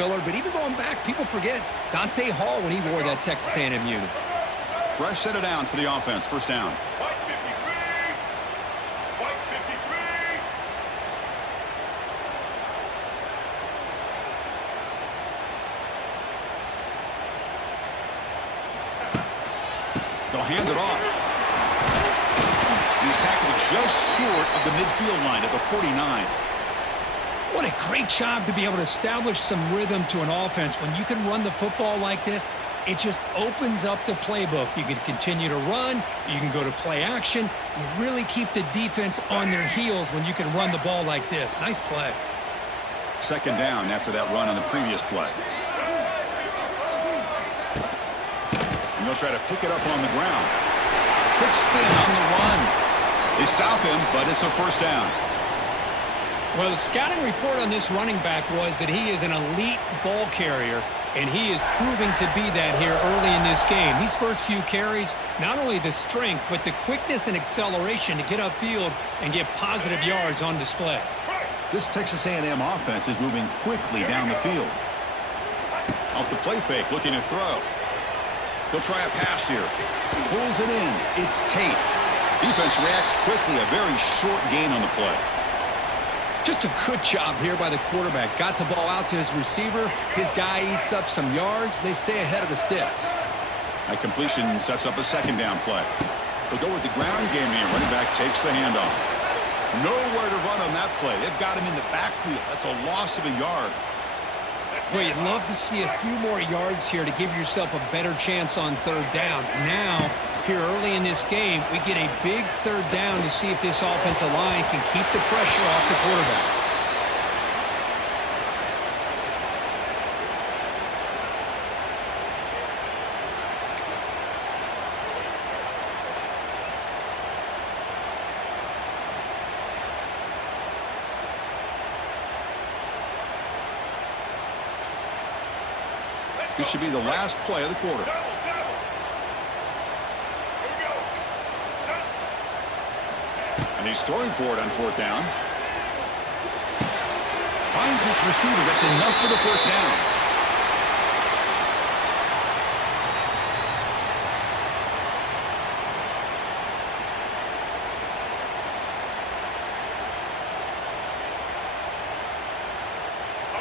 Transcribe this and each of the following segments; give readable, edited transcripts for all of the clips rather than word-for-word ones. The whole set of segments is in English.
Spiller, but even going back, people forget Dante Hall when he wore that Texas A&M unit. Fresh set of downs for the offense. First down. They'll hand it off. He's tackled just short of the midfield line at the 49. What a great job to be able to establish some rhythm to an offense. When you can run the football like this, it just opens up the playbook. You can continue to run. You can go to play action. You really keep the defense on their heels when you can run the ball like this. Nice play. Second down after that run on the previous play. And they'll try to pick it up on the ground. Quick spin on the run. They stop him, but it's a first down. Well, the scouting report on this running back was that he is an elite ball carrier, and he is proving to be that here early in this game. These first few carries, not only the strength, but the quickness and acceleration to get upfield and get positive yards on display. This Texas A&M offense is moving quickly down the field. Off the play fake, looking to throw. They'll try a pass here. Pulls it in. It's Tate. Defense reacts quickly. A very short gain on the play. Just a good job here by the quarterback. Got the ball out to his receiver. His guy eats up some yards. They stay ahead of the sticks. That completion sets up a second down play. They'll go with the ground game here. Running back takes the handoff. Nowhere to run on that play. They've got him in the backfield. That's a loss of a yard. Well, you'd love to see a few more yards here to give yourself a better chance on third down. Now, here early in this game, we get a big third down to see if this offensive line can keep the pressure off the quarterback. This should be the last play of the quarter. And he's throwing for it on fourth down. Finds this receiver. That's enough for the first down.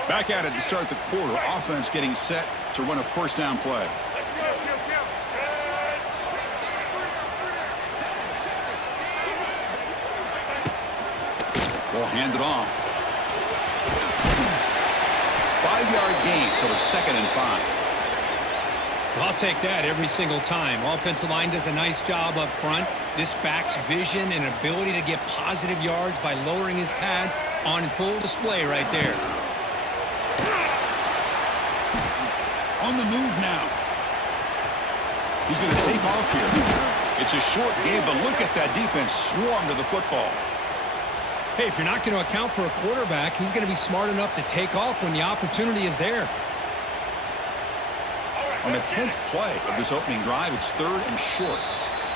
Back at it to start the quarter. Offense getting set to run a first down play. They'll hand it off. 5-yard gain, so it's 2nd and 5. Well, I'll take that every single time. Offensive line does a nice job up front. This back's vision and ability to get positive yards by lowering his pads on full display right there. On the move now. He's going to take off here. It's a short game, but look at that defense swarm to the football. Hey, if you're not going to account for a quarterback, he's going to be smart enough to take off when the opportunity is there. On the 10th play of this opening drive, it's 3rd and short.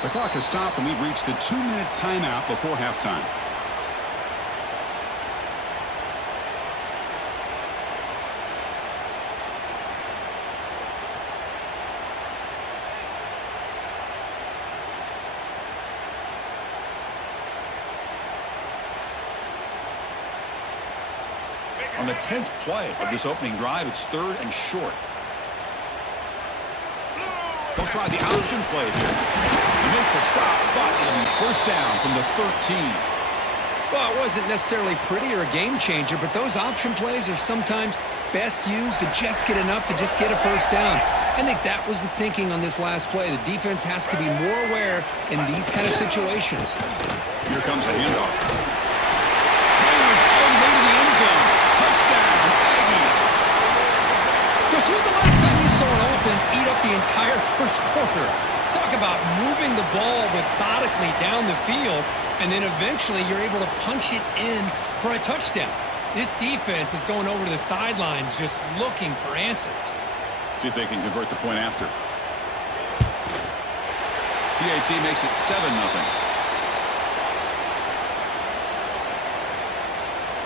The clock has stopped, and we've reached the 2-minute timeout before halftime. On the 10th play of this opening drive, it's 3rd and short. They'll try the option play here to make the stop, but first down from the 13. Well, it wasn't necessarily pretty or a game changer, but those option plays are sometimes best used to just get enough to just get a first down. I think that was the thinking on this last play. The defense has to be more aware in these kind of situations. Here comes a handoff. Chris, when was the last time you saw an offense eat up the entire first quarter? Talk about moving the ball methodically down the field, and then eventually you're able to punch it in for a touchdown. This defense is going over to the sidelines just looking for answers. See if they can convert the point after. PAT makes it 7-0.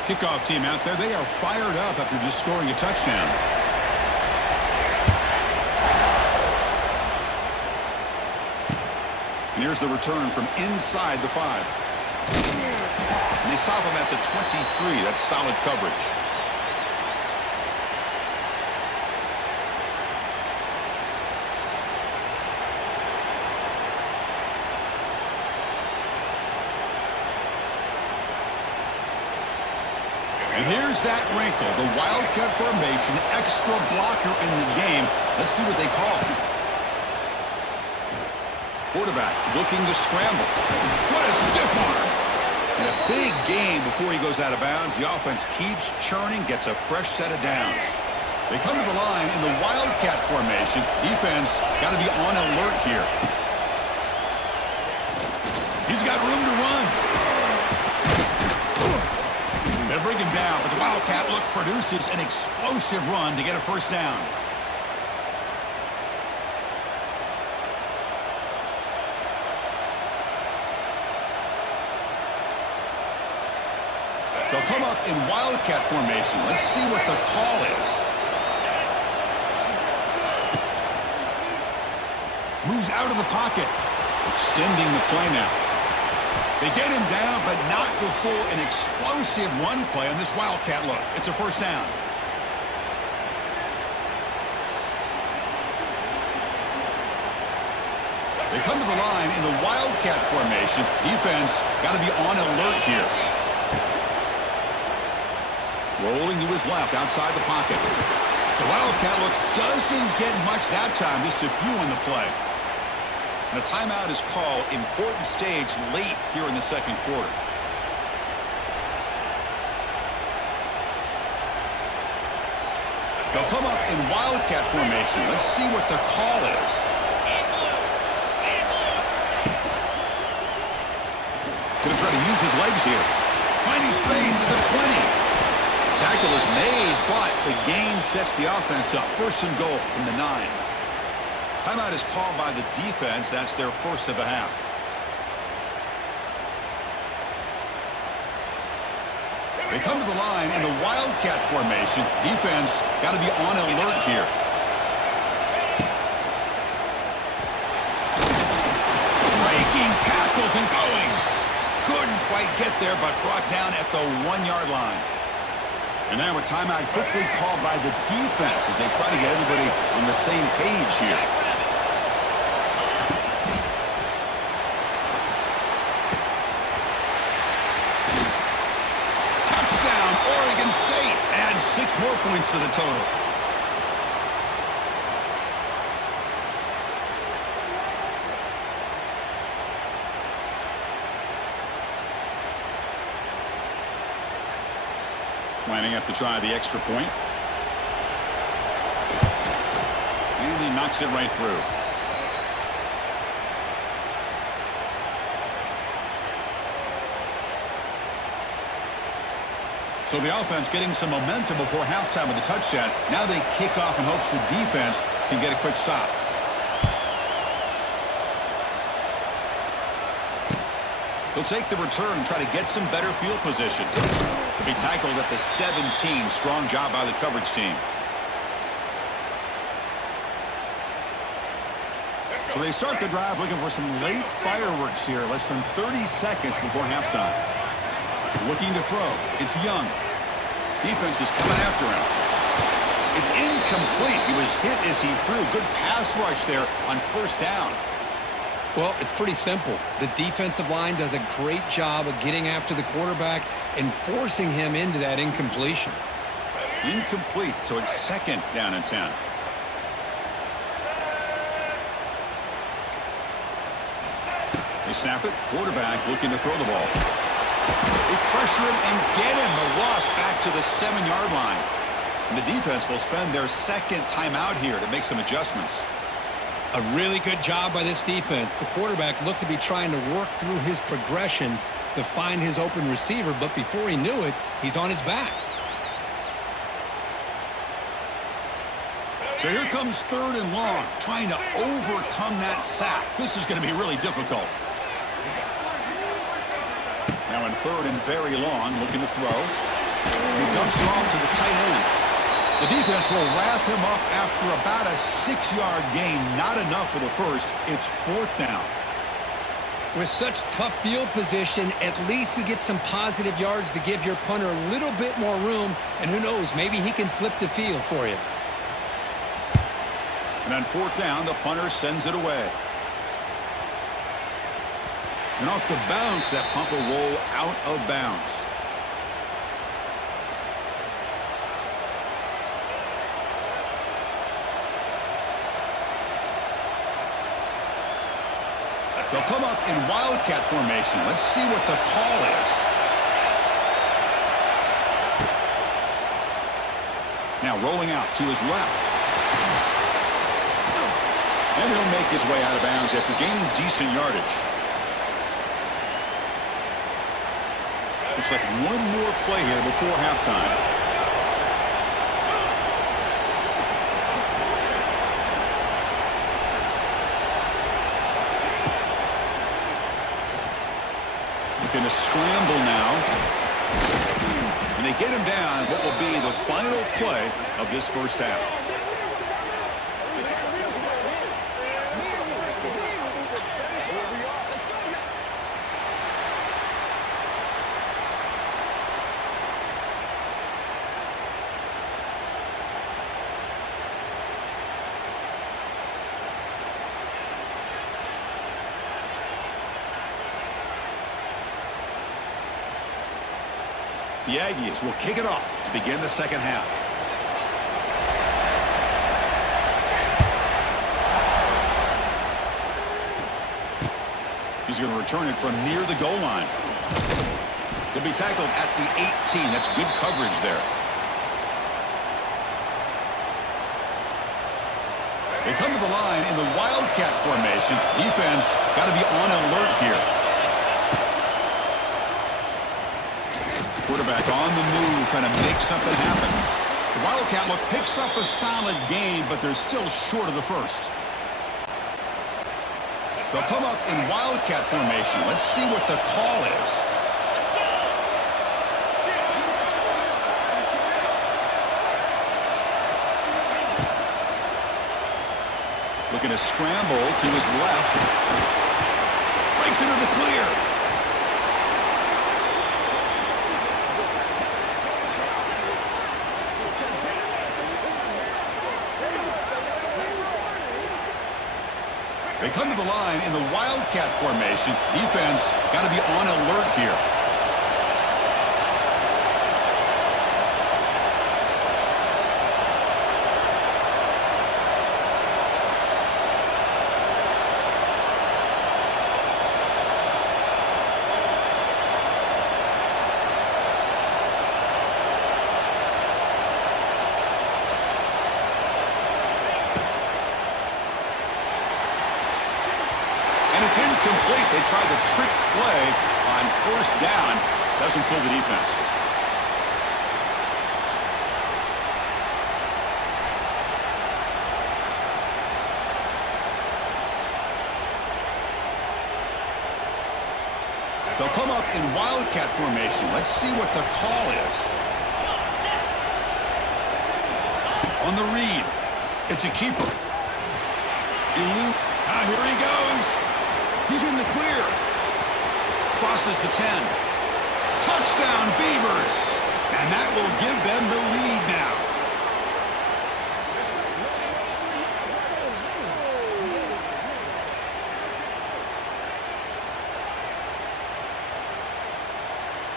Kickoff team out there, they are fired up after just scoring a touchdown. And here's the return from inside the 5. And they stop him at the 23. That's solid coverage. And here's that wrinkle, the Wildcat formation, extra blocker in the game. Let's see what they call. Quarterback looking to scramble. What a stiff arm. And a big gain before he goes out of bounds. The offense keeps churning, gets a fresh set of downs. They come to the line in the Wildcat formation. Defense got to be on alert here. He's got room to run. They'll bring him down, but the Wildcat look produces an explosive run to get a first down. They'll come up in Wildcat formation. Let's see what the call is. Moves out of the pocket. Extending the play now. They get him down, but not before an explosive run play on this Wildcat look. It's a first down. They come to the line in the Wildcat formation. Defense got to be on alert here. Rolling to his left outside the pocket. The Wildcat look doesn't get much that time, just a few on the play. And a timeout is called. Important stage late here in the second quarter. They'll come up in Wildcat formation. Let's see what the call is. Going to try to use his legs here. Finding space at the 20. Tackle is made, but the gain sets the offense up. First and goal from the 9. Timeout is called by the defense. That's their first of the half. They come to the line in the Wildcat formation. Defense got to be on alert here. Breaking tackles and going. Couldn't quite get there, but brought down at the 1-yard line. And now a timeout quickly called by the defense as they try to get everybody on the same page here. Touchdown, Oregon State. Adds 6 more points to the total. Lining up to try the extra point. And he knocks it right through. So the offense getting some momentum before halftime with the touchdown. Now they kick off in hopes the defense can get a quick stop. They'll take the return and try to get some better field position. To be tackled at the 17. Strong job by the coverage team. So they start the drive looking for some late fireworks here. Less than 30 seconds before halftime. Looking to throw. It's Young. Defense is coming after him. It's incomplete. He was hit as he threw. Good pass rush there on first down. Well, it's pretty simple. The defensive line does a great job of getting after the quarterback and forcing him into that incompletion. Incomplete, so it's second down and 10. They snap it. Quarterback looking to throw the ball. They pressure him and get him. The loss back to the 7-yard line. And the defense will spend their second timeout here to make some adjustments. A really good job by this defense. The quarterback looked to be trying to work through his progressions to find his open receiver, but before he knew it, he's on his back. So here comes 3rd and long, trying to overcome that sack. This is going to be really difficult. Now in 3rd and very long, looking to throw. He dumps it off to the tight end. The defense will wrap him up after about a 6-yard gain. Not enough for the first. It's 4th down. With such tough field position, at least you get some positive yards to give your punter a little bit more room, and who knows, maybe he can flip the field for you. And on fourth down, the punter sends it away. And off the bounce, that punt will roll out of bounds. They'll come up in wildcat formation. Let's see what the call is. Now rolling out to his left. And he'll make his way out of bounds after gaining decent yardage. Looks like one more play here before halftime. Looking to scramble now. And they get him down what will be the final play of this first half. The Aggies will kick it off to begin the second half. He's going to return it from near the goal line. He'll be tackled at the 18. That's good coverage there. They come to the line in the wildcat formation. Defense got to be on alert here. Quarterback on the move, trying to make something happen. The Wildcat look picks up a solid gain, but they're still short of the first. They'll come up in Wildcat formation. Let's see what the call is. Looking to scramble to his left. Breaks into the clear. They come to the line in the wildcat formation. Defense got to be on alert here. And it's incomplete. They tried the trick play on first down. Doesn't fool the defense. They'll come up in wildcat formation. Let's see what the call is. On the read. It's a keeper. Here he goes. He's in the clear. Crosses the 10. Touchdown, Beavers. And that will give them the lead now.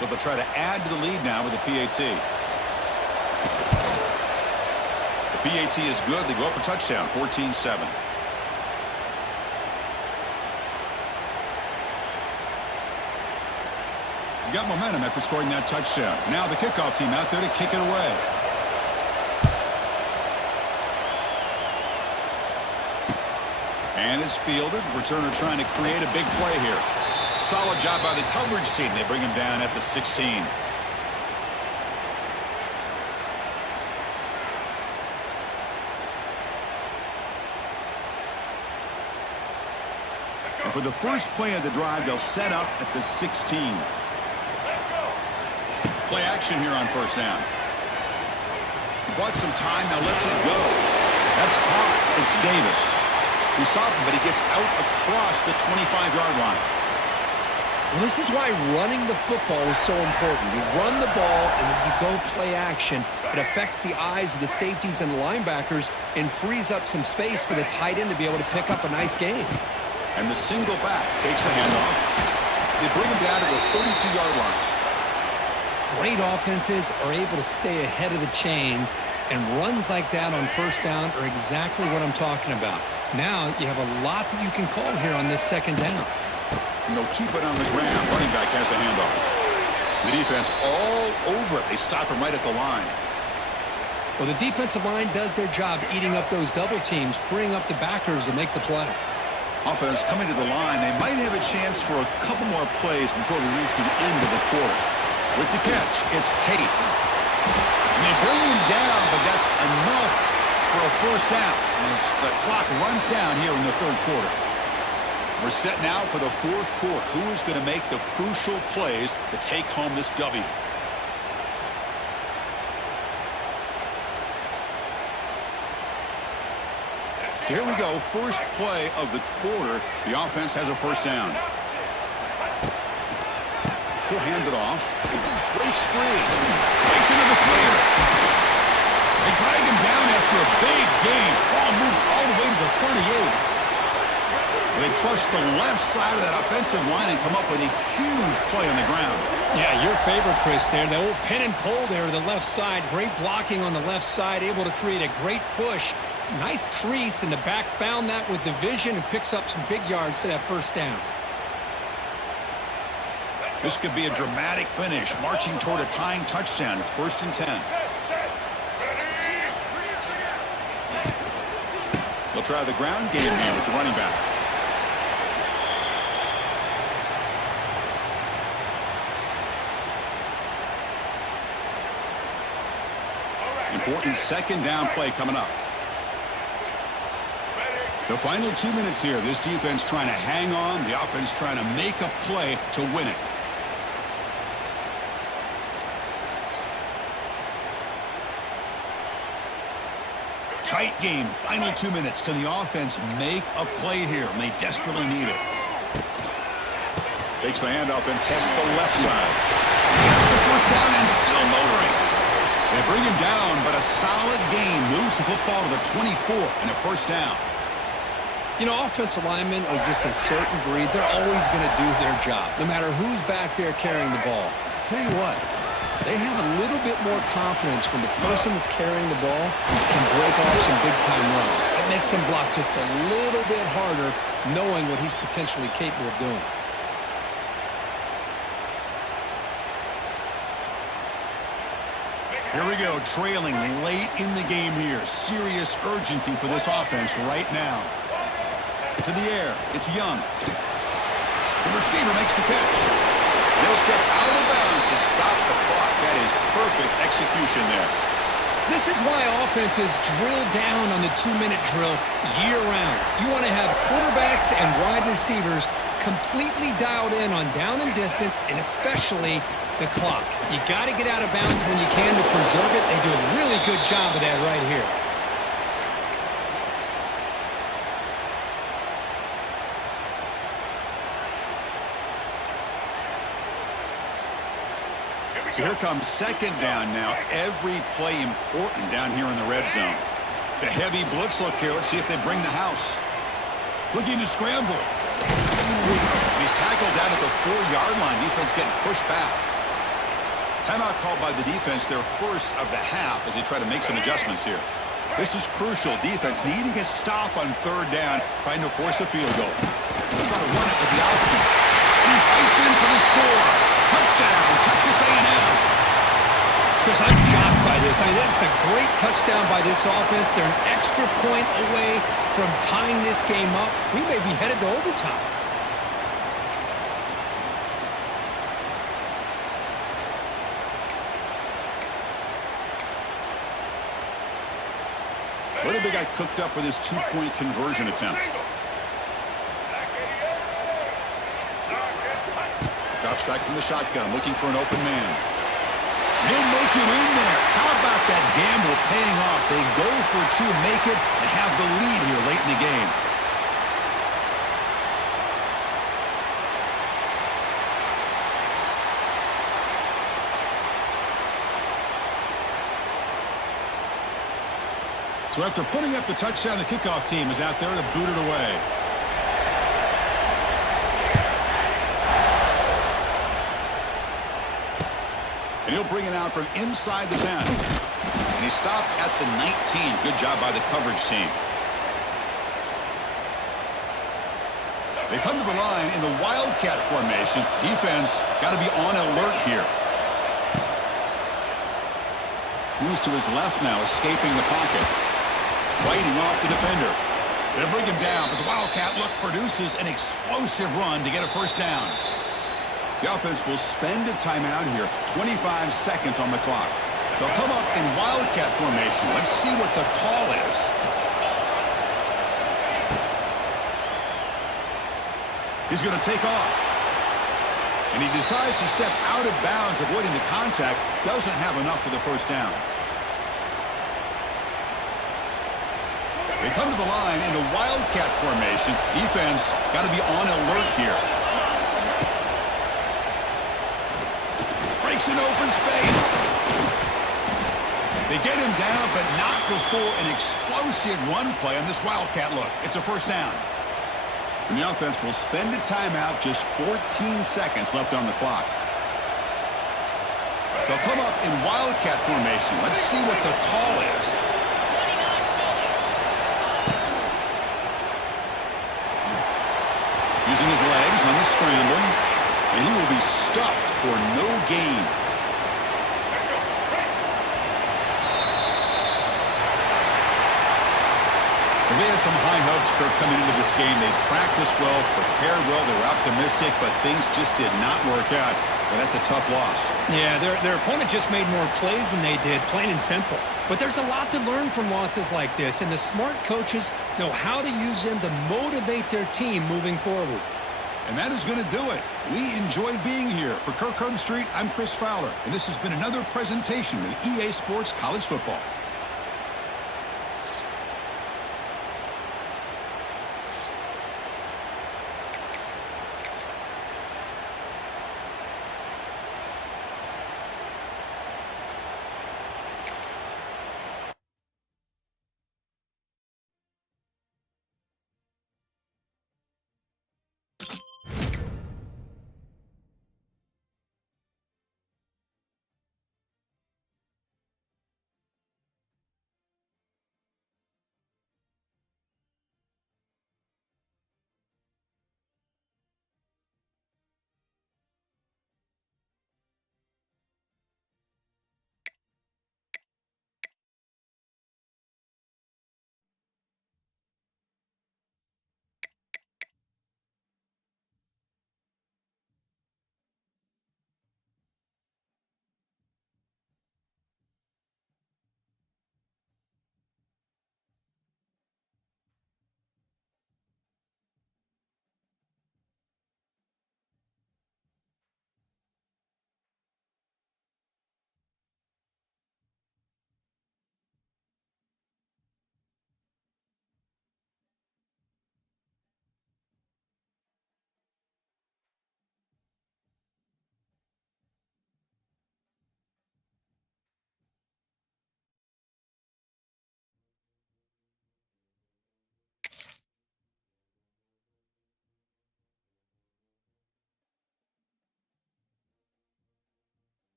So they'll try to add to the lead now with the PAT. The PAT is good. They go up a touchdown, 14-7. Got momentum after scoring that touchdown. Now the kickoff team out there to kick it away. And it's fielded. Returner trying to create a big play here. Solid job by the coverage team. They bring him down at the 16. And for the first play of the drive, they'll set up at the 16. Play action here on first down. He bought some time, now lets it go. That's caught. It's Davis. He stopped him, but he gets out across the 25-yard line. Well, this is why running the football is so important. You run the ball, and then you go play action. It affects the eyes of the safeties and the linebackers and frees up some space for the tight end to be able to pick up a nice gain. And the single back takes the handoff. They bring him down to the 32-yard line. Great offenses are able to stay ahead of the chains, and runs like that on first down are exactly what I'm talking about. Now you have a lot that you can call here on this second down. And they'll keep it on the ground. Running back has the handoff. The defense all over it. They stop him right at the line. Well, the defensive line does their job eating up those double teams, freeing up the backers to make the play. Offense coming to the line. They might have a chance for a couple more plays before we reach the end of the quarter. With the catch, it's Tate. And they bring him down, but that's enough for a first down as the clock runs down here in the third quarter. We're set now for the fourth quarter. Who is going to make the crucial plays to take home this W? Here we go. First play of the quarter. The offense has a first down. He'll hand it off. Breaks free. Breaks into the clear. They drag him down after a big gain. Ball moved all the way to the 38. They trust the left side of that offensive line and come up with a huge play on the ground. Yeah, your favorite, Chris, there. The old pin and pull there to the left side. Great blocking on the left side, able to create a great push. Nice crease, and the back found that with the vision and picks up some big yards for that first down. This could be a dramatic finish, marching toward a tying touchdown. It's 1st and 10. They'll try the ground game here with the running back. Important second down play coming up. The final 2 minutes here. This defense trying to hang on. The offense trying to make a play to win it. Tight game. Final 2 minutes. Can the offense make a play here? And they desperately need it. Takes the handoff and tests the left side. The first down and still motoring. They bring him down, but a solid gain moves the football to the 24 and a first down. You know, offensive linemen are just a certain breed. They're always going to do their job, no matter who's back there carrying the ball. I'll tell you what, they have a little bit more confidence when the person that's carrying the ball can break off some big-time runs. It makes them block just a little bit harder, knowing what he's potentially capable of doing. Here we go, trailing late in the game here. Serious urgency for this offense right now. To the air, it's Young. The receiver makes the catch. He'll step out of bounds to stop the clock. That is perfect execution there. This is why offenses drill down on the 2-minute drill year-round. You want to have quarterbacks and wide receivers completely dialed in on down and distance, and especially the clock. You got to get out of bounds when you can to preserve it. They do a really good job of that right here. So here comes second down now. Every play important down here in the red zone. It's a heavy blitz look here. Let's see if they bring the house. Looking to scramble. He's tackled down at the 4-yard line. Defense getting pushed back. Timeout called by the defense, their first of the half, as they try to make some adjustments here. This is crucial. Defense needing a stop on third down, trying to force a field goal. They'll try to run it with the option. He fights in for the score. Touchdown, Texas A&M. Chris, I'm shocked by this. I mean, this is a great touchdown by this offense. They're an extra point away from tying this game up. We may be headed to overtime. What have they got cooked up for this 2-point conversion attempt? Drops back from the shotgun, looking for an open man. He'll make it in there. How about that gamble paying off? They go for two, make it, and have the lead here late in the game. So after putting up the touchdown, the kickoff team is out there to boot it away. And he'll bring it out from inside the 10. And he stopped at the 19. Good job by the coverage team. They come to the line in the Wildcat formation. Defense got to be on alert here. Moves to his left now, escaping the pocket. Fighting off the defender. They bring him down, but the Wildcat look produces an explosive run to get a first down. The offense will spend a timeout here. 25 seconds on the clock. They'll come up in Wildcat formation. Let's see what the call is. He's going to take off. And he decides to step out of bounds, avoiding the contact. Doesn't have enough for the first down. They come to the line in a Wildcat formation. Defense got to be on alert here. Breaks an open space. They get him down, but not before an explosive run play on this Wildcat look. It's a first down. And the offense will spend a timeout, just 14 seconds left on the clock. They'll come up in Wildcat formation. Let's see what the call is. Using his legs on the scramble, and he will be stuffed for no gain. They had some high hopes, Kirk, coming into this game. They practiced well, prepared well, they were optimistic, but things just did not work out. And that's a tough loss. Yeah, their opponent just made more plays than they did, plain and simple. But there's a lot to learn from losses like this, and the smart coaches know how to use them to motivate their team moving forward. And that is going to do it. We enjoyed being here. For Kirk Herbstreit, I'm Chris Fowler, and this has been another presentation of EA Sports College Football.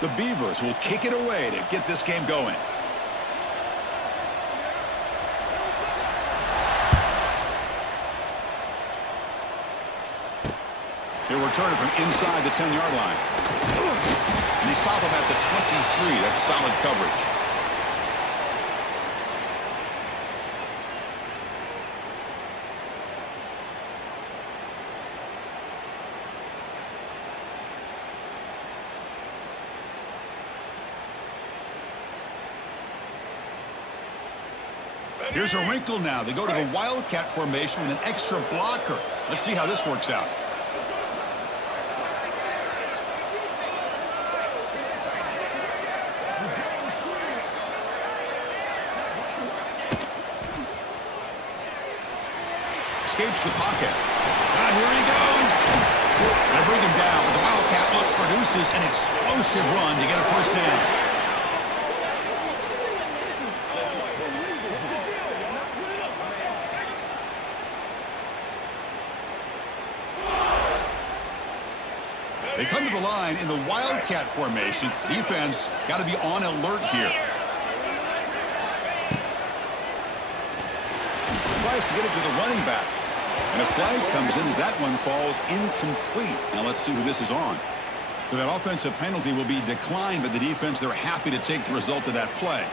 The Beavers will kick it away to get this game going. He'll return it from inside the 10-yard line. And they stop him at the 23. That's solid coverage. Here's a wrinkle now. They go to the Wildcat formation with an extra blocker. Let's see how this works out. Escapes the pocket. Here he goes. They bring him down, but the Wildcat look produces an explosive run to get a first down. They come to the line in the Wildcat formation. Defense got to be on alert here. Tries to get it to the running back. And a flag comes in as that one falls incomplete. Now let's see who this is on. So that offensive penalty will be declined by the defense. They're happy to take the result of that play.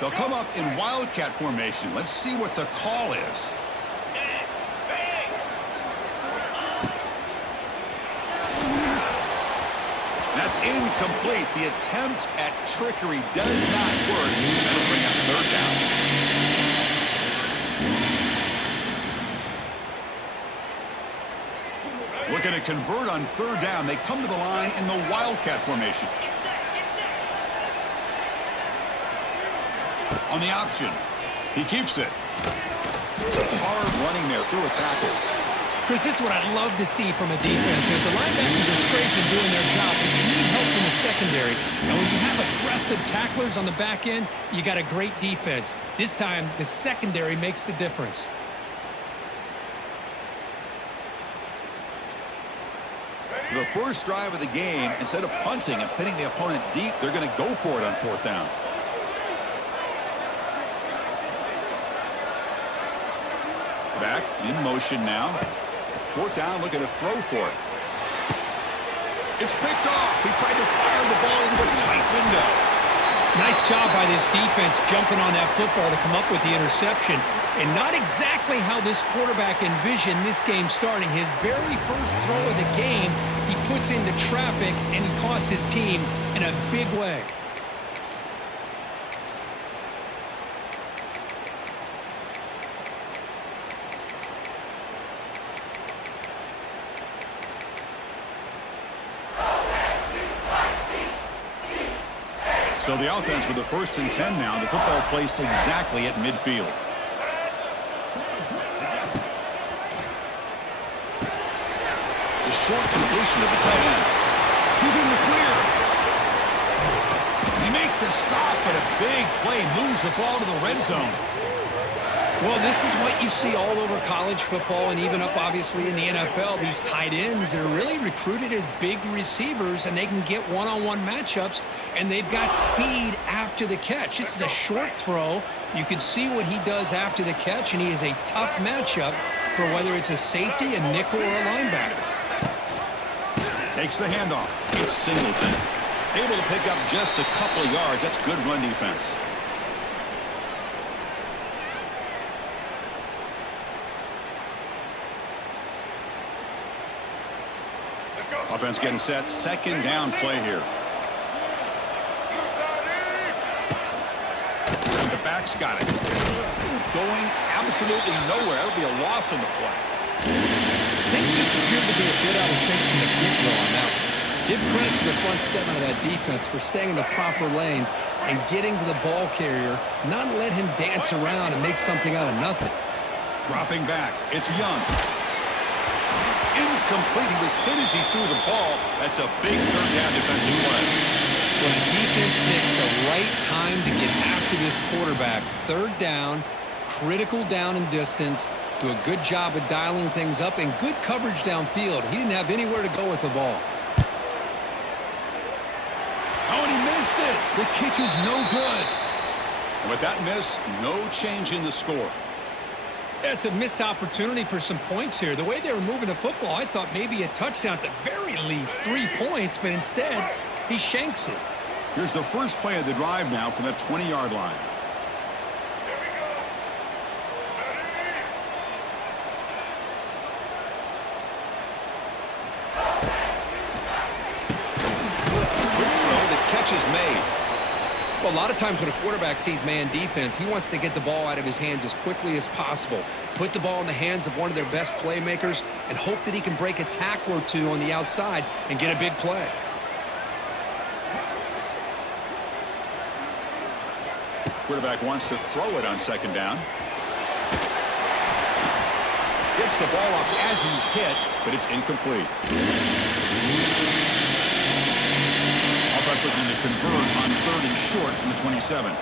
They'll come up in Wildcat formation. Let's see what the call is. That's incomplete. The attempt at trickery does not work. That'll bring up third down. Looking to convert on third down. They come to the line in the Wildcat formation. On the option. He keeps it. It's a hard running there through a tackle. Chris, this is what I love to see from a defense. As the linebackers are scraping, doing their job, but you need help from the secondary. And when you have aggressive tacklers on the back end, you got a great defense. This time, the secondary makes the difference. So the first drive of the game, instead of punting and pinning the opponent deep, they're going to go for it on fourth down. Back in motion now. Fourth down, looking to throw for it. It's picked off. He tried to fire the ball into a tight window. Nice job by this defense jumping on that football to come up with the interception. And not exactly how this quarterback envisioned this game starting. His very first throw of the game, he puts into traffic, and he costs his team in a big way. So the offense with the 1st and 10 now. The football placed exactly at midfield. The short completion of the tight end. He's in the clear. They make the stop, but a big play moves the ball to the red zone. Well, this is what you see all over college football and even up, obviously, in the NFL. These tight ends that are really recruited as big receivers, and they can get one-on-one matchups, and they've got speed after the catch. This is a short throw. You can see what he does after the catch, and he is a tough matchup for whether it's a safety, a nickel, or a linebacker. Takes the handoff. It's Singleton. Able to pick up just a couple of yards. That's good run defense. Offense getting set. Second down play here. The back's got it. Going absolutely nowhere. That'll be a loss on the play. Things just appear to be a bit out of sync from the get-go on that one. Give credit to the front seven of that defense for staying in the proper lanes and getting to the ball carrier, not let him dance around and make something out of nothing. Dropping back. It's Young. Incomplete. He was hit as he threw the ball. That's a big third down defensive play. Well, the defense picks the right time to get after this quarterback. Third down, critical down and distance. Do a good job of dialing things up and good coverage downfield. He didn't have anywhere to go with the ball. Oh, and he missed it. The kick is no good. And with that miss, no change in the score. It's a missed opportunity for some points here. The way they were moving the football, I thought maybe a touchdown at the very least, 3 points, but instead, he shanks it. Here's the first play of the drive now from the 20-yard line. Quick throw, the catch is made. Well, a lot of times when a quarterback sees man defense, he wants to get the ball out of his hands as quickly as possible, put the ball in the hands of one of their best playmakers, and hope that he can break a tackle or two on the outside and get a big play. Quarterback wants to throw it on second down. Gets the ball off as he's hit, but it's incomplete. Offense looking to convert on 3rd and short from the 27.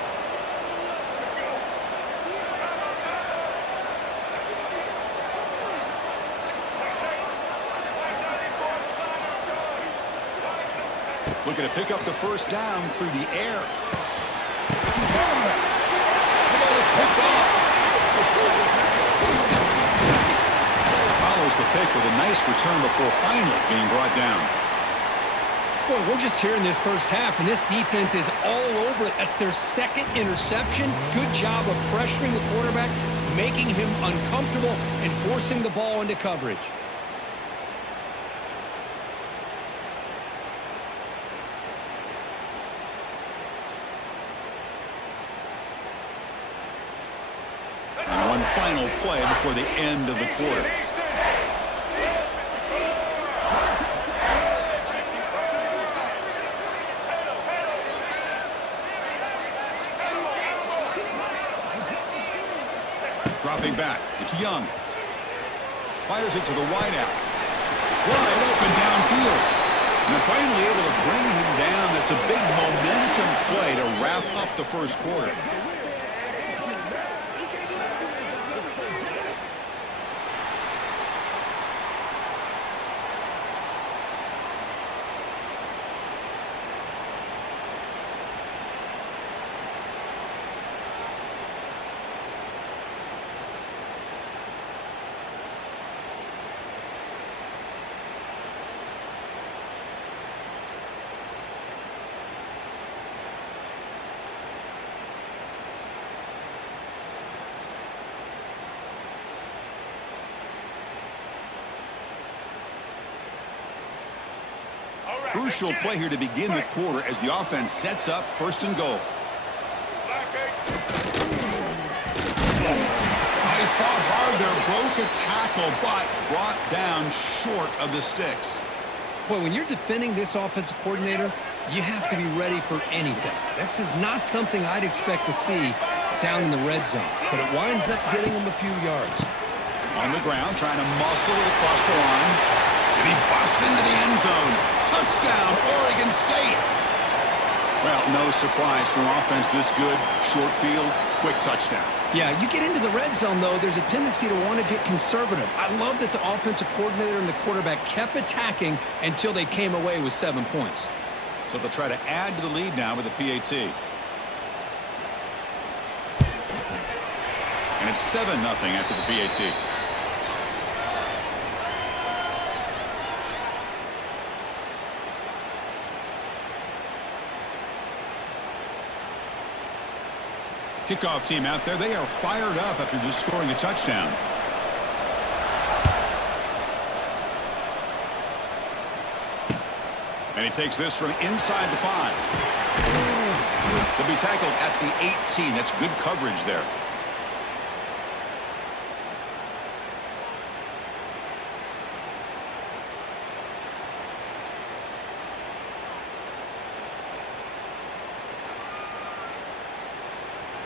Looking to pick up the first down through the air. The ball is picked off. Follows the pick with a nice return before finally being brought down. Boy, we're just here in this first half, and this defense is all over it. That's their second interception. Good job of pressuring the quarterback, making him uncomfortable, and forcing the ball into coverage. And one final play before the end of the quarter. Dropping back, it's Young. Fires it to the wideout. Wide open downfield. And they're finally able to bring him down. That's a big momentum play to wrap up the first quarter. Crucial play here to begin the quarter as the offense sets up 1st and goal. They fought hard there, broke a tackle, but brought down short of the sticks. Boy, when you're defending this offensive coordinator, you have to be ready for anything. This is not something I'd expect to see down in the red zone, but it winds up getting him a few yards. On the ground, trying to muscle it across the line. And he busts into the end zone. Touchdown, Oregon State. Well, no surprise from offense this good. Short field, quick touchdown. Yeah, you get into the red zone, though, there's a tendency to want to get conservative. I love that the offensive coordinator and the quarterback kept attacking until they came away with 7 points. So they'll try to add to the lead now with the PAT. And it's 7-0 after the PAT. Kickoff team out there, they are fired up after just scoring a touchdown. And he takes this from inside the 5. He'll be tackled at the 18. That's good coverage there.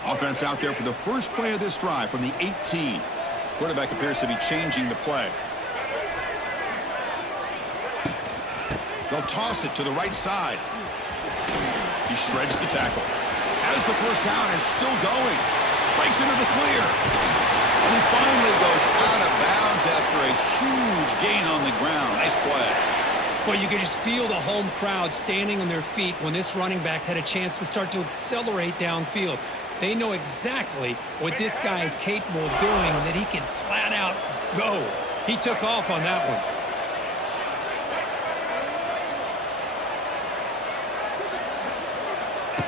Offense out there for the first play of this drive from the 18. Quarterback appears to be changing the play. They'll toss it to the right side. He shreds the tackle. As the first down is still going. Breaks into the clear. And he finally goes out of bounds after a huge gain on the ground. Nice play. Well, you could just feel the home crowd standing on their feet when this running back had a chance to start to accelerate downfield. They know exactly what this guy is capable of doing and that he can flat out go. He took off on that one.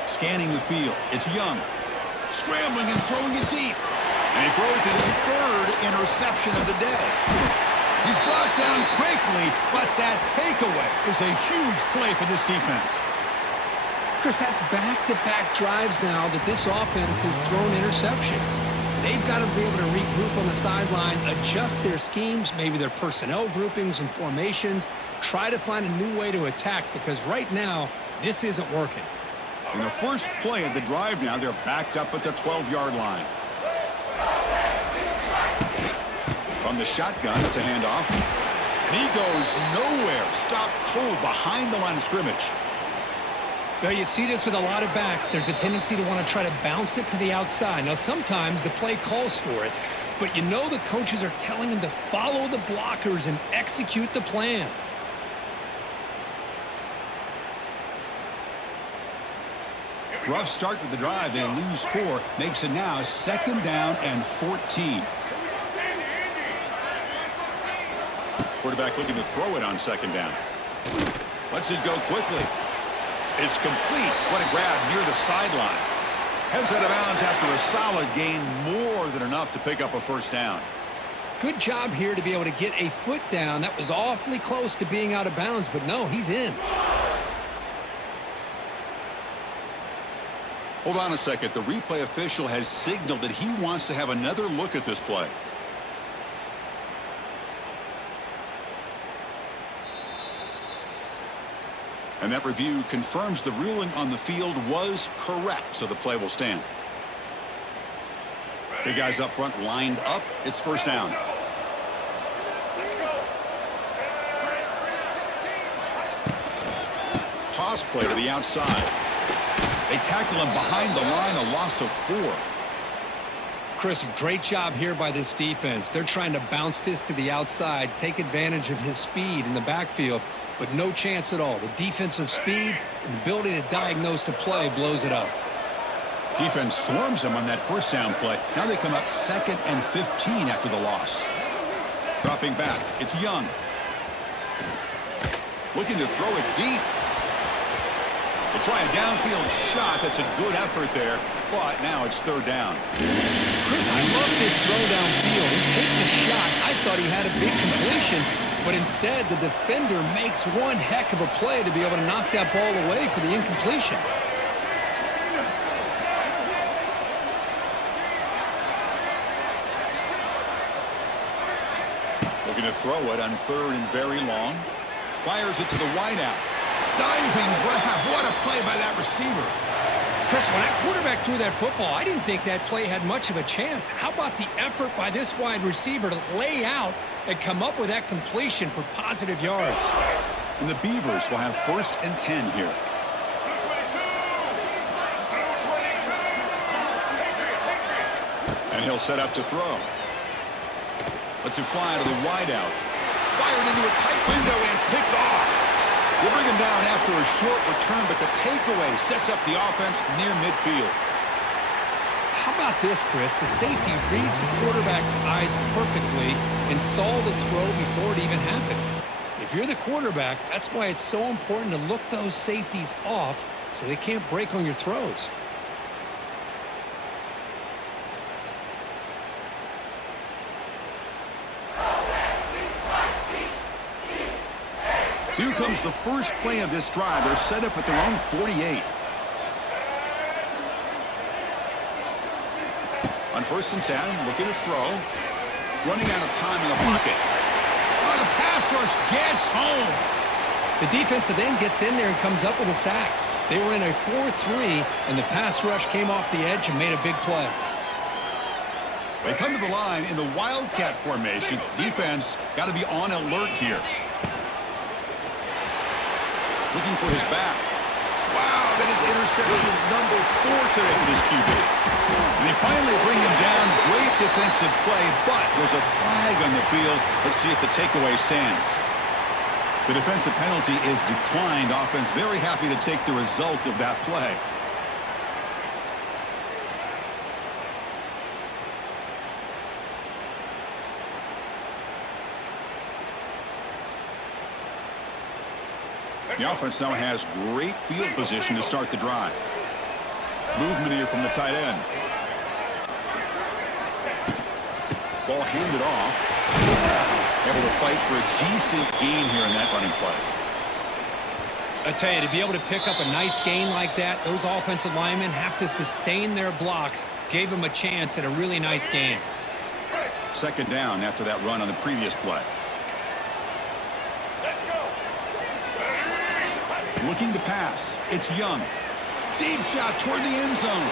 Scanning the field. It's Young. Scrambling and throwing it deep. And he throws his third interception of the day. He's brought down quickly, but that takeaway is a huge play for this defense. Chris, that's back-to-back drives now that this offense has thrown interceptions. They've got to be able to regroup on the sideline, adjust their schemes, maybe their personnel groupings and formations, try to find a new way to attack because right now, this isn't working. In the first play of the drive now, they're backed up at the 12-yard line. From the shotgun, it's a handoff. And he goes nowhere. Stopped cold behind the line of scrimmage. Well, you see this with a lot of backs. There's a tendency to want to try to bounce it to the outside. Now, sometimes the play calls for it, but you know the coaches are telling them to follow the blockers and execute the plan. Rough start to the drive. They lose 4. Makes it now 2nd down and 14. Quarterback looking to throw it on 2nd down. Lets it go quickly. It's complete. What a grab near the sideline. Heads out of bounds after a solid gain, more than enough to pick up a 1st down. Good job here to be able to get a foot down. That was awfully close to being out of bounds, but no, he's in. Hold on a second. The replay official has signaled that he wants to have another look at this play. And that review confirms the ruling on the field was correct, so the play will stand. Big guys up front lined up. It's 1st down. Toss play to the outside. They tackle him behind the line, a loss of 4. Chris, great job here by this defense. They're trying to bounce this to the outside, take advantage of his speed in the backfield, but no chance at all. The defensive speed and ability to diagnose the play blows it up. Defense swarms him on that 1st down play. Now they come up 2nd and 15 after the loss. Dropping back, it's Young. Looking to throw it deep. They try a downfield shot. That's a good effort there, but now it's 3rd down. Chris, I love this throw downfield. He takes a shot. I thought he had a big completion, but instead the defender makes one heck of a play to be able to knock that ball away for the incompletion. Looking to throw it on 3rd and very long. Fires it to the wideout. Diving grab. What a play by that receiver. Chris, when that quarterback threw that football, I didn't think that play had much of a chance. How about the effort by this wide receiver to lay out and come up with that completion for positive yards? And the Beavers will have 1st and 10 here. And he'll set up to throw. Lets it fly to the wideout. Fired into a tight window and picked off. They bring him down after a short return, but the takeaway sets up the offense near midfield. How about this, Chris? The safety reads the quarterback's eyes perfectly and saw the throw before it even happened. If you're the quarterback, that's why it's so important to look those safeties off so they can't break on your throws. So here comes the first play of this drive. They're set up at their own 48. On 1st and 10, looking to throw. Running out of time in the pocket. Oh, the pass rush gets home. The defensive end gets in there and comes up with a sack. They were in a 4-3, and the pass rush came off the edge and made a big play. They come to the line in the Wildcat formation. Defense got to be on alert here. Looking for his back. Wow, that is interception number 4 today for this QB. And they finally bring him down. Great defensive play, but there's a flag on the field. Let's see if the takeaway stands. The defensive penalty is declined. Offense very happy to take the result of that play. The offense now has great field position to start the drive. Movement here from the tight end. Ball handed off. Able to fight for a decent gain here in that running play. I tell you, to be able to pick up a nice gain like that, those offensive linemen have to sustain their blocks. Gave them a chance at a really nice gain. Second down after that run on the previous play. Looking to pass. It's Young. Deep shot toward the end zone.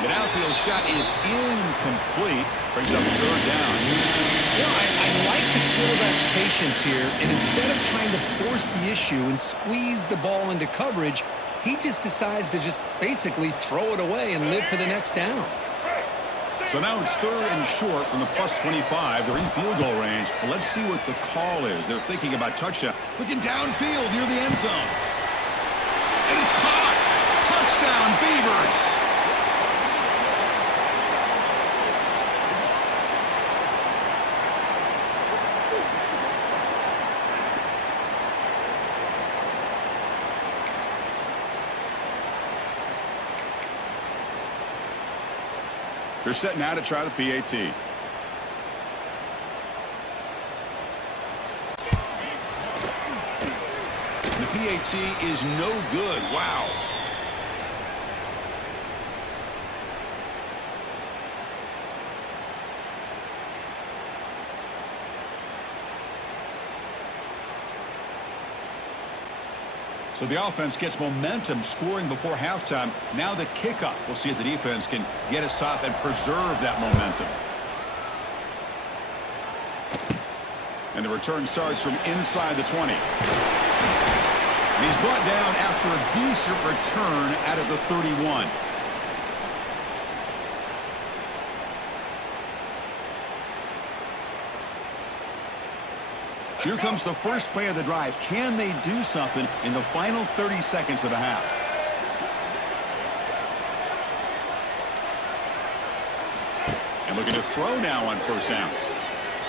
The downfield shot is incomplete. Brings up third down. You know, I like the quarterback's patience here, and instead of trying to force the issue and squeeze the ball into coverage, he just decides to just basically throw it away and live for the next down. So now it's third and short from the +25. They're in field goal range. Well, let's see what the call is. They're thinking about touchdown. Looking downfield near the end zone. And it's caught. Touchdown, Beavers. They're set now to try the PAT. The PAT is no good. Wow. So the offense gets momentum scoring before halftime. Now the kickoff. We'll see if the defense can get a stop and preserve that momentum. And the return starts from inside the 20. And he's brought down after a decent return out of the 31. Here comes the first play of the drive. Can they do something in the final 30 seconds of the half? And looking to throw now on first down.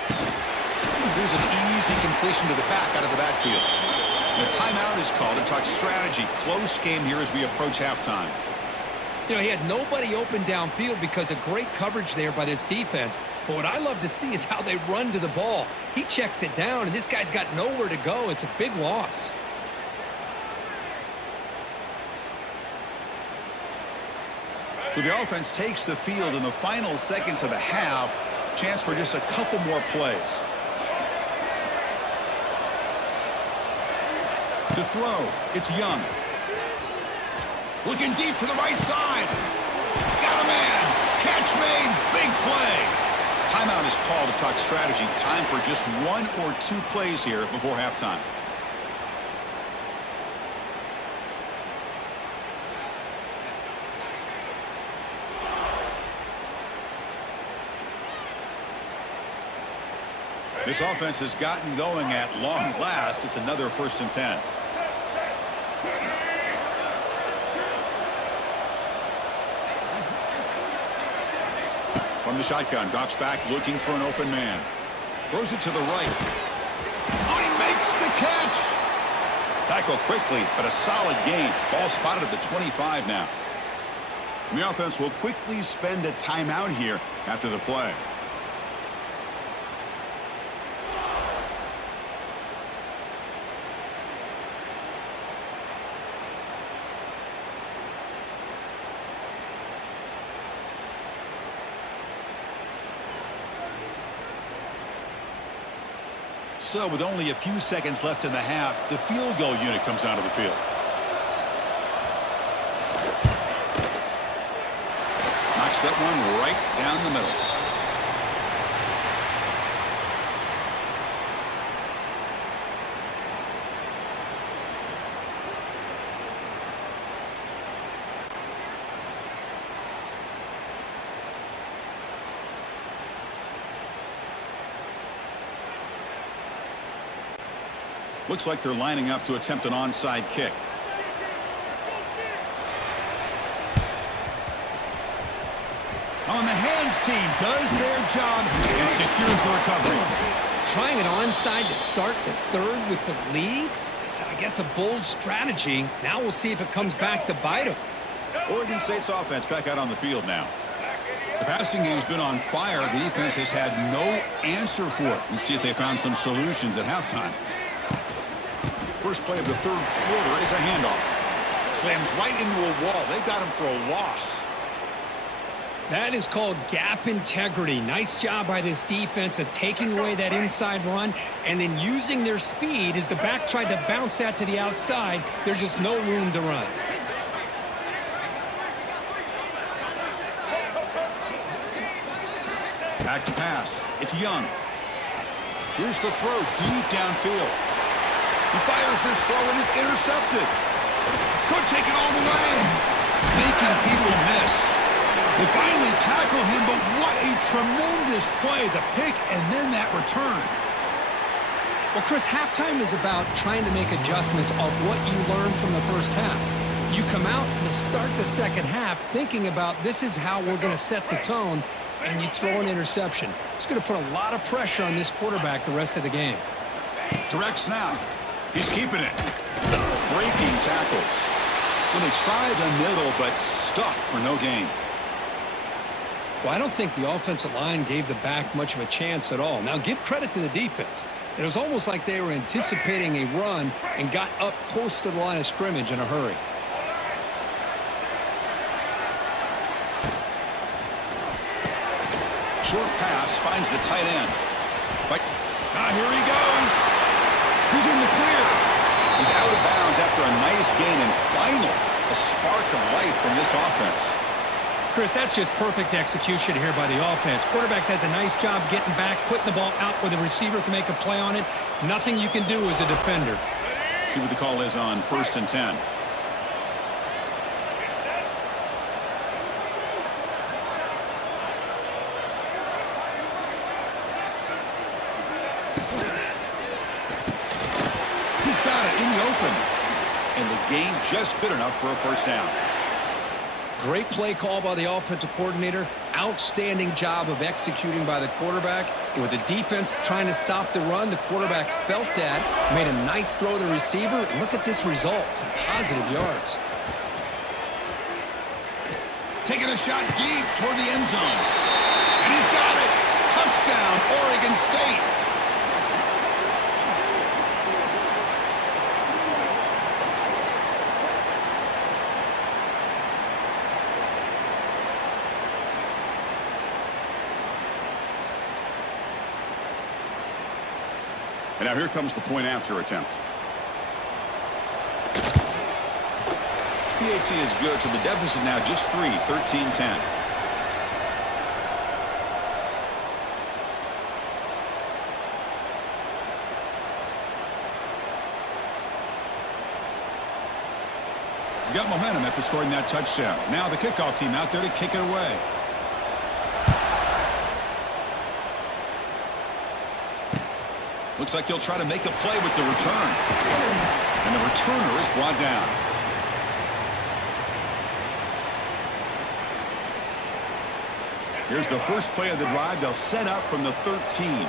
Here's an easy completion to the back out of the backfield. And a timeout is called to talk strategy. Close game here as we approach halftime. You know, he had nobody open downfield because of great coverage there by this defense. But what I love to see is how they run to the ball. He checks it down, and this guy's got nowhere to go. It's a big loss. So the offense takes the field in the final seconds of the half. Chance for just a couple more plays. To throw, it's Young. Looking deep to the right side. Got a man. Catch made. Big play. Timeout is called to talk strategy. Time for just 1 or 2 plays here before halftime. This offense has gotten going at long last. It's another 1st and 10. From the shotgun, drops back looking for an open man. Throws it to the right. Oh, he makes the catch. Tackle quickly, but a solid gain. Ball spotted at the 25 now. And the offense will quickly spend a timeout here after the play. So with only a few seconds left in the half, the field goal unit comes out of the field. Knocks that one right down the middle. Looks like they're lining up to attempt an onside kick. On the hands team does their job and secures the recovery. Trying it onside to start the third with the lead? It's, I guess, a bold strategy. Now we'll see if it comes back to bite them. Oregon State's offense back out on the field now. The passing game's been on fire. The defense has had no answer for it. Let's see if they found some solutions at halftime. First play of the third quarter is a handoff. Slams right into a wall. They've got him for a loss. That is called gap integrity. Nice job by this defense of taking away that inside run and then using their speed as the back tried to bounce that to the outside. There's just no room to run. Back to pass. It's Young. Here's the throw deep downfield. He fires this throw and it's intercepted. Could take it all the way. Thinking he will miss. They finally tackle him, but what a tremendous play. The pick and then that return. Well, Chris, halftime is about trying to make adjustments off what you learned from the first half. You come out to start the second half thinking about this is how we're going to set the tone, and you throw an interception. It's going to put a lot of pressure on this quarterback the rest of the game. Direct snap. He's keeping it. Breaking tackles. Well, they try the middle, but stuffed for no gain. Well, I don't think the offensive line gave the back much of a chance at all. Now, give credit to the defense. It was almost like they were anticipating a run and got up close to the line of scrimmage in a hurry. Short pass finds the tight end. But here he goes. He's in the clear. He's out of bounds after a nice gain and final a spark of life from this offense. Chris, that's just perfect execution here by the offense. Quarterback does a nice job getting back, putting the ball out where the receiver can make a play on it. Nothing you can do as a defender. See what the call is on 1st and 10. He's got it in the open. And the gain just good enough for a first down. Great play call by the offensive coordinator. Outstanding job of executing by the quarterback. With the defense trying to stop the run, the quarterback felt that, made a nice throw to the receiver. Look at this result, some positive yards. Taking a shot deep toward the end zone. And he's got it. Touchdown, Oregon State. And now here comes the point after attempt. PAT is good, so the deficit now just 3, 13-10. You got momentum after scoring that touchdown. Now the kickoff team out there to kick it away. Looks like he'll try to make a play with the return. And the returner is brought down. Here's the first play of the drive. They'll set up from the 13.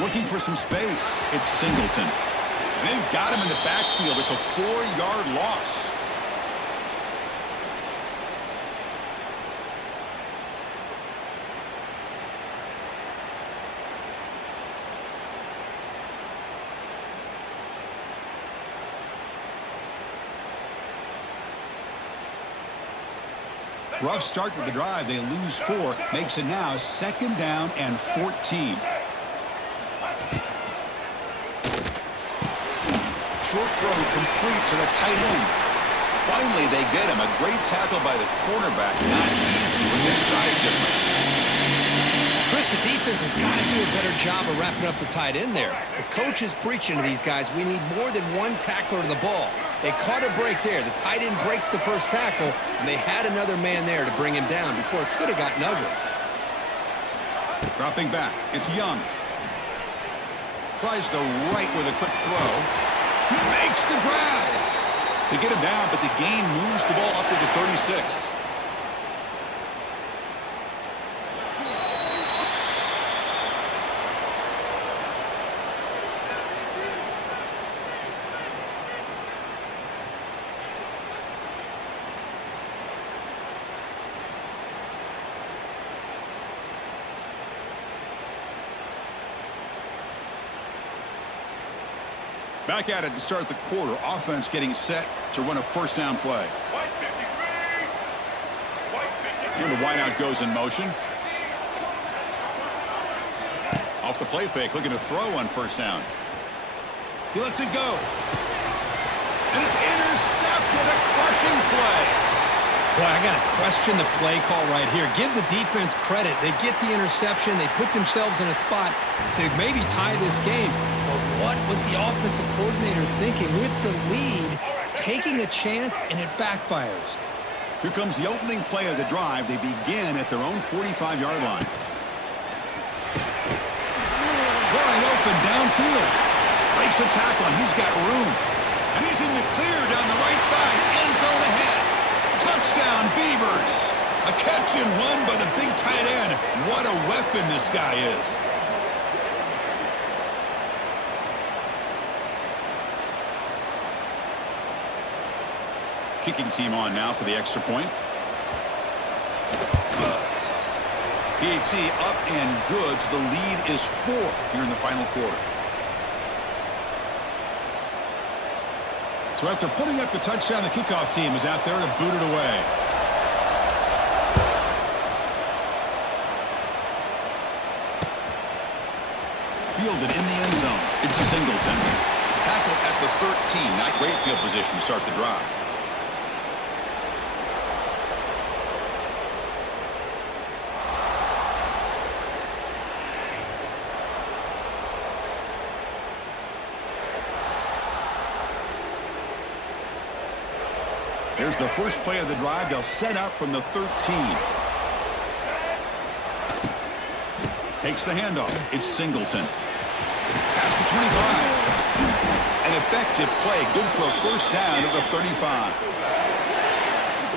Looking for some space. It's Singleton. And they've got him in the backfield. It's a 4-yard loss. Rough start with the drive. They lose 4. Makes it now 2nd down and 14. Short throw complete to the tight end. Finally, they get him. A great tackle by the cornerback. Not easy with that size difference. Chris, the defense has got to do a better job of wrapping up the tight end there. The coach is preaching to these guys, we need more than one tackler to the ball. They caught a break there. The tight end breaks the first tackle, and they had another man there to bring him down before it could have gotten ugly. Dropping back. It's Young. Tries the right with a quick throw. He makes the grab. They get him down, but the gain moves the ball up to the 36. Back at it to start the quarter. Offense getting set to run a first down play. And the wideout goes in motion. Off the play fake, looking to throw on first down. He lets it go. And it's intercepted. A crushing play. Boy, I got to question the play call right here. Give the defense credit. They get the interception. They put themselves in a spot to maybe tie this game. But what was the offensive coordinator thinking with the lead, taking a chance, and it backfires? Here comes the opening play of the drive. They begin at their own 45-yard line. Going open downfield. Breaks a tackle, and he's got room. And he's in the clear down the right side. End zone ahead. Touchdown, Beavers. A catch and run by the big tight end. What a weapon this guy is. Kicking team on now for the extra point. PAT up and good. So the lead is 4 here in the final quarter. So after putting up the touchdown, the kickoff team is out there to boot it away. Fielded in the end zone. It's Singleton. Tackle at the 13. Not great field position to start the drive. Here's the first play of the drive. They'll set up from the 13. Takes the handoff. It's Singleton. Past the 25. An effective play. Good for a first down at the 35.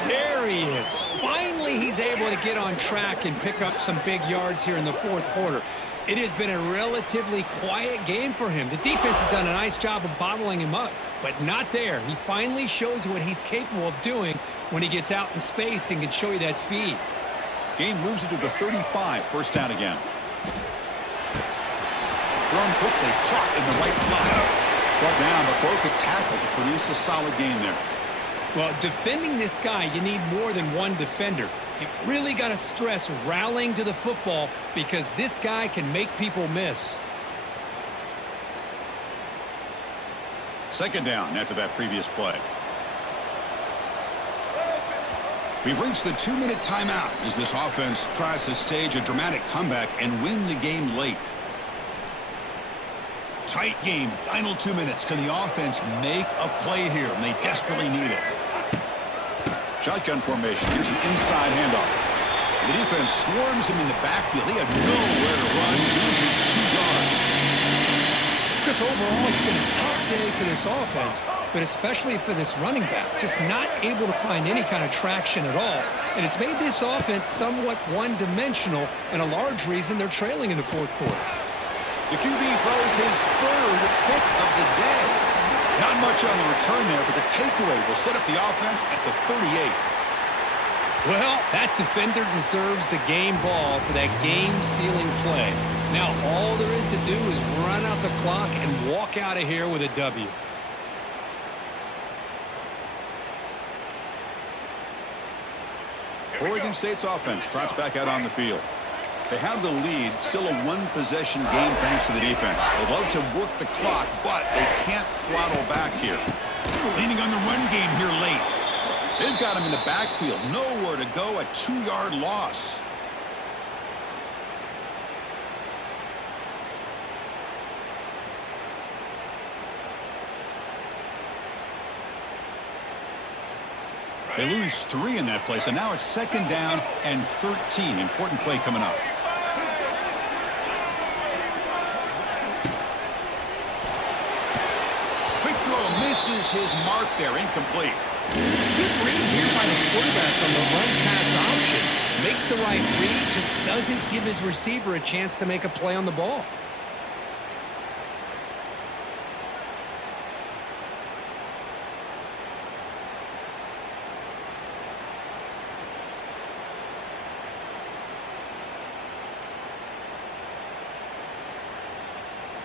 There he is. Finally, he's able to get on track and pick up some big yards here in the fourth quarter. It has been a relatively quiet game for him. The defense has done a nice job of bottling him up, but not there. He finally shows what he's capable of doing when he gets out in space and can show you that speed. Game moves it to the 35. First down again. Thrown quickly, caught in the right flat. Brought down, but broke a tackle to produce a solid gain there. Well, defending this guy, you need more than one defender. You really got to stress rallying to the football because this guy can make people miss. Second down after that previous play. We've reached the 2-minute timeout as this offense tries to stage a dramatic comeback and win the game late. Tight game, final 2 minutes. Can the offense make a play here? And they desperately need it. Shotgun formation. Here's an inside handoff. The defense swarms him in the backfield. He had nowhere to run. Loses 2 yards. Chris, overall, it's been a tough day for this offense, but especially for this running back. Just not able to find any kind of traction at all. And it's made this offense somewhat one-dimensional, and a large reason they're trailing in the fourth quarter. The QB throws his 3rd pick of the day. Not much on the return there, but the takeaway will set up the offense at the 38. Well, that defender deserves the game ball for that game-sealing play. Now, all there is to do is run out the clock and walk out of here with a W. Oregon State's offense trots back out on the field. They have the lead, still a one-possession game thanks to the defense. They'd love to work the clock, but they can't throttle back here. Leaning on the run game here late. They've got him in the backfield. Nowhere to go, a 2-yard loss. They lose 3 in that play, so now it's 2nd down and 13. Important play coming up. misses his mark there. Incomplete. Good read here by the quarterback on the run-pass option. Makes the right read, just doesn't give his receiver a chance to make a play on the ball.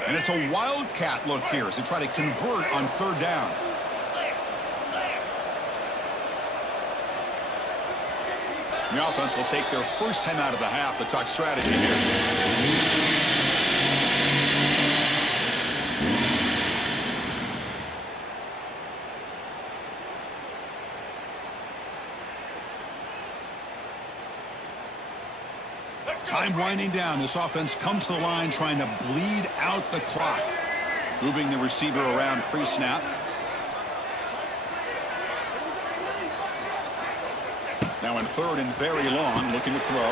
And it's a wildcat look here as they try to convert on third down. The offense will take their first time out of the half to talk strategy here. Time winding down. This offense comes to the line trying to bleed out the clock. Moving the receiver around pre-snap. Now in third and very long, looking to throw.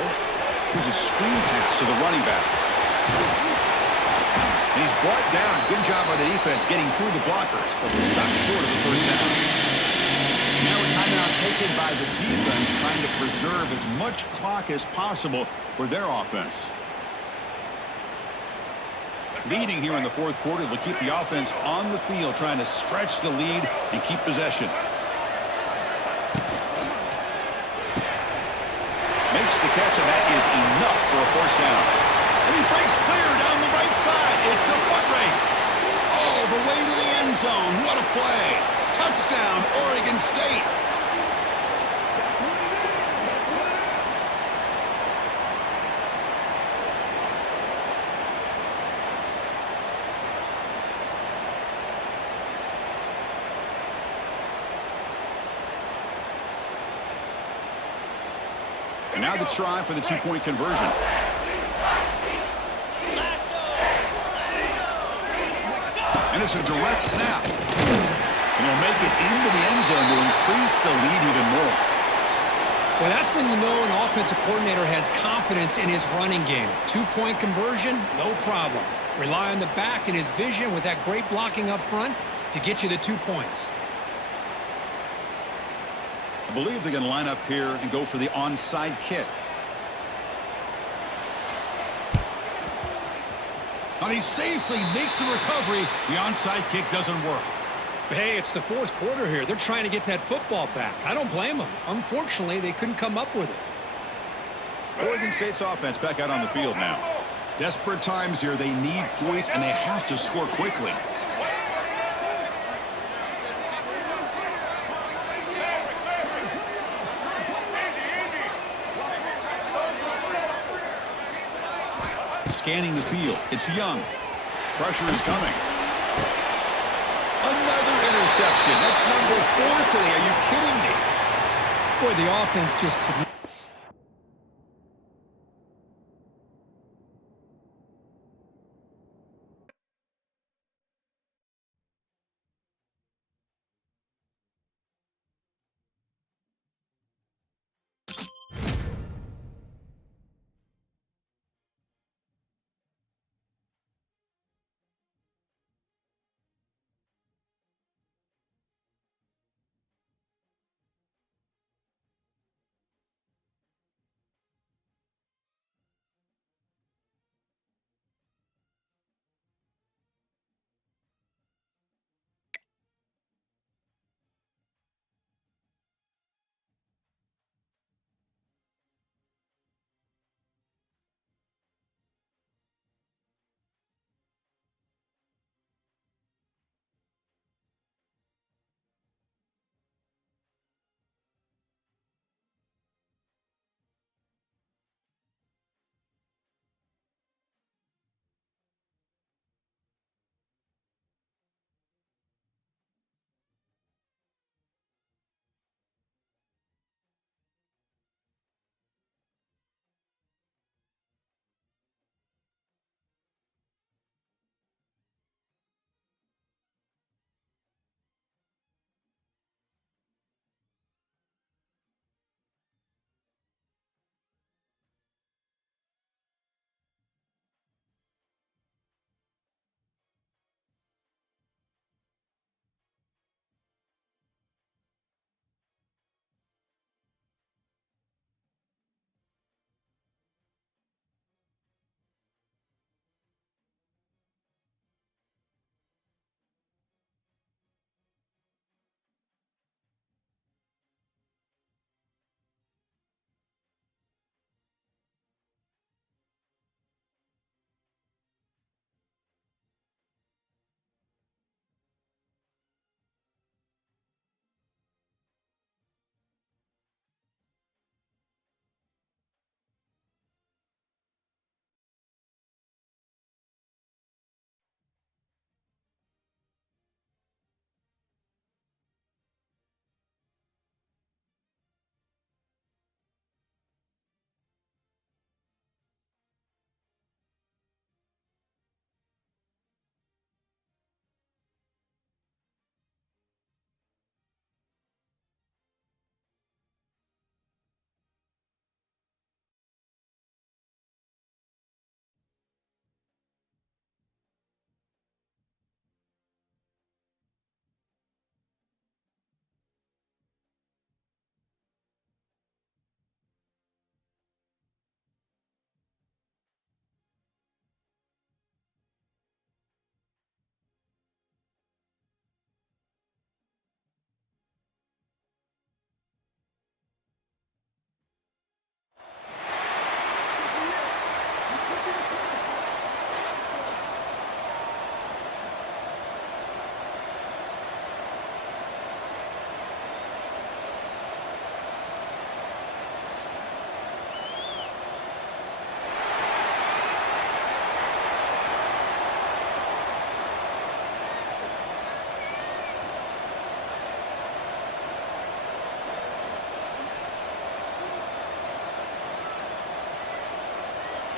Here's a screen pass to the running back. And he's brought down. Good job by the defense getting through the blockers, but he stopped short of the first down. Now a timeout taken by the defense, trying to preserve as much clock as possible for their offense. Leading here in the fourth quarter, they'll keep the offense on the field, trying to stretch the lead and keep possession. Makes the catch, and that is enough for a first down. And he breaks clear down the right side. It's a foot race. All the way to the end zone. What a play. Touchdown, Oregon State. And now the try for the two-point conversion. And it's a direct snap. And he'll make it into the end zone to increase the lead even more. Well, that's when you know an offensive coordinator has confidence in his running game. Two-point conversion, no problem. Rely on the back and his vision with that great blocking up front to get you the 2 points. I believe they're going to line up here and go for the onside kick. Now they safely make the recovery. The onside kick doesn't work. Hey, it's the fourth quarter here. They're trying to get that football back. I don't blame them. Unfortunately, they couldn't come up with it. Oregon State's offense back out on the field now. Desperate times here. They need points, and they have to score quickly. Scanning the field. It's Young. Pressure is coming. Another interception. That's number 4 today. Are you kidding me? Boy, the offense just couldn't.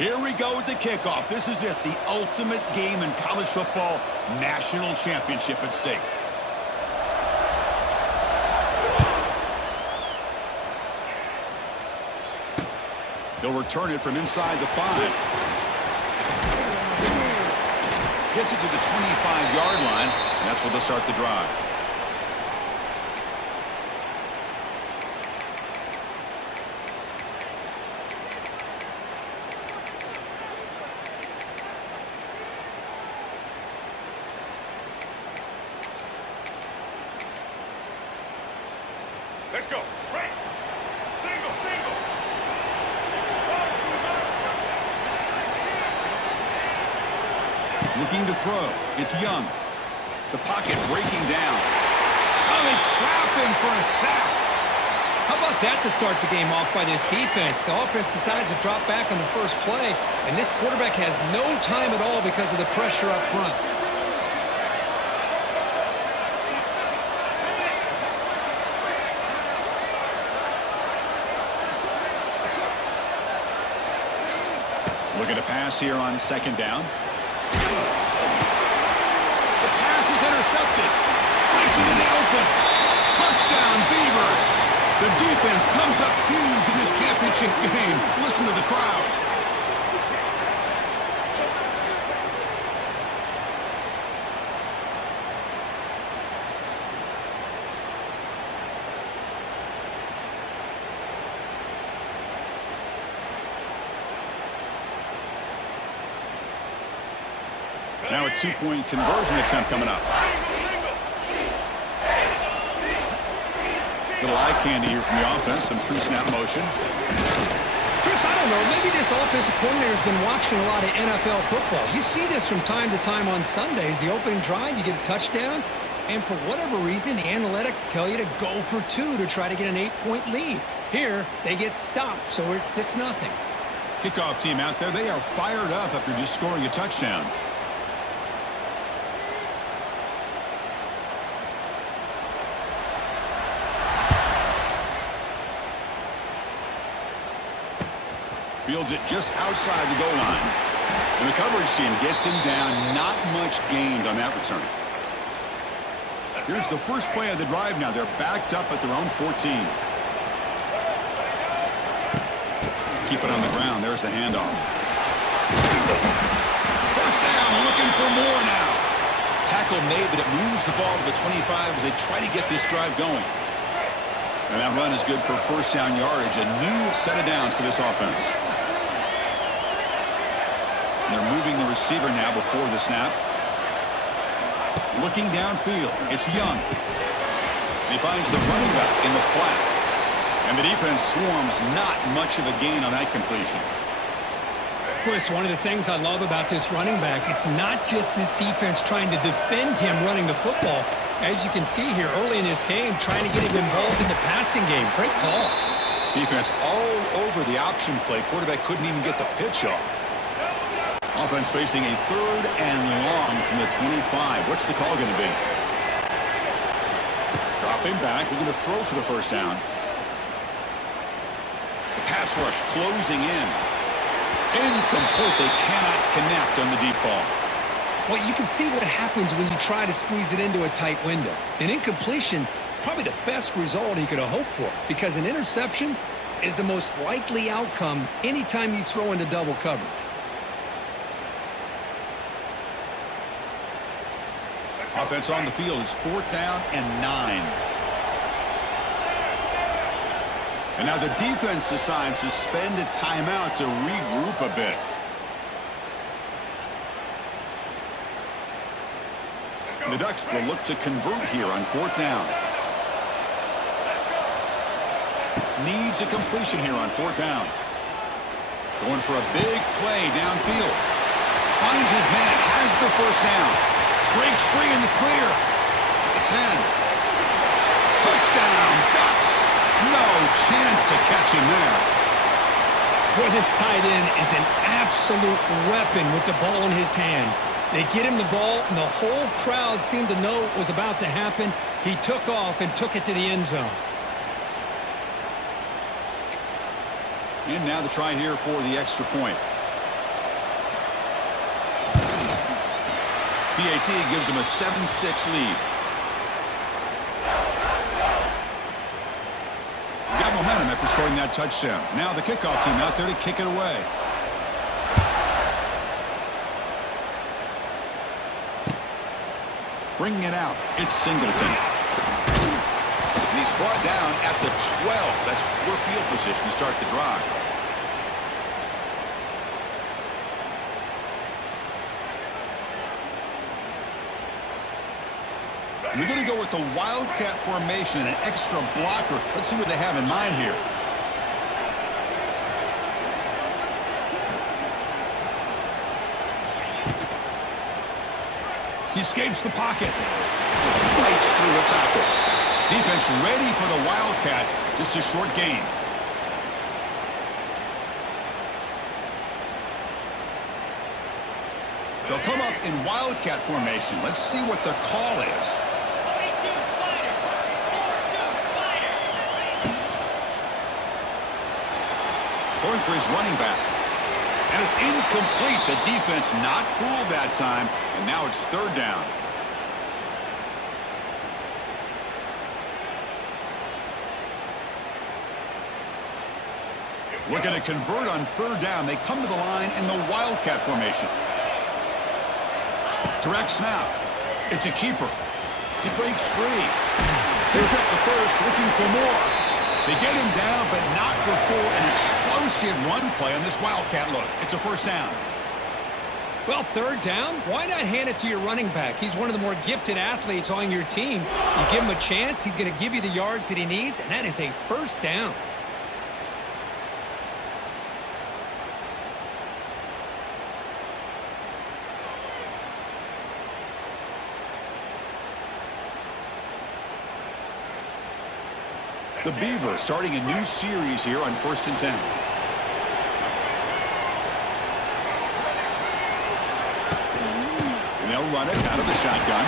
Here we go with the kickoff. This is it, the ultimate game in college football, national championship at stake. He'll return it from inside the 5. Gets it to the 25-yard line, and that's where they'll start the drive. Let's go. Right. Single. Looking to throw. It's Young. The pocket breaking down. Oh, they trap him for a sack. How about that to start the game off by this defense? The offense decides to drop back on the first play, and this quarterback has no time at all because of the pressure up front. Looking to pass here on second down. The pass is intercepted. Breaks into the open. Touchdown, Beavers. The defense comes up huge in this championship game. Listen to the crowd. Now a two-point conversion attempt coming up. Little eye candy here from the offense, some pre-snap motion. Chris, I don't know. Maybe this offensive coordinator's been watching a lot of NFL football. You see this from time to time on Sundays. The opening drive, you get a touchdown, and for whatever reason, the analytics tell you to go for 2 to try to get an 8-point lead. Here, they get stopped, so it's 6-0. Kickoff team out there, they are fired up after just scoring a touchdown. Fields it just outside the goal line. And the coverage team gets him down. Not much gained on that return. Here's the first play of the drive now. They're backed up at their own 14. Keep it on the ground. There's the handoff. First down, looking for more now. Tackle made, but it moves the ball to the 25 as they try to get this drive going. And that run is good for first down yardage. A new set of downs for this offense. They're moving the receiver now before the snap. Looking downfield, it's Young. He finds the running back in the flat. And the defense swarms, not much of a gain on that completion. Chris, one of the things I love about this running back, it's not just this defense trying to defend him running the football. As you can see here early in this game, trying to get him involved in the passing game. Great call. Defense all over the option play. Quarterback couldn't even get the pitch off. Offense facing a 3rd and long from the 25. What's the call going to be? Dropping back. We're going to throw for the first down. The pass rush closing in. Incomplete. They cannot connect on the deep ball. Well, you can see what happens when you try to squeeze it into a tight window. An incompletion is probably the best result he could have hoped for, because an interception is the most likely outcome anytime you throw into double coverage. Offense on the field. It's 4th down and 9. And now the defense decides to spend a timeout to regroup a bit. And the Ducks will look to convert here on 4th down. Needs a completion here on 4th down. Going for a big play downfield. Finds his man, has the first down. Breaks free in the clear. The 10. Touchdown, Ducks. No chance to catch him there. Boy, this tight end is an absolute weapon with the ball in his hands. They get him the ball, and the whole crowd seemed to know what was about to happen. He took off and took it to the end zone. And now the try here for the extra point. PAT gives them a 7-6 lead. Got momentum after scoring that touchdown. Now the kickoff team out there to kick it away. Bringing it out, it's Singleton. And he's brought down at the 12. That's poor field position to start the drive. We're going to go with the Wildcat formation and an extra blocker. Let's see what they have in mind here. He escapes the pocket. Fights through a tackle. Defense ready for the Wildcat. Just a short gain. They'll come up in Wildcat formation. Let's see what the call is. Going for his running back. And it's incomplete. The defense not fooled that time. And now it's third down. Looking to convert on third down. They come to the line in the Wildcat formation. Direct snap. It's a keeper. He breaks free. Here's at the first, looking for more. They get him down, but not before an explosive run play on this Wildcat look. It's a first down. Well, third down, why not hand it to your running back? He's one of the more gifted athletes on your team. You give him a chance, he's going to give you the yards that he needs, and that is a first down. The Beavers starting a new series here on 1st and 10. And they'll run it out of the shotgun.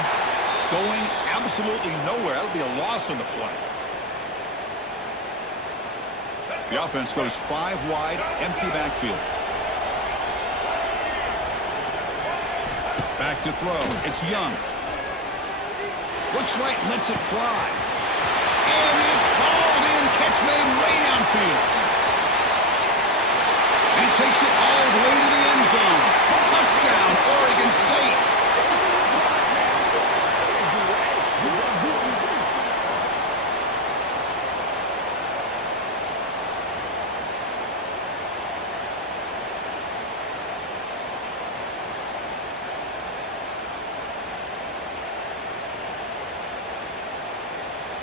Going absolutely nowhere. That'll be a loss on the play. The offense goes 5 wide, empty backfield. Back to throw. It's Young. Looks right, lets it fly. And it's hauled in. Catch made way downfield. And he takes it all the way to the end zone. Touchdown, Oregon State.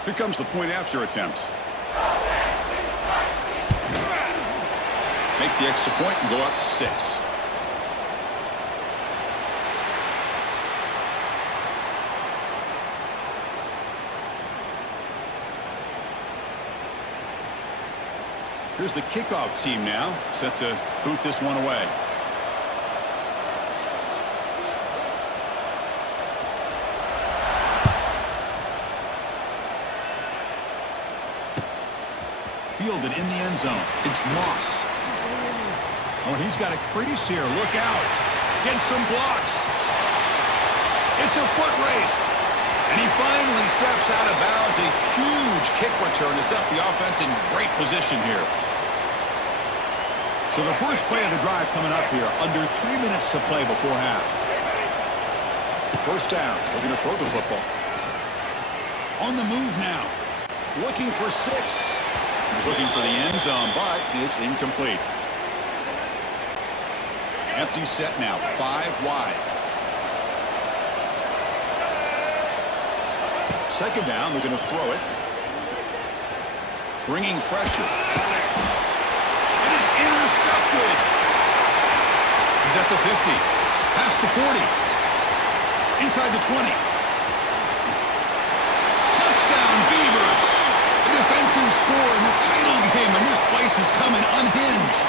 Here comes the point after attempt. Make the extra point and go up 6. Here's the kickoff team now, set to boot this one away. Fielded in the end zone. It's Moss. Oh, he's got a crease here. Look out. Gets some blocks. It's a foot race. And he finally steps out of bounds. A huge kick return to set the offense in great position here. So the first play of the drive coming up here. Under 3 minutes to play before half. First down. Looking to throw the football. On the move now. Looking for 6. He's looking for the end zone, but it's incomplete. Empty set now, 5 wide. Second down, looking to throw it. Bringing pressure. It is intercepted. He's at the 50. Past the 40. Inside the 20. Touchdown, Beavers. A defensive score in the title game, and this place is coming unhinged.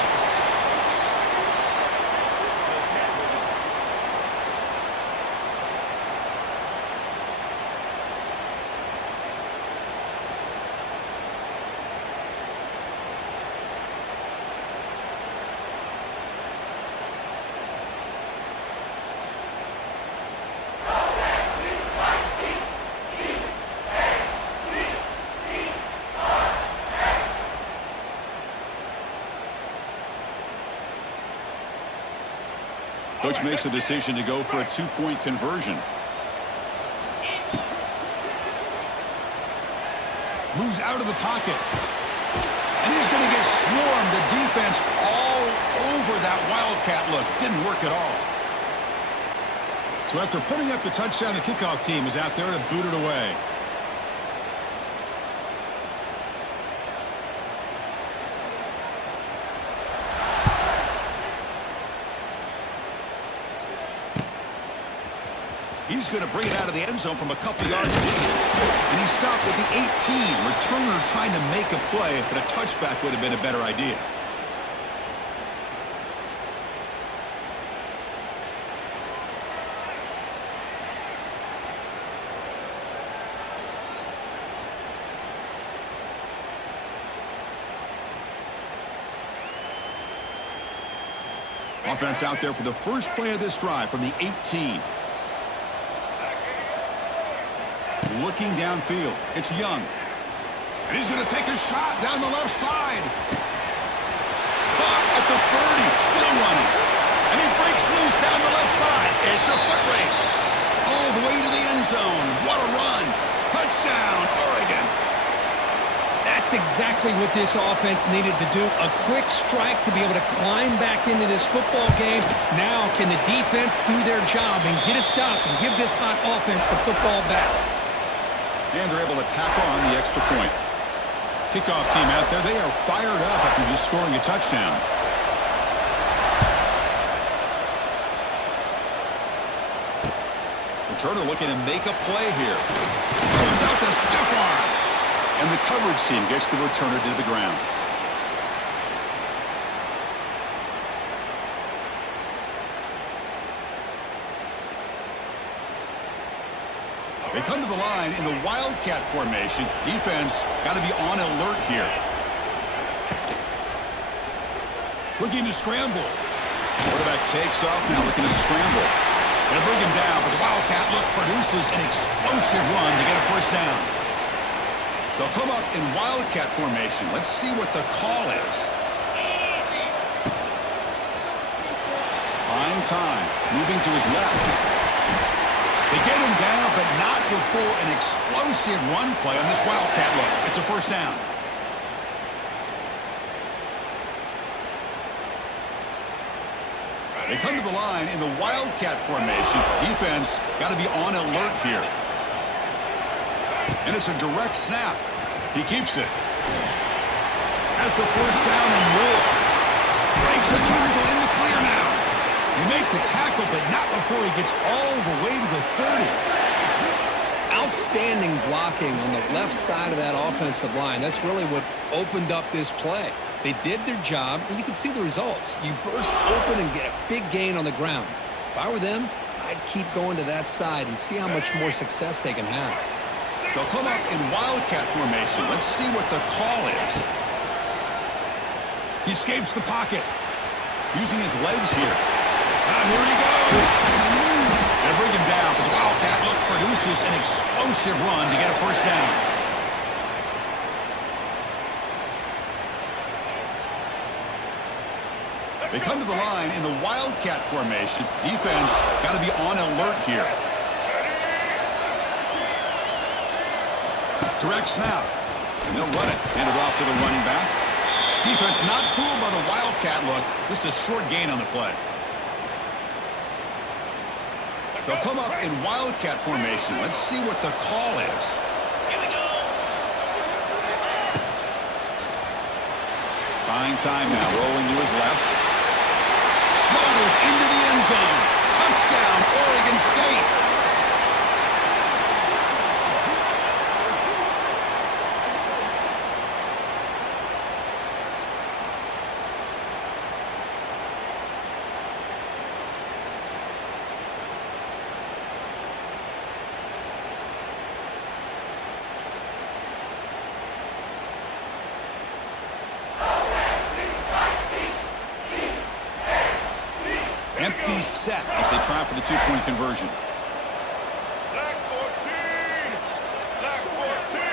Coach makes the decision to go for a two-point conversion. Moves out of the pocket. And he's going to get swarmed. The defense all over that Wildcat look. Didn't work at all. So after putting up the touchdown, the kickoff team is out there to boot it away. He's going to bring it out of the end zone from a couple yards deep. And he stopped with the 18. Returner trying to make a play, but a touchback would have been a better idea. Offense out there for the first play of this drive from the 18. Looking downfield. It's Young. And he's going to take a shot down the left side. Caught at the 30. Still running. And he breaks loose down the left side. It's a foot race. All the way to the end zone. What a run. Touchdown, Oregon. That's exactly what this offense needed to do. A quick strike to be able to climb back into this football game. Now can the defense do their job and get a stop and give this hot offense the football back? And they're able to tack on the extra point. Kickoff team out there, they are fired up after just scoring a touchdown. Returner looking to make a play here. Goes out to stiff arm. And the coverage team gets the returner to the ground. They come to the line in the Wildcat formation. Defense got to be on alert here. Looking to scramble. Quarterback takes off now, looking to scramble. Going to bring him down, but the Wildcat look produces an explosive run to get a first down. They'll come up in Wildcat formation. Let's see what the call is. Buying time. Moving to his left. They get him down, but not before an explosive run play on this Wildcat look. It's a first down. They come to the line in the Wildcat formation. Defense got to be on alert here. And it's a direct snap. He keeps it. Has the first down and more. Breaks the tackle in the clear now. You make the tackle, but not before he gets all the way to the 30. Outstanding blocking on the left side of that offensive line. That's really what opened up this play. They did their job, and you can see the results. You burst open and get a big gain on the ground. If I were them, I'd keep going to that side and see how much more success they can have. They'll come up in Wildcat formation. Let's see what the call is. He escapes the pocket. Using his legs here. And here he goes. They bring him down, but the Wildcat look produces an explosive run to get a first down. They come to the line in the Wildcat formation. Defense got to be on alert here. Direct snap. And they'll run it. Hand it off to the running back. Defense not fooled by the Wildcat look. Just a short gain on the play. They'll come up in Wildcat formation. Let's see what the call is. Buying time now. Rolling to his left. Motors into the end zone. Touchdown, Oregon State. Empty set as they try for the two-point conversion. Black 14. Black 14.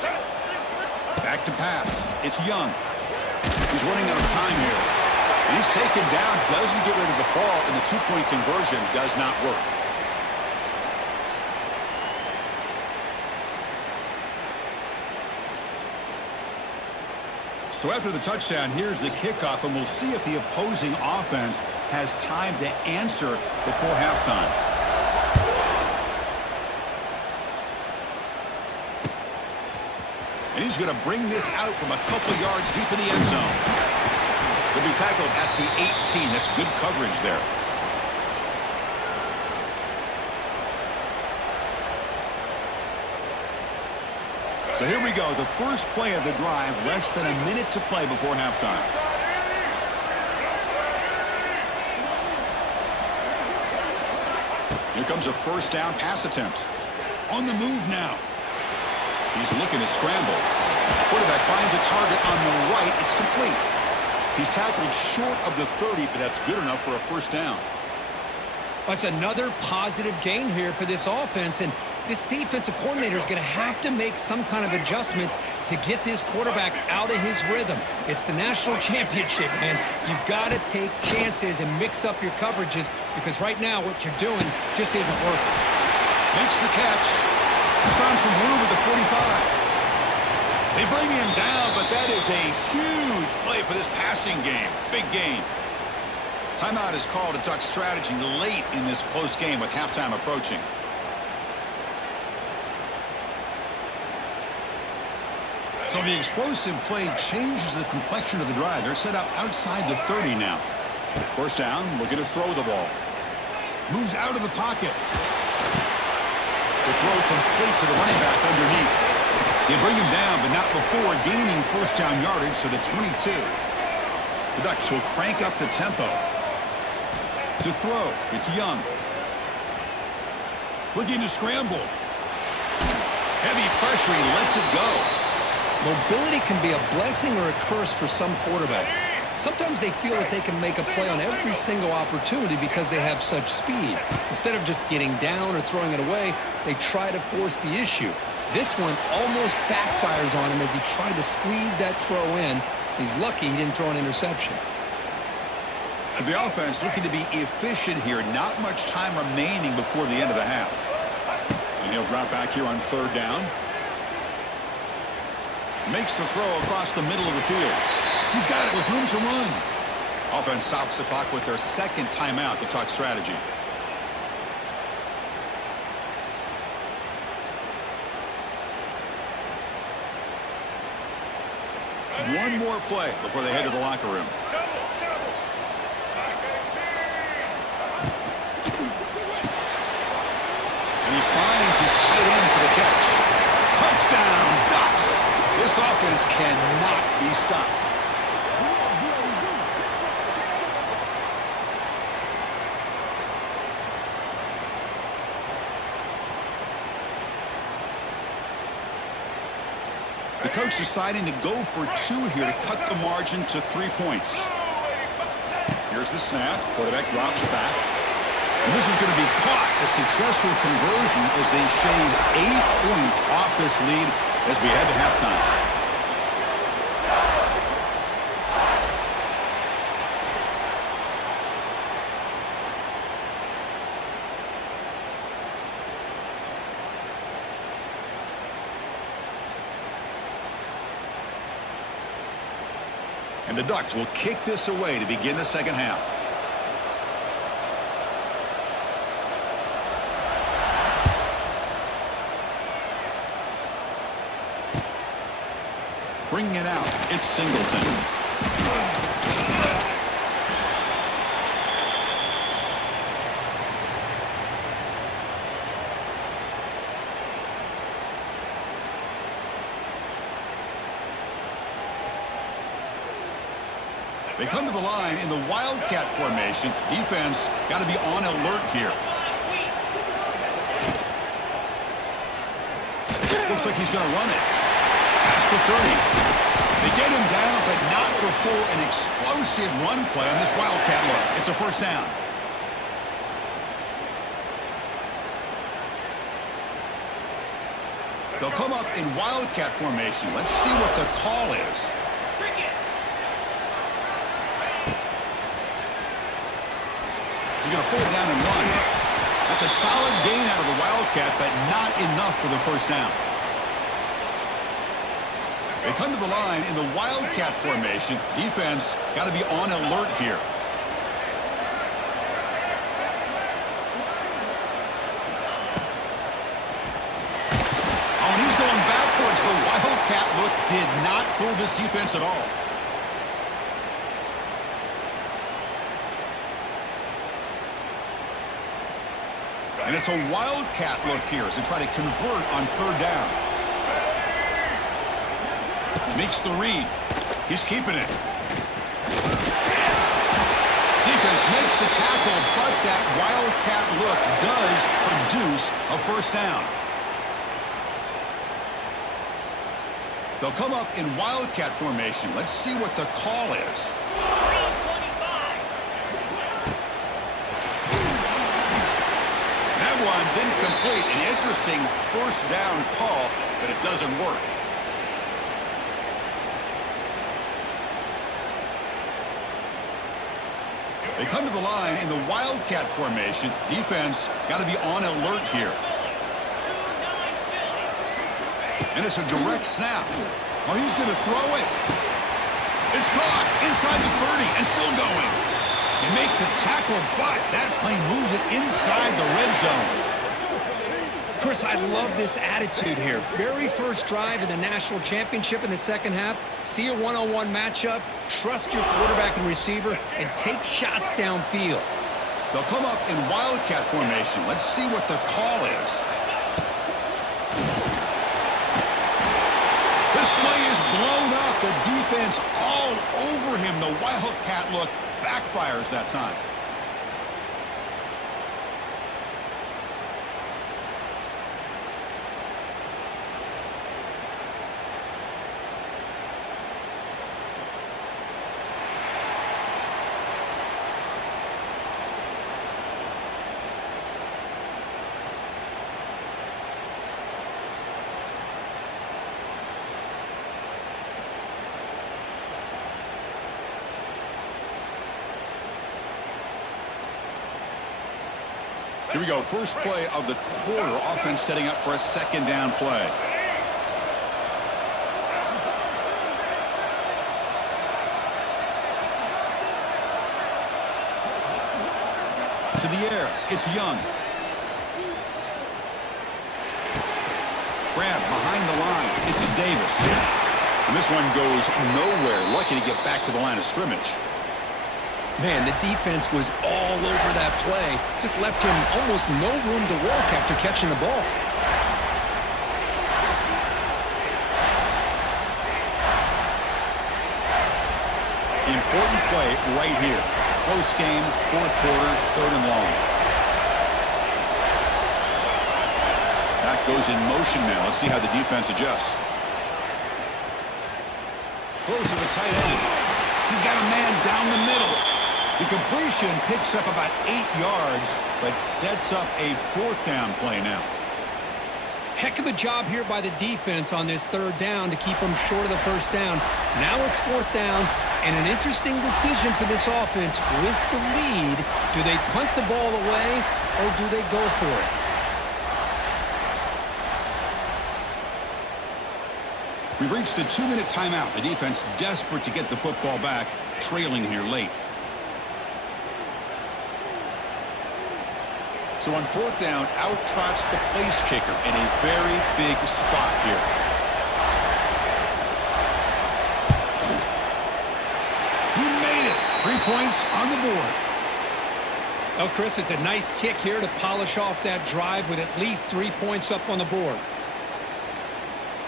Set. Back to pass. It's Young. He's running out of time here. And he's taken down, doesn't get rid of the ball, and the two-point conversion does not work. So after the touchdown, here's the kickoff, and we'll see if the opposing offense has time to answer before halftime. And he's going to bring this out from a couple yards deep in the end zone. He'll be tackled at the 18. That's good coverage there. So here we go, the first play of the drive, less than a minute to play before halftime. Here comes a first down pass attempt. On the move now. He's looking to scramble. Quarterback finds a target on the right. It's complete. He's tackled short of the 30, but that's good enough for a first down. That's another positive gain here for this offense, and this defensive coordinator is going to have to make some kind of adjustments to get this quarterback out of his rhythm. It's the national championship, man. You've got to take chances and mix up your coverages because right now what you're doing just isn't working. Makes the catch. He's found some room at the 45. They bring him down, but that is a huge play for this passing game. Big game. Timeout is called to talk strategy late in this close game with halftime approaching. So the explosive play changes the complexion of the drive. They're set up outside the 30 now. First down, looking to throw the ball. Moves out of the pocket. The throw complete to the running back underneath. They bring him down, but not before gaining first down yardage to the 22. The Ducks will crank up the tempo. To throw, it's Young. Looking to scramble. Heavy pressure, he lets it go. Mobility can be a blessing or a curse for some quarterbacks. Sometimes they feel that they can make a play on every single opportunity because they have such speed. Instead of just getting down or throwing it away, they try to force the issue. This one almost backfires on him as he tried to squeeze that throw in. He's lucky he didn't throw an interception. So the offense looking to be efficient here. Not much time remaining before the end of the half. And he'll drop back here on third down. Makes the throw across the middle of the field. He's got it with room to run. Offense stops the clock with their second timeout to talk strategy. One more play before they head to the locker room. And he finds his tight end for the catch. Touchdown, Ducks! This offense cannot be stopped. The coach deciding to go for two here to cut the margin to 3 points. Here's the snap. Quarterback drops back. And this is going to be caught. A successful conversion as they shave 8 points off this lead as we head to halftime. And the Ducks will kick this away to begin the second half. Bringing it out, it's Singleton. They come to the line in the Wildcat formation. Defense got to be on alert here. Looks like he's going to run it. Past the 30. They get him down, but not before an explosive run play on this Wildcat look. It's a first down. They'll come up in Wildcat formation. Let's see what the call is. They're going to pull it down and run. That's a solid gain out of the Wildcat, but not enough for the first down. They come to the line in the Wildcat formation. Defense got to be on alert here. Oh, and he's going backwards. The Wildcat look did not fool this defense at all. And it's a Wildcat look here as they try to convert on third down. Makes the read. He's keeping it. Defense makes the tackle, but that Wildcat look does produce a first down. They'll come up in Wildcat formation. Let's see what the call is. That one's incomplete. An interesting first down call, but it doesn't work. They come to the line in the Wildcat formation. Defense got to be on alert here. And it's a direct snap. Oh, he's going to throw it. It's caught inside the 30 and still going. They make the tackle, but that plane moves it inside the red zone. Chris, I love this attitude here. Very first drive in the national championship in the second half. See a one-on-one matchup, trust your quarterback and receiver, and take shots downfield. They'll come up in Wildcat formation. Let's see what the call is. This play is blown up. The defense all over him. The Wildcat look backfires that time. Here we go. First play of the quarter. Offense setting up for a second down play. To the air. It's Young. Grab behind the line. It's Davis. And this one goes nowhere. Lucky to get back to the line of scrimmage. Man, the defense was all over that play. Just left him almost no room to work after catching the ball. Important play right here. Close game, fourth quarter, third and long. That goes in motion now. Let's see how the defense adjusts. Close to the tight end. He's got a man down the middle. The completion picks up about 8 yards, but sets up a fourth down play now. Heck of a job here by the defense on this third down to keep them short of the first down. Now it's fourth down, and an interesting decision for this offense. With the lead, do they punt the ball away, or do they go for it? We've reached the 2-minute timeout. The defense desperate to get the football back, trailing here late. So on fourth down, out trots the place kicker in a very big spot here. He made it. 3 points on the board. Oh, Chris, it's a nice kick here to polish off that drive with at least 3 points up on the board.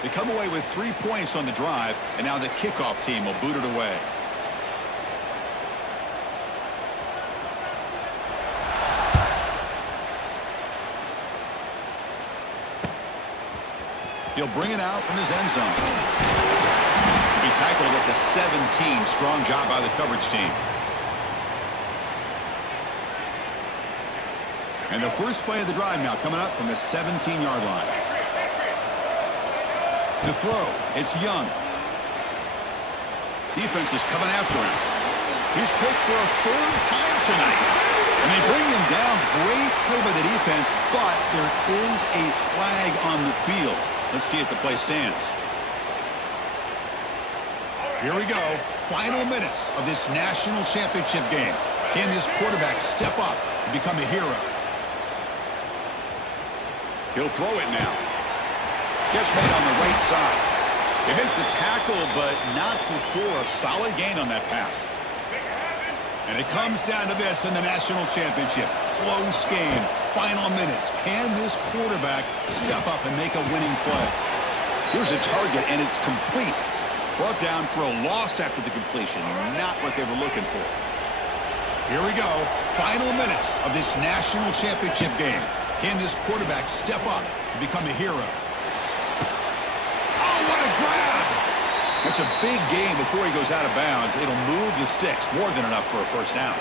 They come away with 3 points on the drive, and now the kickoff team will boot it away. He'll bring it out from his end zone. He tackled at the 17. Strong job by the coverage team. And the first play of the drive now coming up from the 17-yard line. To throw, it's Young. Defense is coming after him. He's picked for a third time tonight. And they bring him down. Great play by the defense, but there is a flag on the field. Let's see if the play stands. Here we go. Final minutes of this national championship game. Can this quarterback step up and become a hero? He'll throw it now. Catch made on the right side. They make the tackle, but not before a solid gain on that pass. And it comes down to this in the national championship. Close game. Final minutes. Can this quarterback step up and make a winning play? Here's a target, and it's complete. Brought down for a loss after the completion. Not what they were looking for. Here we go. Final minutes of this national championship game. Can this quarterback step up and become a hero? Oh, what a grab! That's a big gain before he goes out of bounds. It'll move the sticks. More than enough for a first down.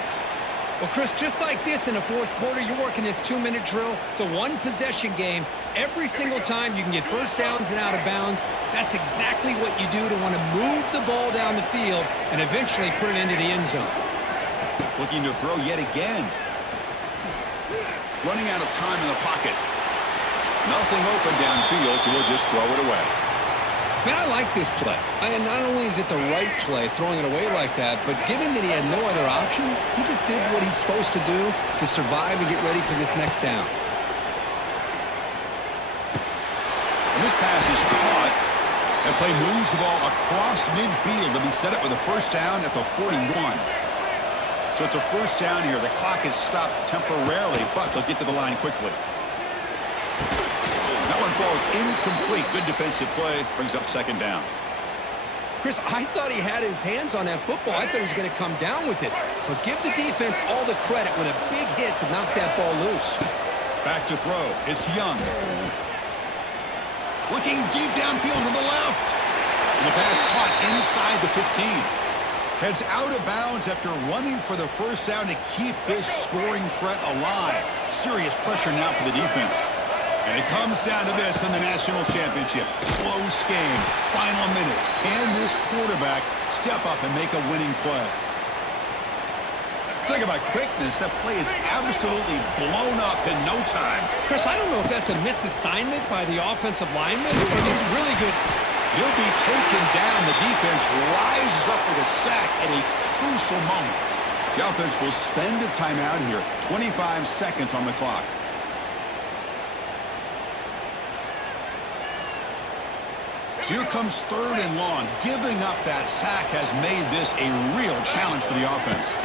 Well, Chris, just like this in the fourth quarter, you're working this 2-minute drill. It's a one-possession game. Every single time you can get first downs and out of bounds, that's exactly what you do to want to move the ball down the field and eventually put it into the end zone. Looking to throw yet again. Running out of time in the pocket. Nothing open downfield, so we'll just throw it away. Man, I like this play. And not only is it the right play, throwing it away like that, but given that he had no other option, he just did what he's supposed to do to survive and get ready for this next down. And this pass is caught. That play moves the ball across midfield to be set up with a first down at the 41. So it's a first down here. The clock is stopped temporarily, but they'll get to the line quickly. That one falls incomplete. Good defensive play. Brings up second down. Chris, I thought he had his hands on that football. I thought he was going to come down with it. But give the defense all the credit with a big hit to knock that ball loose. Back to throw. It's Young. Looking deep downfield to the left. And the pass caught inside the 15. Heads out of bounds after running for the first down to keep this scoring threat alive. Serious pressure now for the defense. And it comes down to this in the national championship. Close game. Final minutes. Can this quarterback step up and make a winning play? Talk about quickness. That play is absolutely blown up in no time. Chris, I don't know if that's a misassignment by the offensive lineman or just really good. He'll be taken down. The defense rises up with a sack at a crucial moment. The offense will spend a timeout here. 25 seconds on the clock. So here comes third and long. Giving up that sack has made this a real challenge for the offense.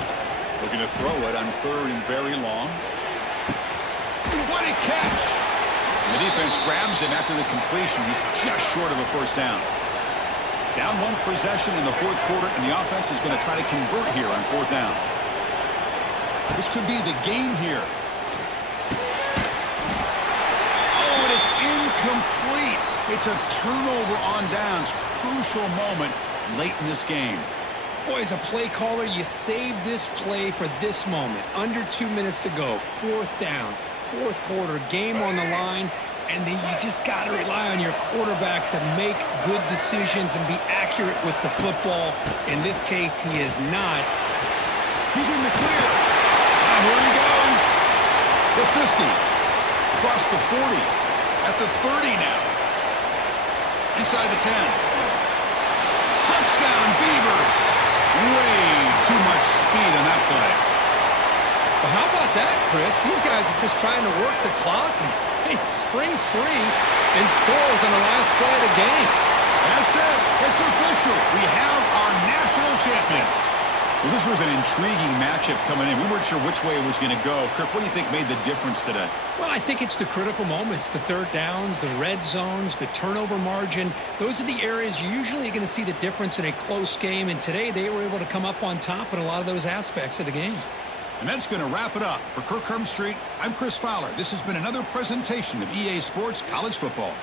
Looking to throw it on third and very long. What a catch! And the defense grabs him after the completion. He's just short of a first down. Down one possession in the fourth quarter, and the offense is going to try to convert here on fourth down. This could be the game here. Oh, and it's incomplete. It's a turnover on downs. Crucial moment late in this game. Boy, as a play caller, you saved this play for this moment. Under 2 minutes to go. Fourth down. Fourth quarter. Game on the line. And then you just got to rely on your quarterback to make good decisions and be accurate with the football. In this case, he is not. He's in the clear. Now here he goes. The 50. Across the 40. At the 30 now. Inside the 10. Touchdown, Beavers. Way too much speed on that play. Well, how about that, Chris? These guys are just trying to work the clock. And he springs free and scores on the last play of the game. That's it. It's official. We have our national champions. Well, this was an intriguing matchup coming in. We weren't sure which way it was going to go. Kirk, what do you think made the difference today? Well, I think it's the critical moments, the third downs, the red zones, the turnover margin. Those are the areas you're usually going to see the difference in a close game. And today they were able to come up on top in a lot of those aspects of the game. And that's going to wrap it up. For Kirk Herbstreit, I'm Chris Fowler. This has been another presentation of EA Sports College Football.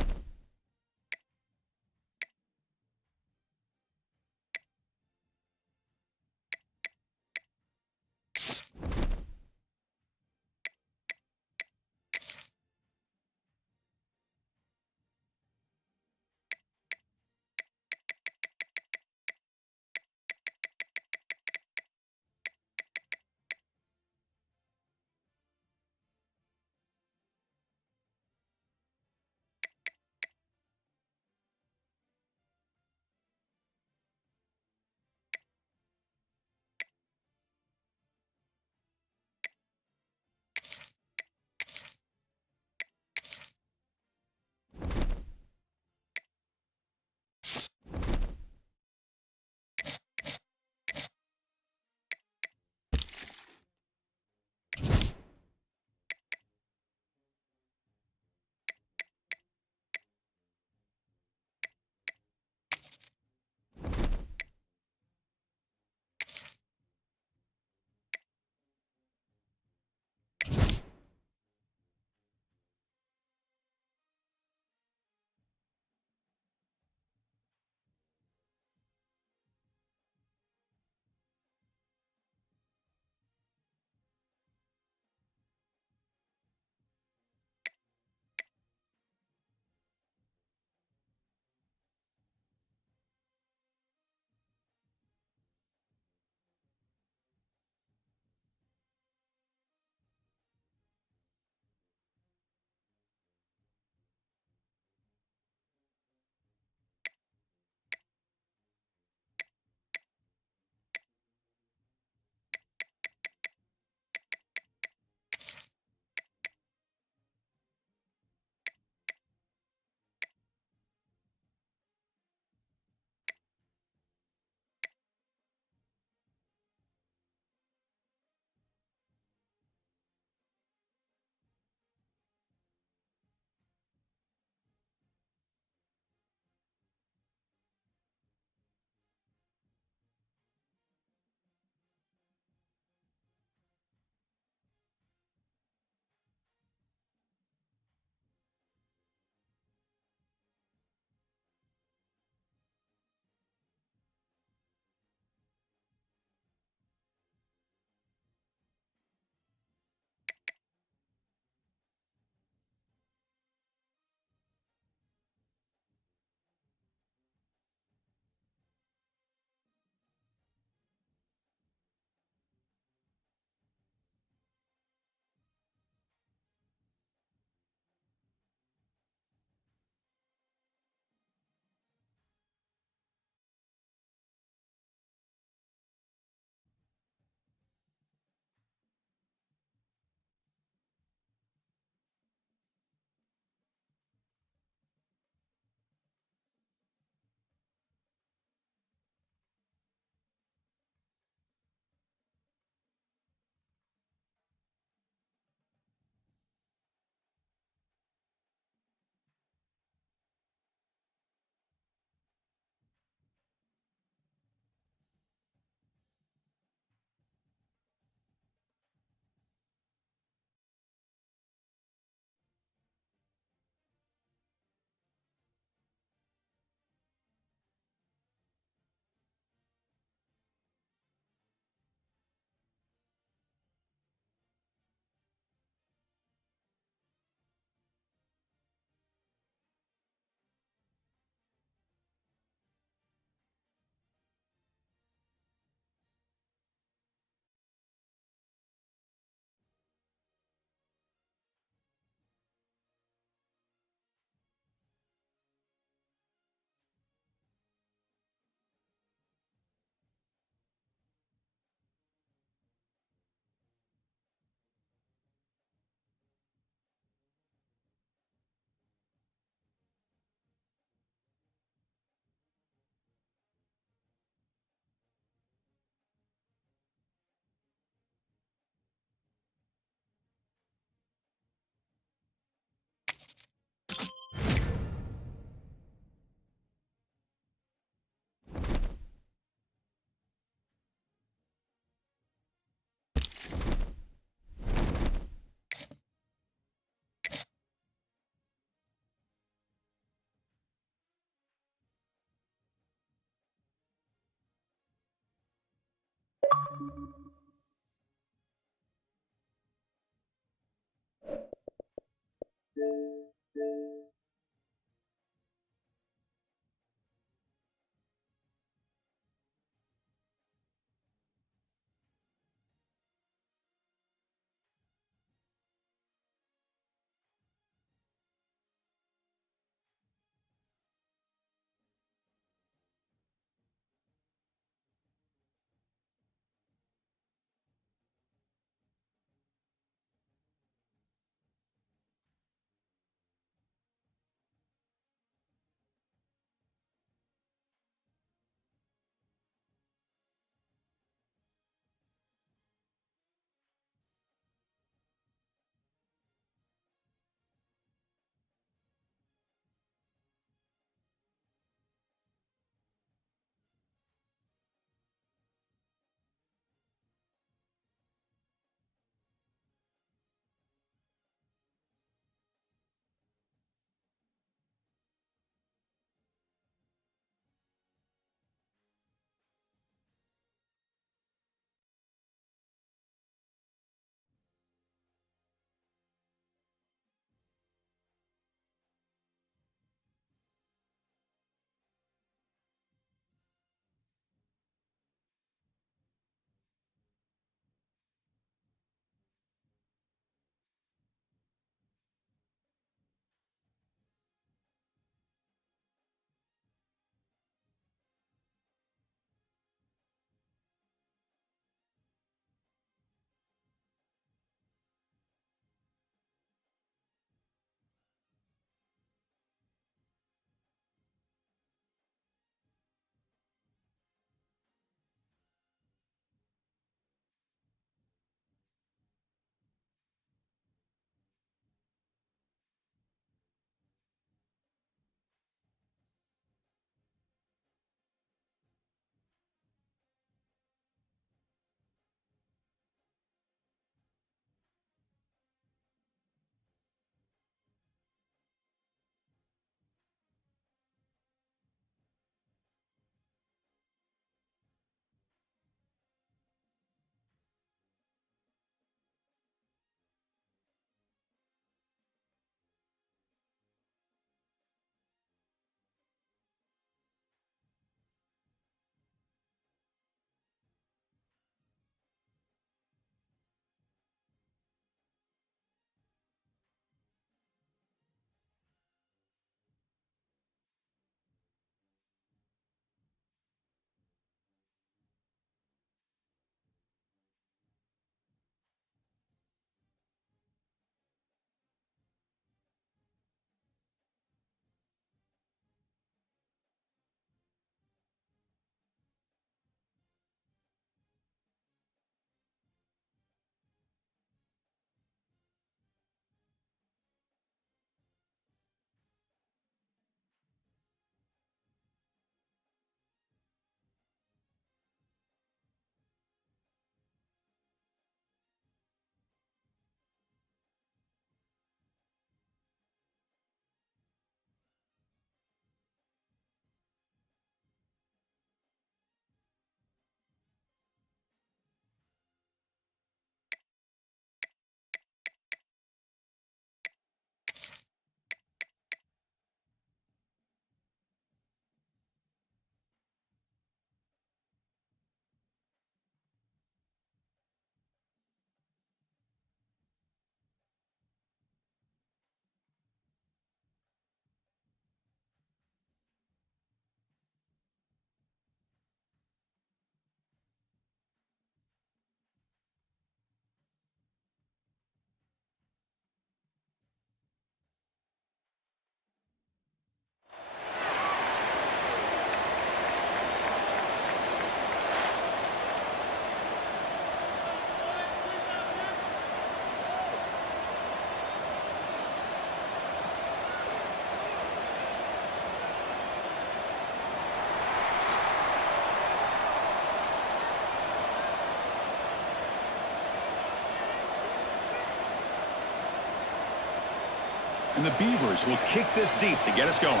And the Beavers will kick this deep to get us going.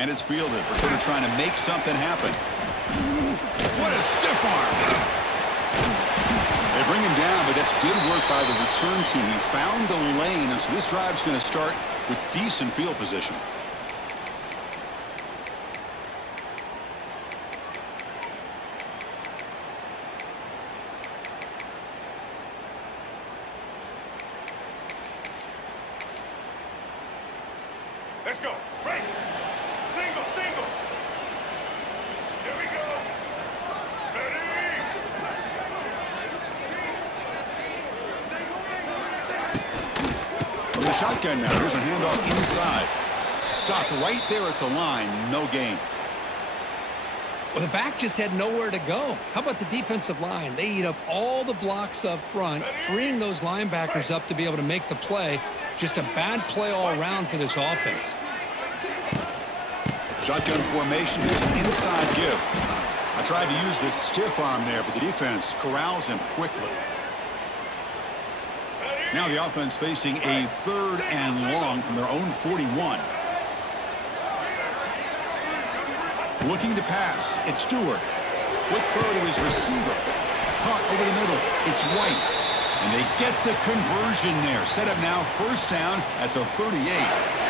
And it's fielded. We're sort of trying to make something happen. What a stiff arm. They bring him down, but that's good work by the return team. He found the lane, and so this drive's going to start with decent field position. Let's go. Break. Single, single. Here we go. Ready. From the shotgun now, here's a handoff inside. Stopped right there at the line, no gain. Well, the back just had nowhere to go. How about the defensive line? They eat up all the blocks up front, freeing those linebackers up to be able to make the play. Just a bad play all around for this offense. Shotgun formation, here's an inside give. I tried to use this stiff arm there, but the defense corrals him quickly. Now the offense facing a 3rd and long from their own 41. Looking to pass, it's Stewart. Quick throw to his receiver. Caught over the middle, it's White. And they get the conversion there. Set up now, 1st down at the 38.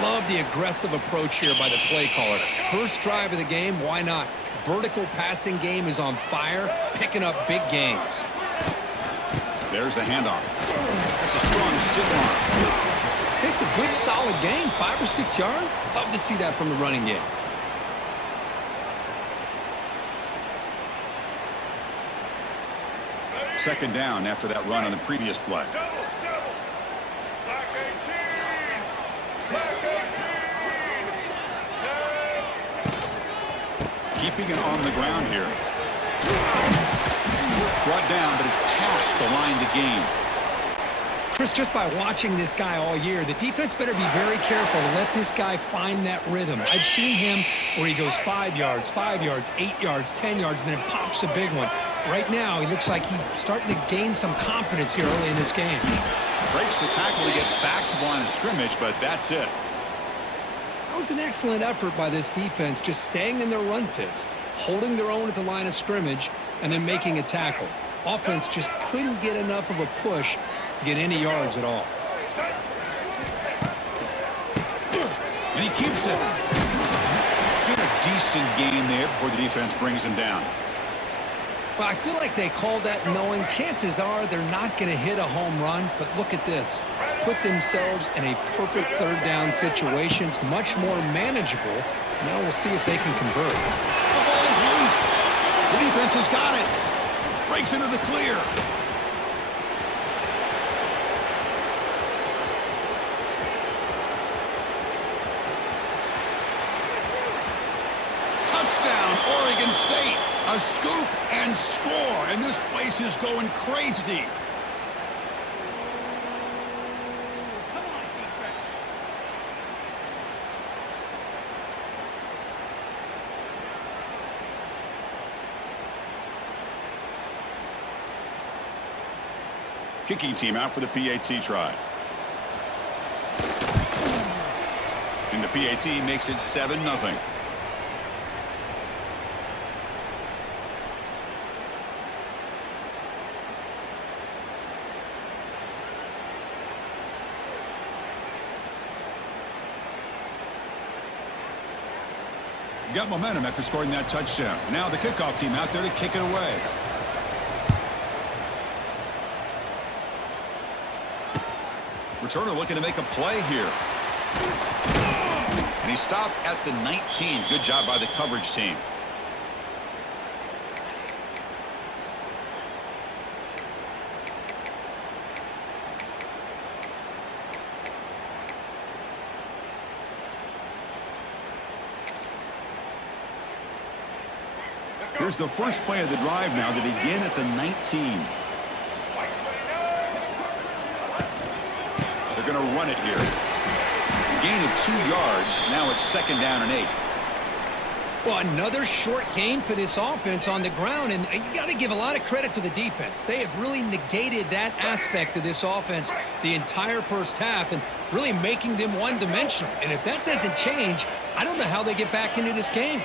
Love the aggressive approach here by the play caller. First drive of the game, why not? Vertical passing game is on fire, picking up big gains. There's the handoff. That's a strong stiff arm. It's a good, solid game, 5 or 6 yards. Love to see that from the running game. Second down after that run on the previous play. Double, double. Black 18. Black 18. Set. Keeping it on the ground here. Brought down, but it's past the line to gain. Chris, just by watching this guy all year, the defense better be very careful to let this guy find that rhythm. I've seen him where he goes 5 yards, 8 yards, 10 yards, and then pops a big one. Right now, he looks like he's starting to gain some confidence here early in this game. Breaks the tackle to get back to the line of scrimmage, but that's it. That was an excellent effort by this defense, just staying in their run fits, holding their own at the line of scrimmage, and then making a tackle. Offense just couldn't get enough of a push to get any yards at all. And he keeps it. Get a decent gain there before the defense brings him down. Well, I feel like they called that knowing chances are they're not going to hit a home run, but look at this. Put themselves in a perfect 3rd down situation. It's much more manageable. Now we'll see if they can convert. The ball is loose. The defense has got it. Breaks into the clear. Touchdown, Oregon State. A scoop and score, and this place is going crazy. Kicking team out for the PAT try. And the PAT makes it 7-0. Got momentum after scoring that touchdown. Now the kickoff team out there to kick it away. Returner looking to make a play here. And he stopped at the 19. Good job by the coverage team. Here's the first play of the drive now to begin at the 19. They're going to run it here. Gain of 2 yards. Now it's 2nd down and 8. Well, another short gain for this offense on the ground, and you got to give a lot of credit to the defense. They have really negated that aspect of this offense the entire first half and really making them one-dimensional. And if that doesn't change, I don't know how they get back into this game.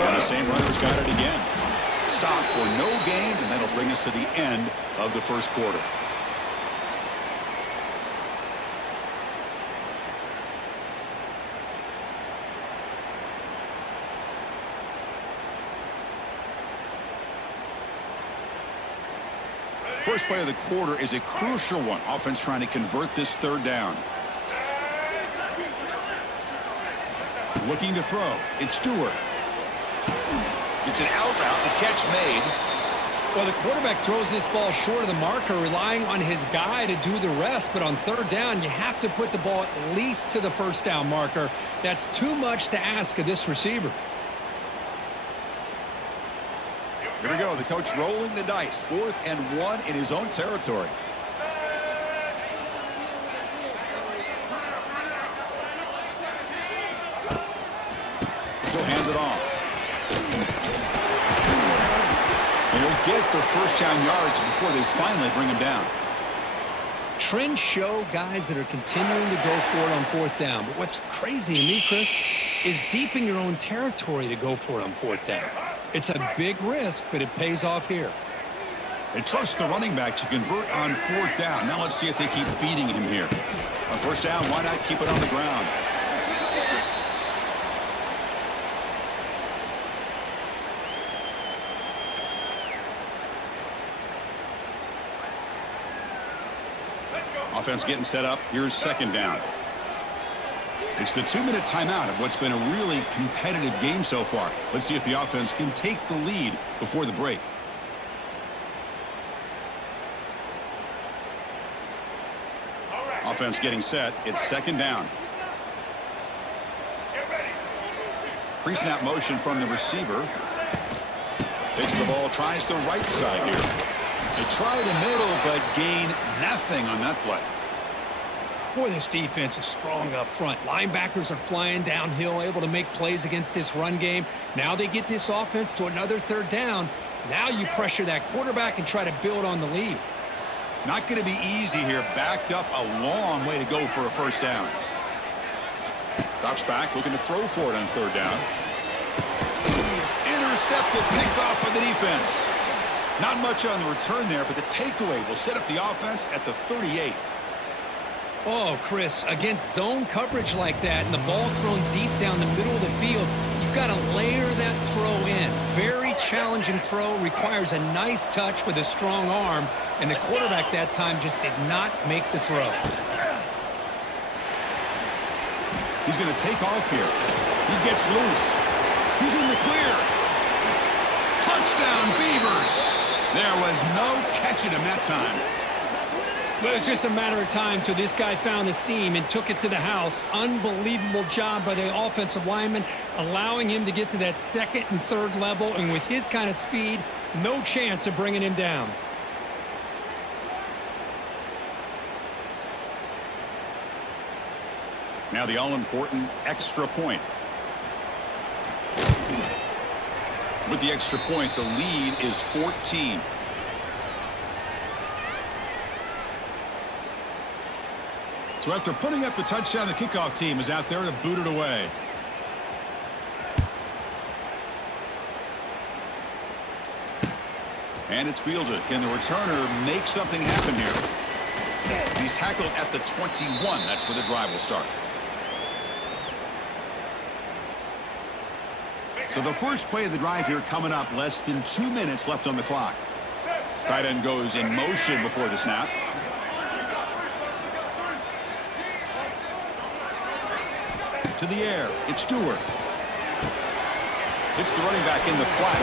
And the same runner's got it again. Stop for no gain, and that'll bring us to the end of the first quarter. First play of the quarter is a crucial one. Offense trying to convert this third down. Looking to throw. It's Stewart. It's an out route. The catch made. Well, the quarterback throws this ball short of the marker, relying on his guy to do the rest. But on third down, you have to put the ball at least to the first down marker. That's too much to ask of this receiver. Here we go. The coach rolling the dice. 4th and 1 in his own territory. He'll hand it off. And he'll get the first down yards before they finally bring him down. Trends show guys that are continuing to go for it on 4th down. But what's crazy to me, Chris, is deep in your own territory to go for it on 4th down. It's a big risk, but it pays off here. They trust the running back to convert on 4th down. Now let's see if they keep feeding him here. On 1st down, why not keep it on the ground? Offense getting set up. Here's 2nd down. It's the 2-minute timeout of what's been a really competitive game so far. Let's see if the offense can take the lead before the break. Offense getting set. It's 2nd down. Pre-snap motion from the receiver. Takes the ball, tries the right side here. They try the middle, but gain nothing on that play. Boy, this defense is strong up front. Linebackers are flying downhill, able to make plays against this run game. Now they get this offense to another 3rd down. Now you pressure that quarterback and try to build on the lead. Not going to be easy here. Backed up a long way to go for a 1st down. Drops back, looking to throw for it on 3rd down. Intercepted, picked off by the defense. Not much on the return there, but the takeaway will set up the offense at the 38. Oh, Chris, against zone coverage like that and the ball thrown deep down the middle of the field, you've got to layer that throw in. Very challenging throw, requires a nice touch with a strong arm, and the quarterback that time just did not make the throw. He's going to take off here. He gets loose. He's in the clear. Touchdown, Beavers. There was no catching him that time. But it was just a matter of time till this guy found the seam and took it to the house. Unbelievable job by the offensive lineman, allowing him to get to that 2nd and 3rd level. And with his kind of speed, no chance of bringing him down. Now the all-important extra point. With the extra point, the lead is 14. So after putting up the touchdown, the kickoff team is out there to boot it away. And it's fielded. Can the returner make something happen here? He's tackled at the 21. That's where the drive will start. So the first play of the drive here coming up. Less than 2 minutes left on the clock. Tight end goes in motion before the snap. To the air. It's Stewart. It's the running back in the flat.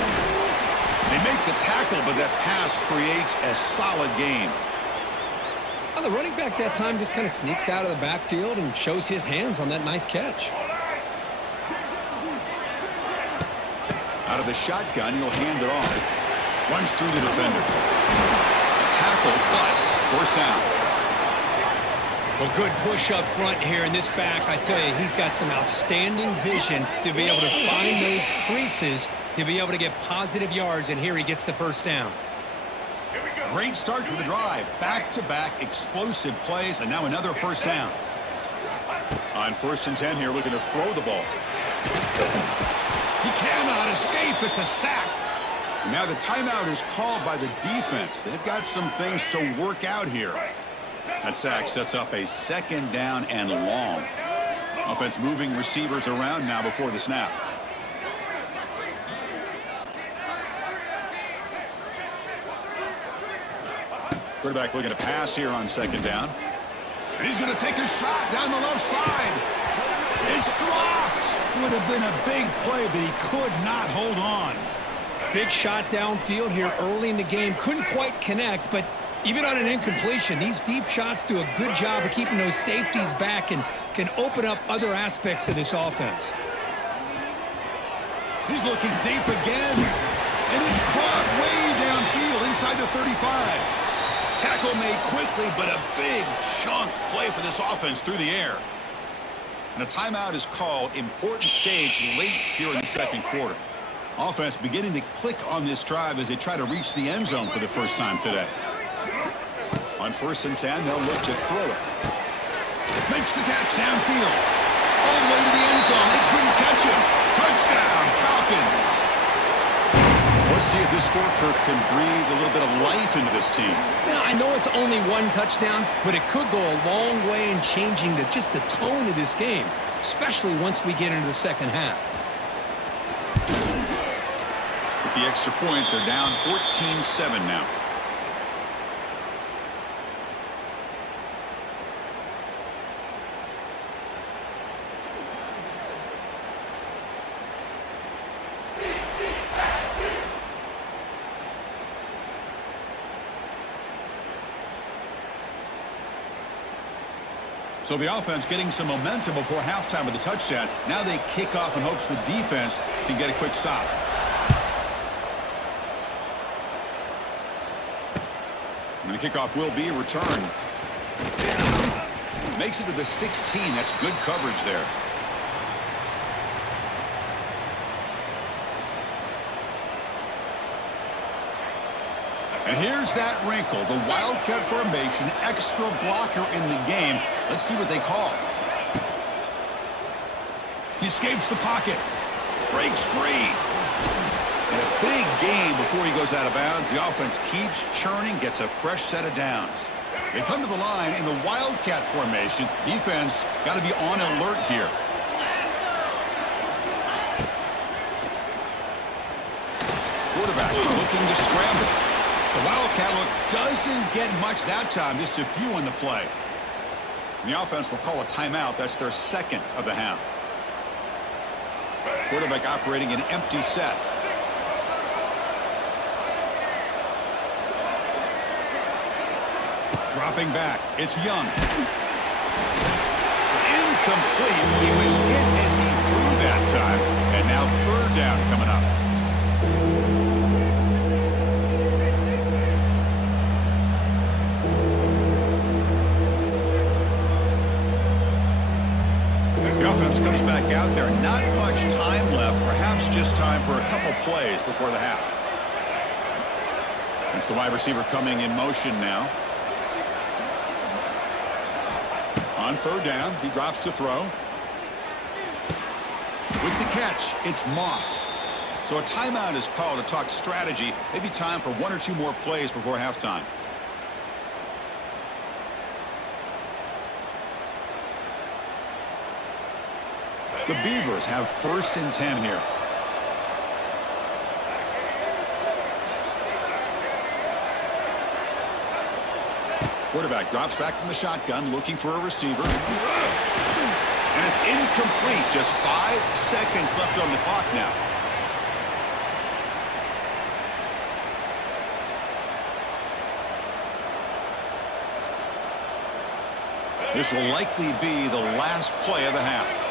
They make the tackle, but that pass creates a solid gain. Well, the running back that time just kind of sneaks out of the backfield and shows his hands on that nice catch. Out of the shotgun, he'll hand it off. Runs through the defender. Tackle, but 1st down. Well, good push up front here in this back. I tell you, he's got some outstanding vision to be able to find those creases, to be able to get positive yards, and here he gets the 1st down. Here we go. Great start to the drive. Back-to-back explosive plays, and now another first down. On 1st and 10 here, looking to throw the ball. He cannot escape. It's a sack. And now the timeout is called by the defense. They've got some things to work out here. That sack sets up a 2nd down and long. Offense moving receivers around now before the snap. Quarterback looking to pass here on 2nd down. And he's going to take a shot down the left side. It's dropped. Would have been a big play, but he could not hold on. Big shot downfield here early in the game. Couldn't quite connect, but even on an incompletion, these deep shots do a good job of keeping those safeties back and can open up other aspects of this offense. He's looking deep again. And it's caught way downfield inside the 35. Tackle made quickly, but a big chunk play for this offense through the air. And a timeout is called. Important stage late here in the 2nd quarter. Offense beginning to click on this drive as they try to reach the end zone for the first time today. On 1st and 10, they'll look to throw it. Makes the catch downfield. All the way to the end zone. They couldn't catch him. Touchdown, Falcons. Let's see if this score, Kirk, can breathe a little bit of life into this team. Now, I know it's only 1 touchdown, but it could go a long way in changing just the tone of this game, especially once we get into the 2nd half. With the extra point, they're down 14-7 now. So the offense getting some momentum before halftime with the touchdown. Now they kick off in hopes the defense can get a quick stop. And the kickoff will be a return. Makes it to the 16. That's good coverage there. And here's that wrinkle, the Wildcat formation, extra blocker in the game. Let's see what they call. He escapes the pocket. Breaks free. And a big gain before he goes out of bounds. The offense keeps churning, gets a fresh set of downs. They come to the line in the Wildcat formation. Defense got to be on alert here. Quarterback looking to scramble. The Wildcat look doesn't get much that time, just a few on the play. And the offense will call a timeout. That's their 2nd of the half. Quarterback operating an empty set. Dropping back. It's Young. It's incomplete. He was hit as he threw that time. And now 3rd down coming up. The offense comes back out there. Not much time left. Perhaps just time for a couple plays before the half. It's the wide receiver coming in motion now. On 3rd down, he drops to throw. With the catch, it's Moss. So a timeout is called to talk strategy. Maybe time for 1 or 2 more plays before halftime. The Beavers have 1st and 10 here. Quarterback drops back from the shotgun, looking for a receiver. And it's incomplete. Just 5 seconds left on the clock now. This will likely be the last play of the half.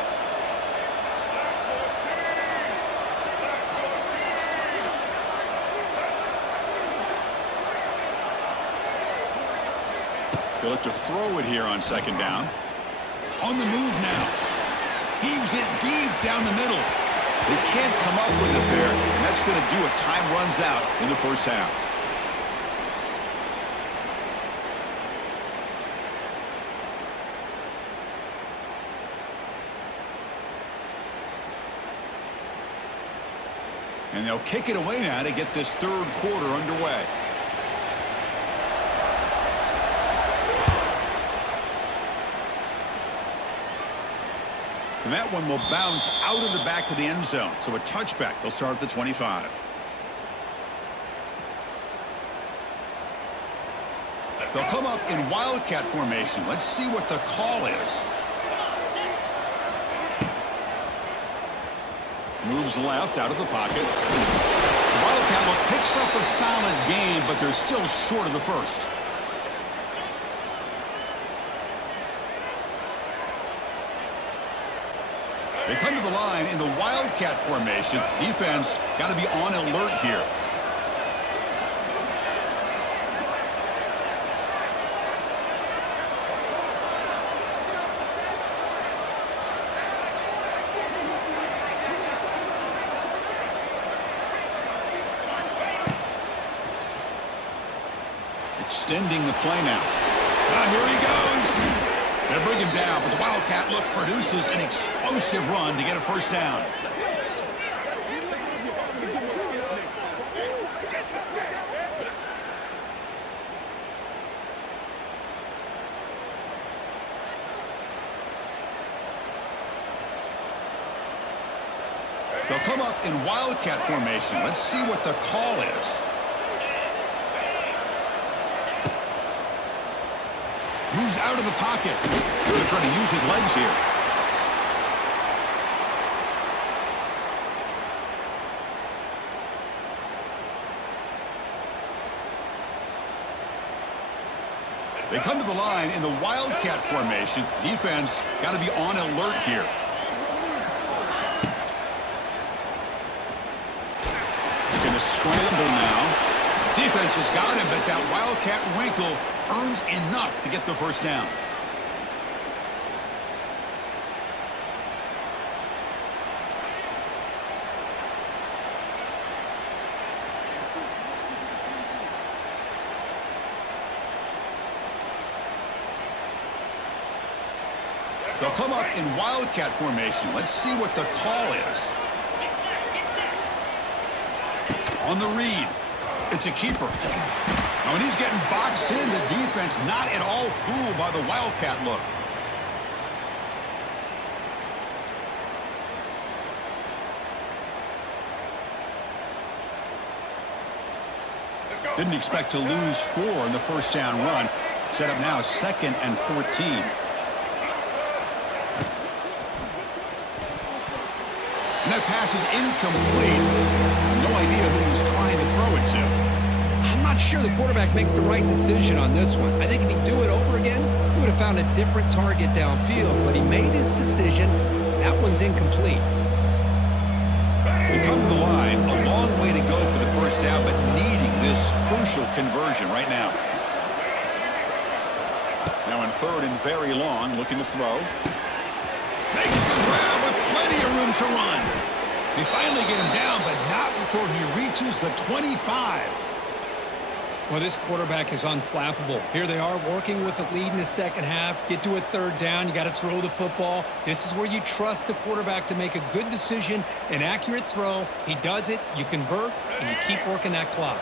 They look to throw it here on 2nd down. On the move now. Heaves it deep down the middle. They can't come up with it there, and that's going to do it. Time runs out in the 1st half. And they'll kick it away now to get this third quarter underway. And that one will bounce out of the back of the end zone. So a touchback. They'll start at the 25. They'll come up in wildcat formation. Let's see what the call is. Moves left out of the pocket. The wildcat look picks up a solid gain, but they're still short of the first. They come to the line in the wildcat formation. Defense got to be on alert here. Extending the play now. Here he goes. They bring him down, but the wildcat look produces an explosive run to get a first down. They'll come up in wildcat formation. Let's see what the call is. Moves out of the pocket. They're trying to use his legs here. They come to the line in the wildcat formation. Defense got to be on alert here. Going to scramble now. Defense has got him, but that wildcat wrinkle earns enough to get the first down. They'll come up in wildcat formation. Let's see what the call is. On the read. It's a keeper. Now, when he's getting boxed in, the defense not at all fooled by the wildcat look. Didn't expect to lose 4 in the first down run. Set up now 2nd and 14. And that pass is incomplete. No idea who he was trying to throw it to. I'm not sure the quarterback makes the right decision on this one. I think if he'd do it over again, he would have found a different target downfield, but he made his decision. That one's incomplete. They come to the line, a long way to go for the first down, but needing this crucial conversion right now. Now in 3rd and very long, looking to throw. Makes the grab with plenty of room to run. They finally get him down, but not before he reaches the 25. Well, this quarterback is unflappable. Here they are working with the lead in the second half. Get to a 3rd down. You got to throw the football. This is where you trust the quarterback to make a good decision, an accurate throw. He does it, you convert, and you keep working that clock.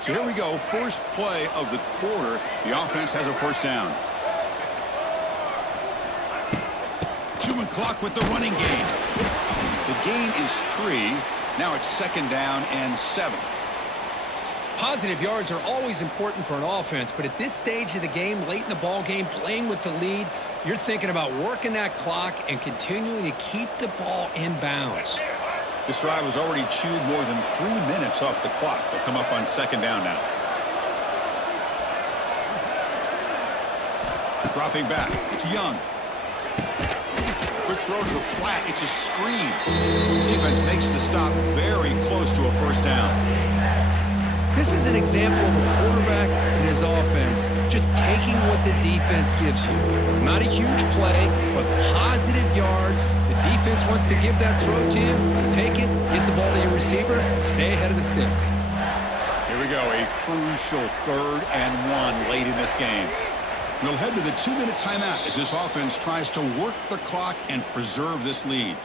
So here we go, first play of the quarter. The offense has a first down. Chewing clock with the running game. The gain is 3. Now it's 2nd down and 7. Positive yards are always important for an offense, but at this stage of the game, late in the ball game, playing with the lead, you're thinking about working that clock and continuing to keep the ball in bounds. This drive has already chewed more than 3 minutes off the clock. They'll come up on 2nd down now. Dropping back. It's Young. Quick throw to the flat. It's a screen. Defense makes the stop very close to a first down. This is an example of a quarterback and his offense just taking what the defense gives you. Not a huge play, but positive yards. The defense wants to give that throw to you. You take it, get the ball to your receiver, stay ahead of the sticks. Here we go, a crucial 3rd and 1 late in this game. We'll head to the 2-minute timeout as this offense tries to work the clock and preserve this lead.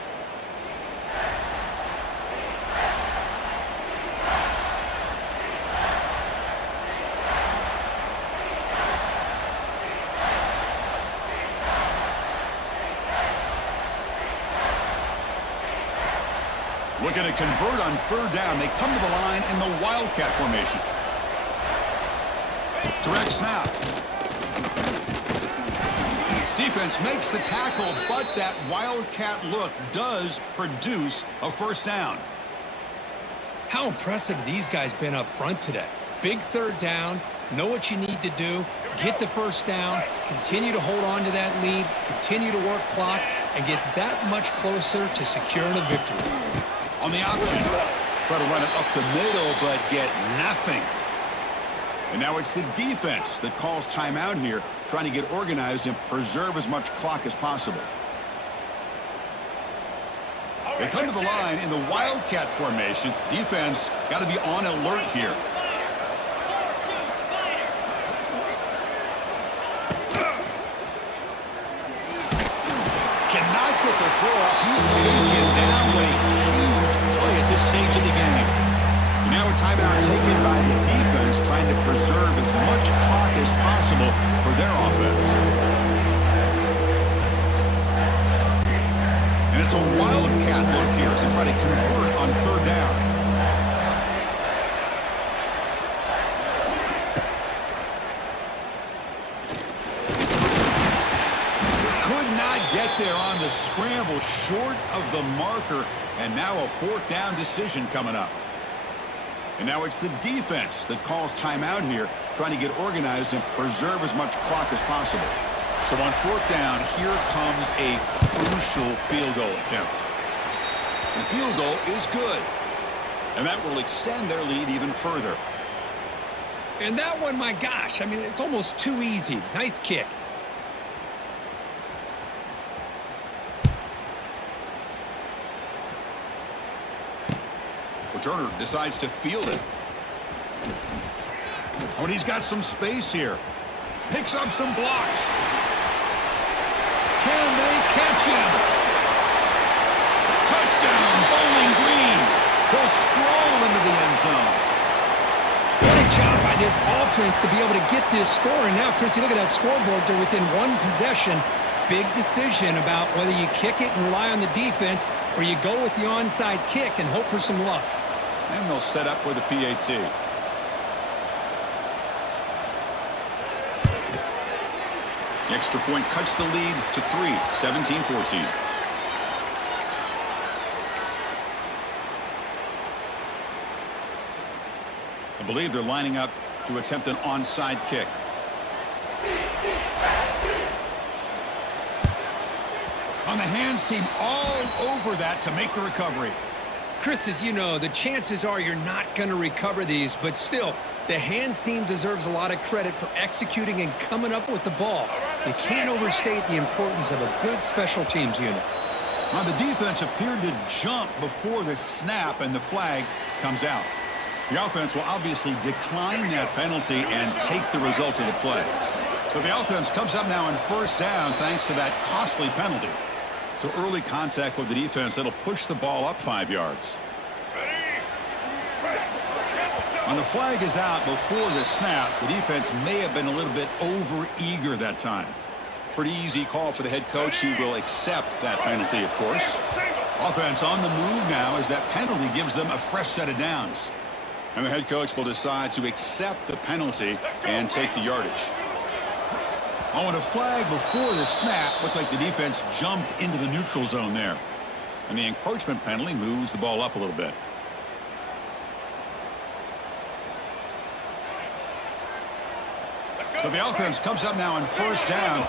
Looking to convert on 3rd down. They come to the line in the Wildcat formation. Direct snap. Defense makes the tackle, but that Wildcat look does produce a 1st down. How impressive have these guys been up front today? Big 3rd down, know what you need to do, get the 1st down, continue to hold on to that lead, continue to work clock, and get that much closer to securing a victory. On the option, try to run it up the middle, but get nothing. And now it's the defense that calls timeout here, trying to get organized and preserve as much clock as possible. They come to the line in the Wildcat formation. Defense got to be on alert here. Cannot get the throw off. He's taken down with a huge play at this stage of the game. Now a timeout taken by the defense, trying to preserve as much clock as possible for their offense. And it's a Wildcat look here as they try to convert on 3rd down. Could not get there on the scramble, short of the marker, and now a 4th down decision coming up. And now it's the defense that calls timeout here, trying to get organized and preserve as much clock as possible. So on 4th down, here comes a crucial field goal attempt. The field goal is good, and that will extend their lead even further. And that one, my gosh, I mean, it's almost too easy. Nice kick. Turner decides to field it. Oh, and he's got some space here. Picks up some blocks. Can they catch him? Touchdown, Bowling Green. He'll stroll into the end zone. What a job by this offense to be able to get this score. And now, Chrissy, look at that scoreboard. They're within 1 possession. Big decision about whether you kick it and rely on the defense or you go with the onside kick and hope for some luck. And they'll set up with a PAT. The extra point cuts the lead to 3, 17-14. I believe they're lining up to attempt an onside kick. On the hands team all over that to make the recovery. Chris, as you know, the chances are you're not going to recover these, but still, the hands team deserves a lot of credit for executing and coming up with the ball. You can't overstate the importance of a good special teams unit. Now, the defense appeared to jump before the snap, and the flag comes out. The offense will obviously decline that penalty and take the result of the play. So the offense comes up now on 1st down thanks to that costly penalty. So early contact with the defense, that'll push the ball up 5 yards. When the flag is out before the snap, the defense may have been a little bit over-eager that time. Pretty easy call for the head coach. He will accept that penalty, of course. Offense on the move now as that penalty gives them a fresh set of downs. And the head coach will decide to accept the penalty and take the yardage. Oh, and a flag before the snap. Looked like the defense jumped into the neutral zone there. And the encroachment penalty moves the ball up a little bit. So the offense comes up now on 1st down.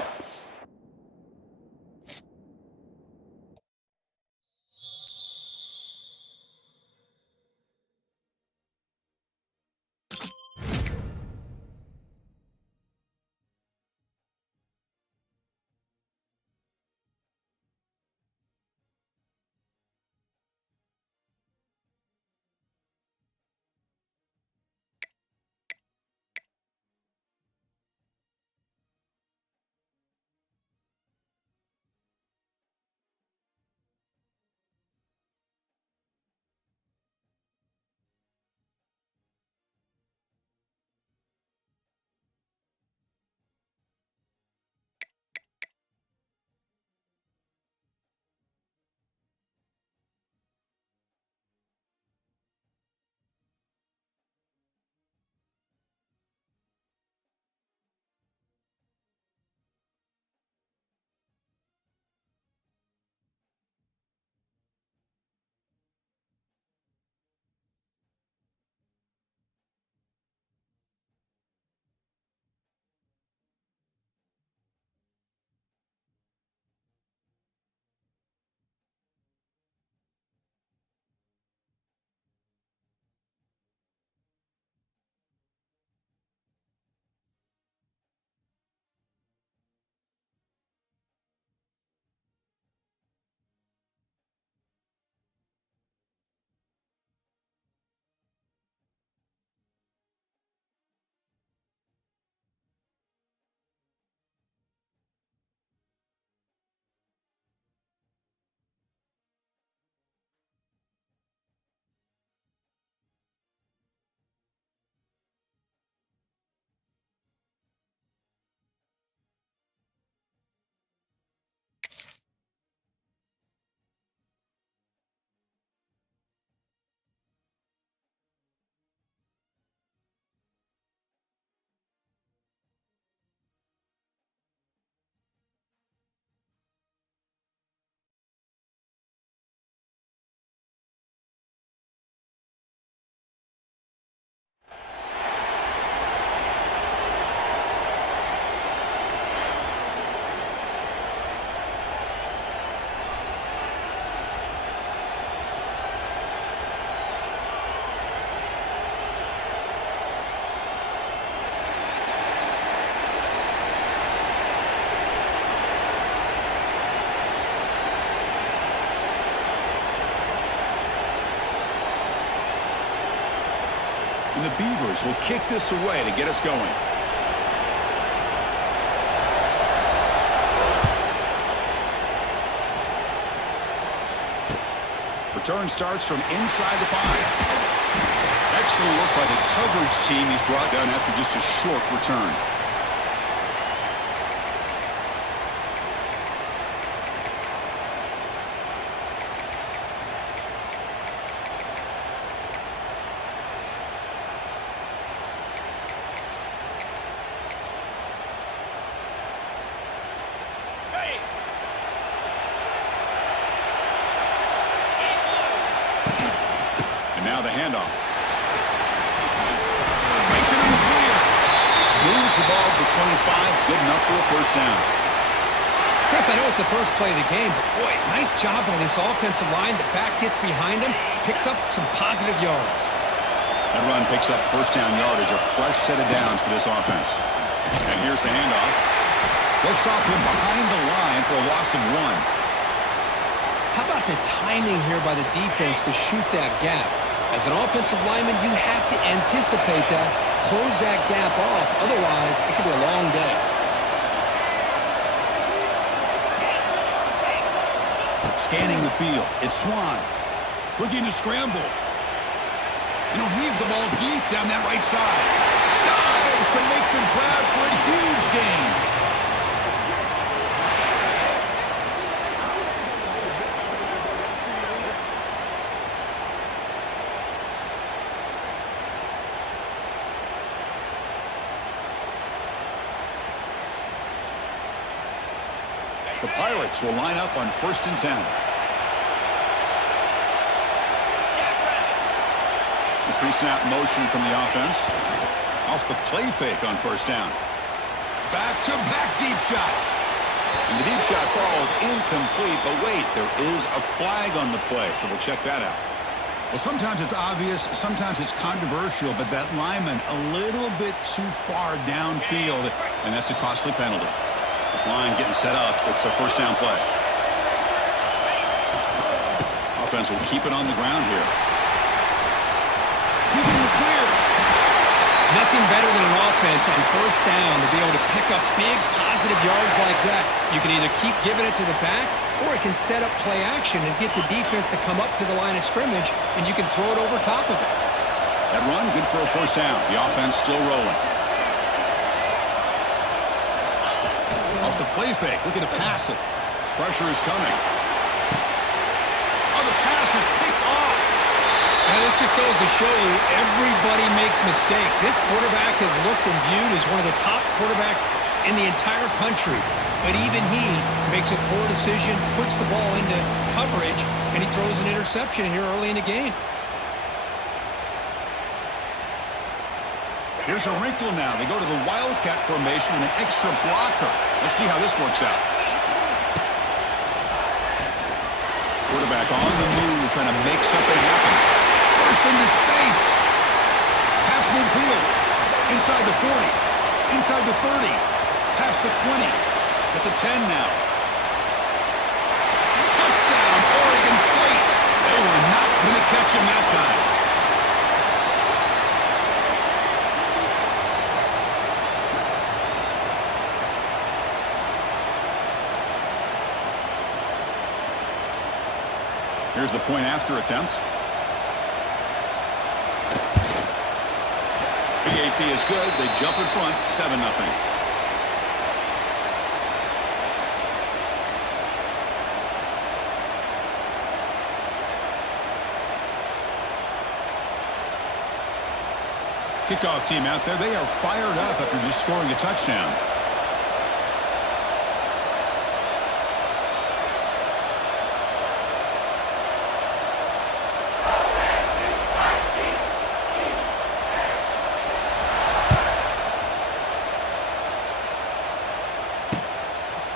And the Beavers will kick this away to get us going. Return starts from inside the 5. Excellent look by the coverage team. He's brought down after just a short return. Now the handoff. Makes it in the clear. Moves the ball to 25. Good enough for a first down. Chris, I know it's the first play of the game, but boy, nice job by this offensive line. The back gets behind him, picks up some positive yards. That run picks up first down yardage, a fresh set of downs for this offense. And here's the handoff. They'll stop him behind the line for a loss of 1. How about the timing here by the defense to shoot that gap? As an offensive lineman, you have to anticipate that, close that gap off. Otherwise, it could be a long day. Scanning the field. It's Swan. Looking to scramble. And he'll heave the ball deep down that right side. Dives to make the grab for a huge gain. The Pirates will line up on 1st and 10. The pre-snap motion from the offense. Off the play fake on first down. Back-to-back deep shots. And the deep shot falls incomplete, but wait, there is a flag on the play, so we'll check that out. Well, sometimes it's obvious, sometimes it's controversial, but that lineman a little bit too far downfield, And that's a costly penalty. This line getting set up. It's a first down play. Offense will keep it on the ground here. he's in the clear. Nothing better than an offense on first down to be able to pick up big positive yards like that. You can either keep giving it to the back, or it can set up play action and get the defense to come up to the line of scrimmage, and you can throw it over top of it. That run, good for a first down. The offense still rolling. Off the play fake, looking to pass it. Pressure is coming. Oh, the pass is picked off. Now, this just goes to show you everybody makes mistakes. This quarterback is looked and viewed as one of the top quarterbacks in the entire country. But even he makes a poor decision, puts the ball into coverage, and he throws an interception here early in the game. Here's a wrinkle now. They go to the Wildcat formation with an extra blocker. Let's see how this works out. Quarterback on the move, trying to make something happen. Burst into space. Pass midfield. Inside the 40. Inside the 30. Past the 20. At the 10 now. Touchdown, Oregon State. They were not going to catch him that time. Here's the point after attempt. PAT is good. They jump in front, 7-0. Kickoff team out there. They are fired up after just scoring a touchdown.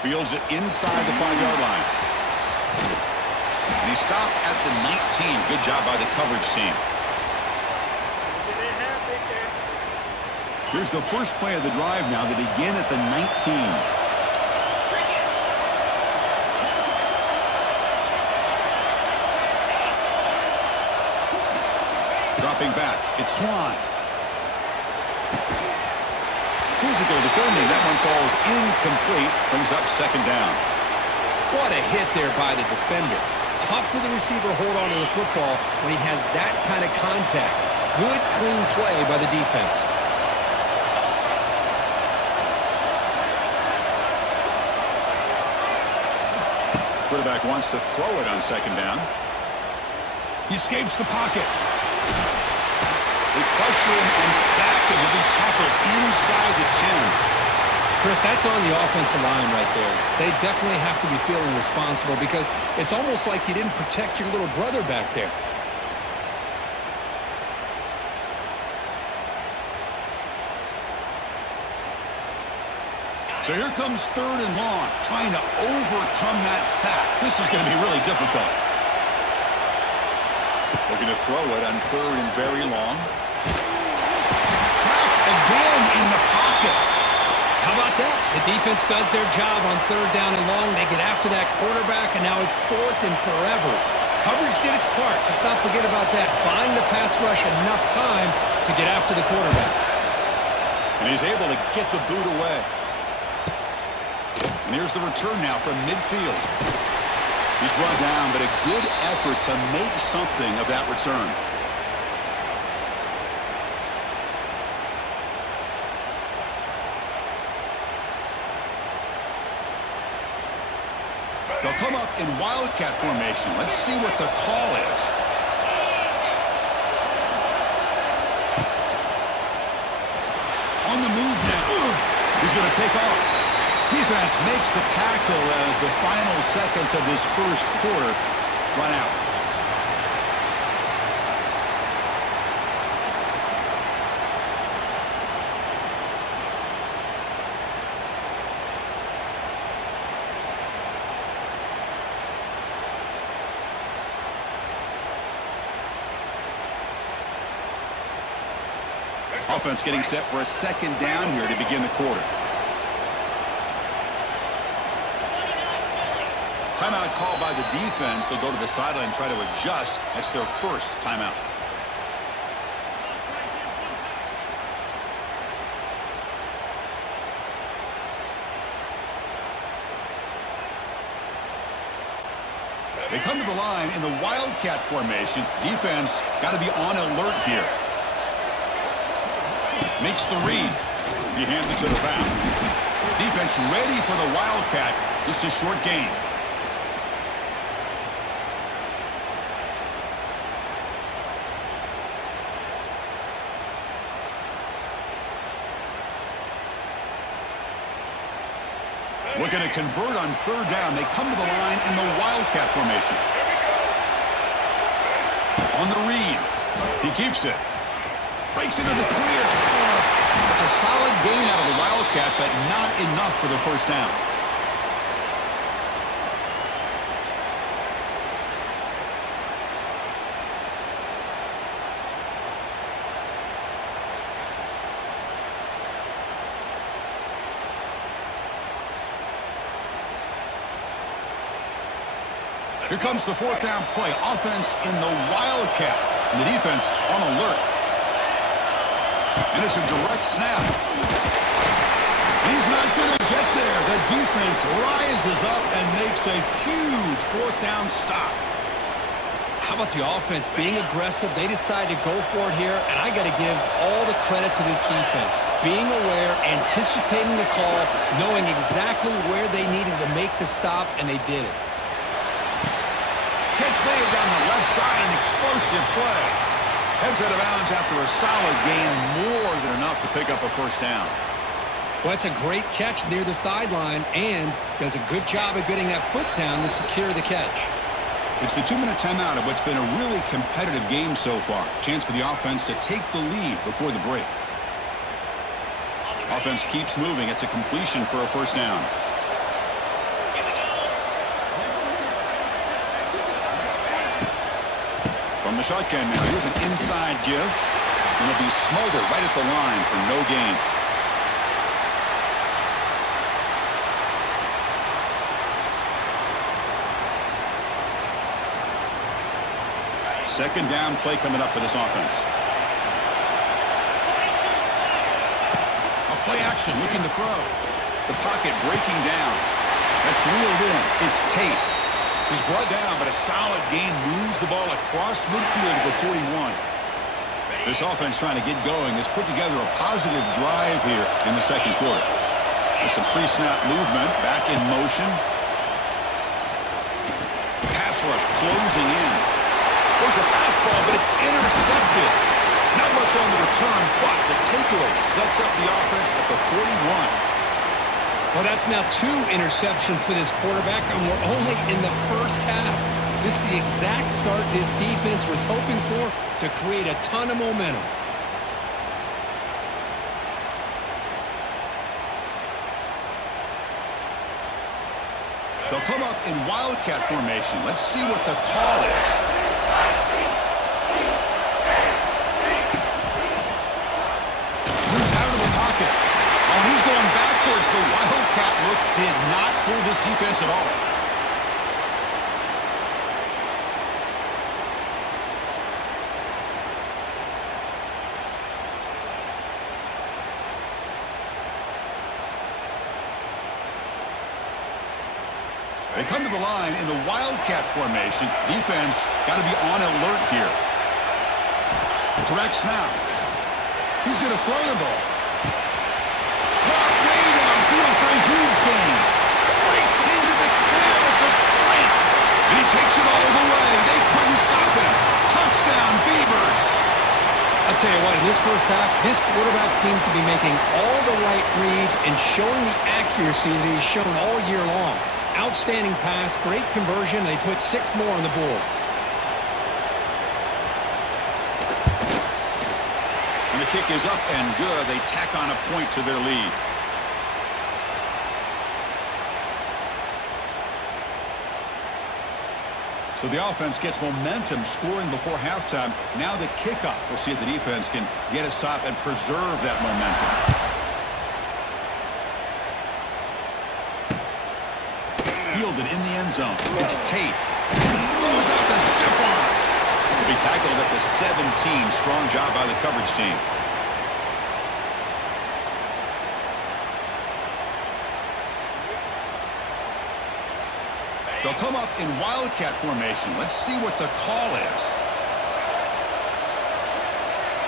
Fields it inside the 5-yard line. And he stopped at the 19. Good job by the coverage team. Here's the first play of the drive now. They begin at the 19. Dropping back. It's Swan. Physical defending. That one falls incomplete. Brings up second down. What a hit there by the defender. Tough for the receiver to hold on to the football when he has that kind of contact. Good, clean play by the defense. Quarterback wants to throw it on second down. He escapes the pocket. They pressure him and sack him. He'll be tackled inside the 10. Chris, that's on the offensive line right there. They definitely have to be feeling responsible because it's almost like you didn't protect your little brother back there. So here comes third and long, trying to overcome that sack. This is going to be really difficult. Looking to throw it on third and very long. Trapped again in the pocket. How about that? The defense does their job on third down and long. They get after that quarterback, and now it's fourth and forever. Coverage did its part. Let's not forget about that. Buying the pass rush enough time to get after the quarterback. And he's able to get the boot away. And here's the return now from midfield. He's brought down, but a good effort to make something of that return. They'll come up in wildcat formation. Let's see what the call is. On the move now. He's going to take off. Defense makes the tackle as the final seconds of this first quarter run out. Offense getting set for a second down here to begin the quarter. Timeout called by the defense. They'll go to the sideline and try to adjust. That's their first timeout. They come to the line in the wildcat formation. Defense got to be on alert here. Makes the read. He hands it to the back. Defense ready for the wildcat. Just a short gain. Looking to convert on third down. They come to the line in the wildcat formation. On the read. He keeps it. Breaks into the clear. It's a solid gain out of the wildcat, but not enough for the first down. Here comes the fourth down play. Offense in the wildcat. And the defense on alert. And it's a direct snap. He's not going to get there. The defense rises up and makes a huge fourth down stop. How about the offense being aggressive? They decide to go for it here, and I got to give all the credit to this defense. Being aware, anticipating the call, knowing exactly where they needed to make the stop, and they did it. Catch made down the left side, an explosive play. Heads out of bounds after a solid gain, more than enough to pick up a first down. Well, it's a great catch near the sideline, and does a good job of getting that foot down to secure the catch. It's the 2-minute timeout of what's been a really competitive game so far. Chance for the offense to take the lead before the break. Offense keeps moving. It's a completion for a first down. From the shotgun now, here's an inside give. And it'll be Smolder right at the line for no gain. Second down play coming up for this offense. Play action, looking to throw. The pocket breaking down. That's reeled in. It's Tate. He's brought down, but a solid gain moves the ball across midfield to the 41. This offense trying to get going has put together a positive drive here in the second quarter. There's some pre-snap movement, back in motion. Pass rush closing in. There's a fastball, but it's intercepted. Not much on the return, but the takeaway sets up the offense at the 41. Well, that's now 2 interceptions for this quarterback, and we're only in the first half. This is the exact start this defense was hoping for to create a ton of momentum. They'll come up in Wildcat formation. Let's see what the call is. Moves out of the pocket. Oh, he's going backwards. The Wildcat look did not fool this defense at all. They come to the line in the Wildcat formation. Defense got to be on alert here. Direct snap. He's going to throw the ball. Caught way downfield for a huge gain. Breaks into the clear. It's a sprint. And he takes it all the way. They couldn't stop him. Touchdown, Beavers. I'll tell you what, in this first half, this quarterback seems to be making all the right reads and showing the accuracy that he's shown all year long. Outstanding pass, great conversion. They put 6 more on the board. And the kick is up and good. They tack on a point to their lead. So the offense gets momentum scoring before halftime. Now the kickoff. We'll see if the defense can get a stop and preserve that momentum. Fielded in the end zone. It's Tate. Goes out the stiff arm. He'll be tackled at the 17. Strong job by the coverage team. They'll come up in Wildcat formation. Let's see what the call is.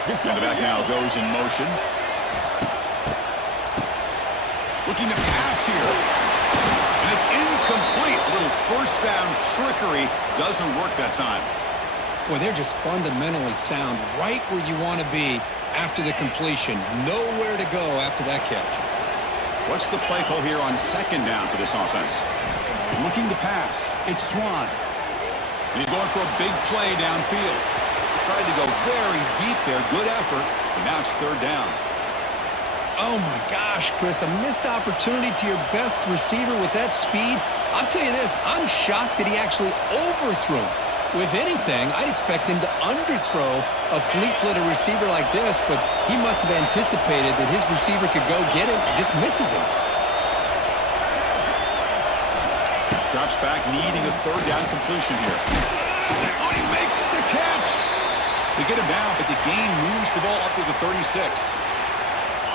And the back now goes in motion. Looking to pass here. And it's incomplete. A little first down trickery doesn't work that time. Boy, they're just fundamentally sound, right where you want to be after the completion. Nowhere to go after that catch. What's the play call here on second down for this offense? Looking to pass. It's Swan. And he's going for a big play downfield. Tried to go very deep there. Good effort. And now it's third down. Oh, my gosh, Chris, a missed opportunity to your best receiver with that speed. I'll tell you this, I'm shocked that he actually overthrew. If anything, I'd expect him to underthrow a fleet-footed receiver like this, but he must have anticipated that his receiver could go get it and just misses him. Drops back, needing a third down completion here. Oh, he makes the catch! They get him down, but the gain moves the ball up to the 36.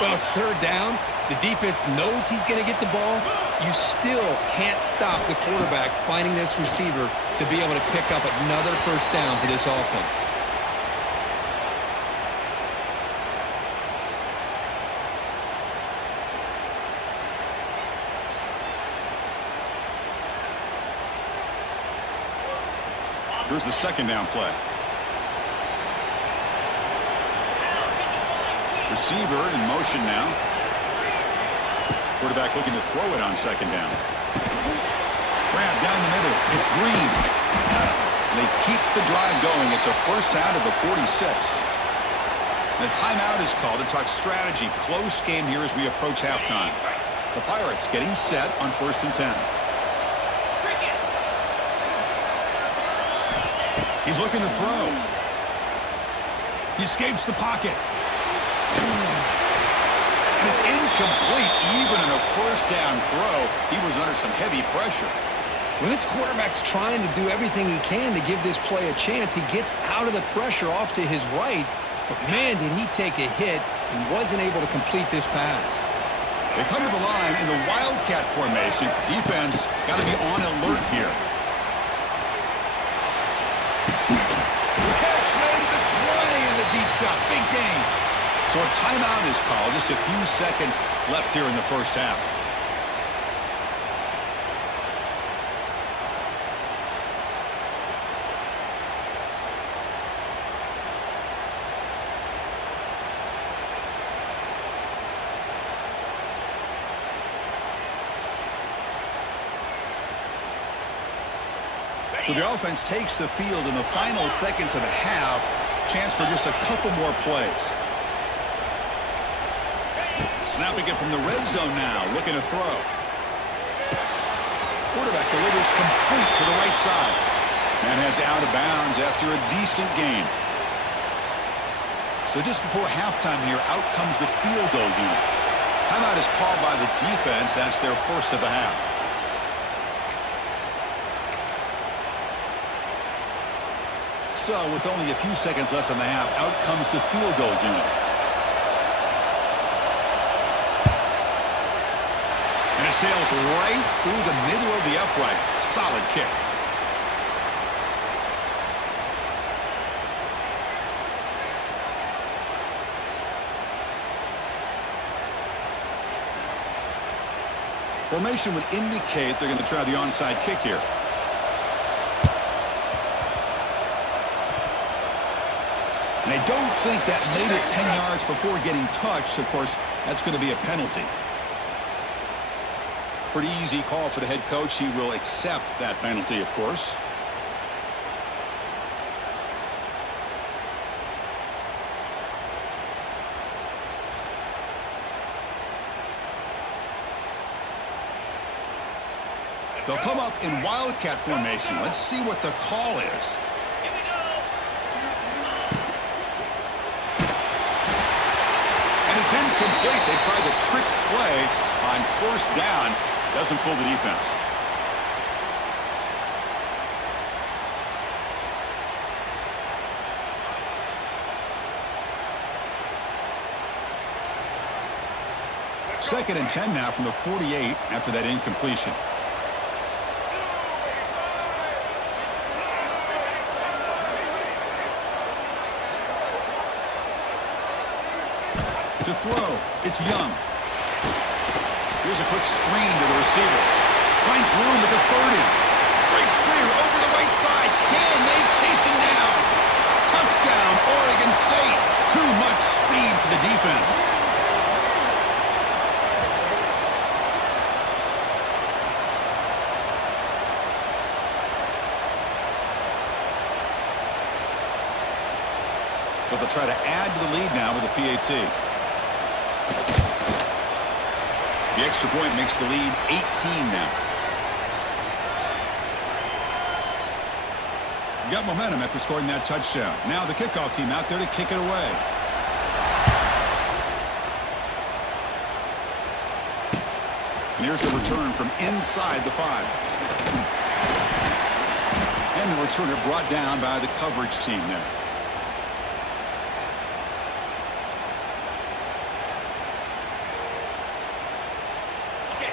Well, it's third down. The defense knows he's going to get the ball. You still can't stop the quarterback finding this receiver to be able to pick up another first down for this offense. Here's the second down play. Receiver in motion now. Quarterback looking to throw it on second down. Grab down the middle. It's Green. They keep the drive going. It's a first down to the 46. And a timeout is called to talk strategy. Close game here as we approach halftime. The Pirates getting set on 1st and 10. He's looking to throw. He escapes the pocket. And it's incomplete. Even in a first down throw, he was under some heavy pressure. Well, this quarterback's trying to do everything he can to give this play a chance. He gets out of the pressure off to his right, but man, did he take a hit and wasn't able to complete this pass. They come to the line in the Wildcat formation. Defense got to be on alert here. Catch made at the 20 in the deep shot. Big game. So a timeout is called. Just a few seconds left here in the first half. So the offense takes the field in the final seconds of the half. Chance for just a couple more plays. Snapping it from the red zone now, looking to throw. Quarterback delivers complete to the right side. And heads out of bounds after a decent game. So just before halftime here, out comes the field goal unit. Timeout is called by the defense. That's their first of the half. So, with only a few seconds left in the half, out comes the field goal unit. And it sails right through the middle of the uprights. Solid kick. Formation would indicate they're going to try the onside kick here. And they don't think that made it 10 yards before getting touched. Of course, that's going to be a penalty. Pretty easy call for the head coach. He will accept that penalty, of course. They'll come up in Wildcat formation. Let's see what the call is. It's incomplete. They try the trick play on first down. Doesn't fool the defense. Second and 10 now from the 48 after that incompletion. To throw, it's Young. Here's a quick screen to the receiver. Finds room at the 30. Breaks clear over the right side. Can they chase him down? Touchdown, Oregon State. Too much speed for the defense. But they'll try to add to the lead now with a PAT. The extra point makes the lead 18 now. Got momentum after scoring that touchdown. Now the kickoff team out there to kick it away. And here's the return from inside the 5. And the returner brought down by the coverage team there.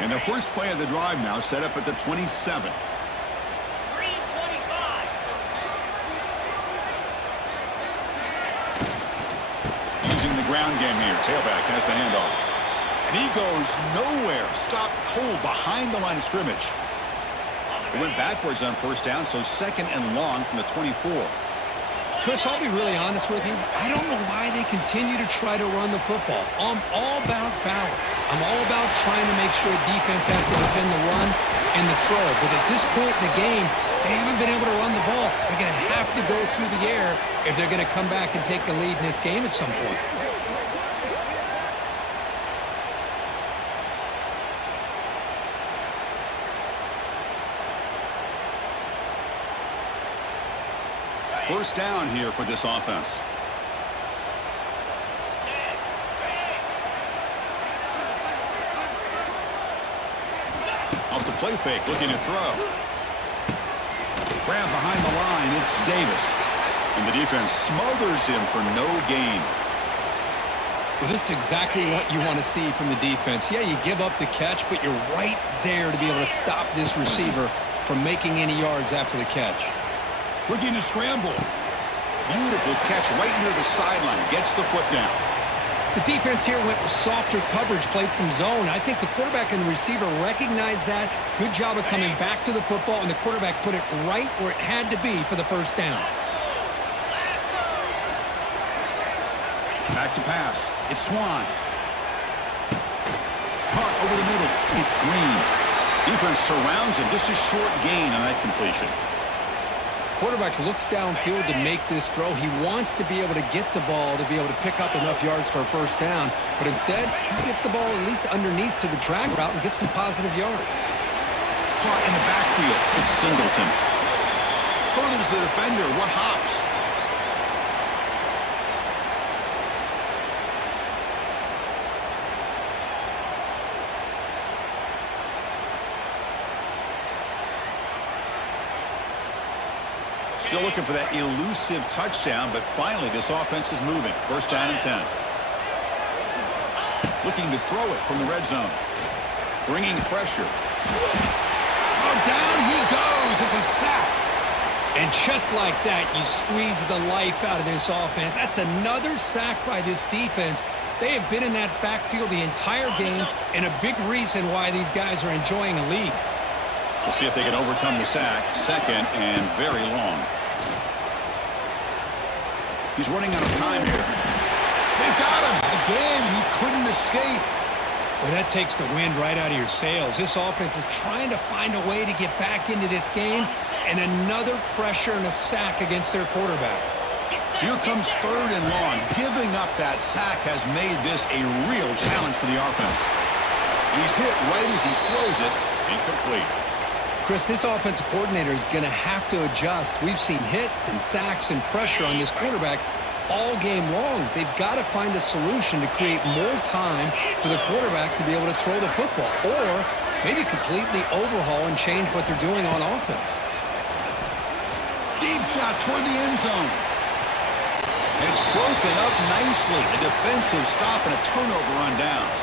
And the first play of the drive now set up at the 27. 3:25. Using the ground game here. Tailback has the handoff. And he goes nowhere. Stopped cold behind the line of scrimmage. It went backwards on first down, so second and long from the 24. Chris, I'll be really honest with you. I don't know why they continue to try to run the football. I'm all about balance. I'm all about trying to make sure defense has to defend the run and the throw. But at this point in the game, they haven't been able to run the ball. They're going to have to go through the air if they're going to come back and take the lead in this game at some point. First down here for this offense. Off the play fake, looking to throw. Grab behind the line, it's Davis. And the defense smothers him for no gain. Well, this is exactly what you want to see from the defense. Yeah, you give up the catch, but you're right there to be able to stop this receiver from making any yards after the catch. Looking to scramble. Beautiful catch right near the sideline. Gets the foot down. The defense here went with softer coverage, played some zone. I think the quarterback and the receiver recognized that. Good job of coming back to the football, and the quarterback put it right where it had to be for the first down. Back to pass. It's Swan. Caught over the middle. It's Green. Defense surrounds him. Just a short gain on that completion. Quarterback looks downfield to make this throw. He wants to be able to get the ball to be able to pick up enough yards for a first down. But instead, he gets the ball at least underneath to the drag route and gets some positive yards. Caught in the backfield. It's Singleton. Hurdles the defender. What hops? Still looking for that elusive touchdown, but finally this offense is moving. First down and 10. Looking to throw it from the red zone. Bringing pressure. Oh, down he goes. It's a sack. And just like that, you squeeze the life out of this offense. That's another sack by this defense. They have been in that backfield the entire game, and a big reason why these guys are enjoying a lead. We'll see if they can overcome the sack. Second and very long. He's running out of time here. They've got him. Again, he couldn't escape. Well, that takes the wind right out of your sails. This offense is trying to find a way to get back into this game, and another pressure and a sack against their quarterback. So here comes third and long. Giving up that sack has made this a real challenge for the offense. He's hit right as he throws it. Incomplete. Chris, this offensive coordinator is going to have to adjust. We've seen hits and sacks and pressure on this quarterback all game long. They've got to find a solution to create more time for the quarterback to be able to throw the football, or maybe completely overhaul and change what they're doing on offense. Deep shot toward the end zone. And it's broken up nicely. A defensive stop and a turnover on downs.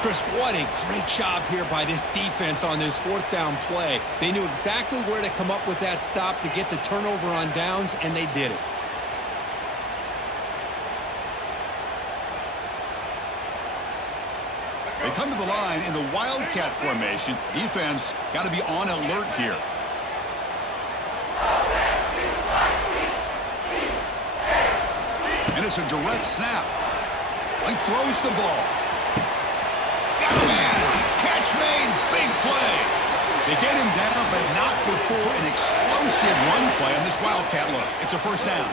Chris, what a great job here by this defense on this fourth down play. They knew exactly where to come up with that stop to get the turnover on downs, and they did it. They come to the line in the Wildcat formation. Defense got to be on alert here. And it's a direct snap. He throws the ball. Got a man. Catch made. Big play. They get him down, but not before an explosive run play on this Wildcat look. It's a first down.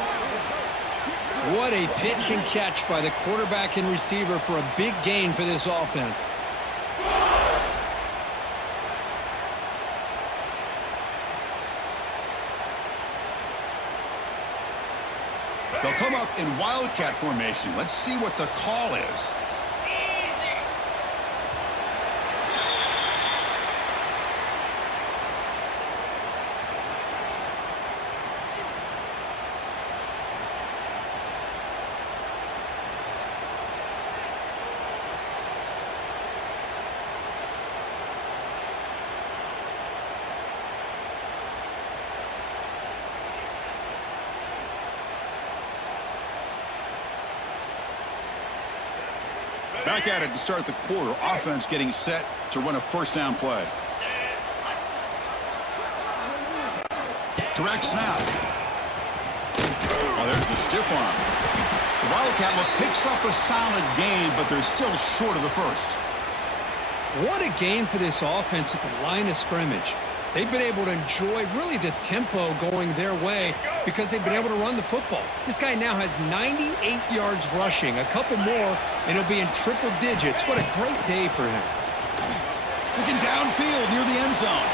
What a pitch and catch by the quarterback and receiver for a big gain for this offense. They'll come up in Wildcat formation. Let's see what the call is. Back at it to start the quarter. Offense getting set to run a first down play. Direct snap. Oh, there's the stiff arm. The Wildcat look picks up a solid gain, but they're still short of the first. What a game for this offense at the line of scrimmage. They've been able to enjoy really the tempo going their way because they've been able to run the football. This guy now has 98 yards rushing, a couple more, and he'll be in triple digits. What a great day for him. Looking downfield near the end zone.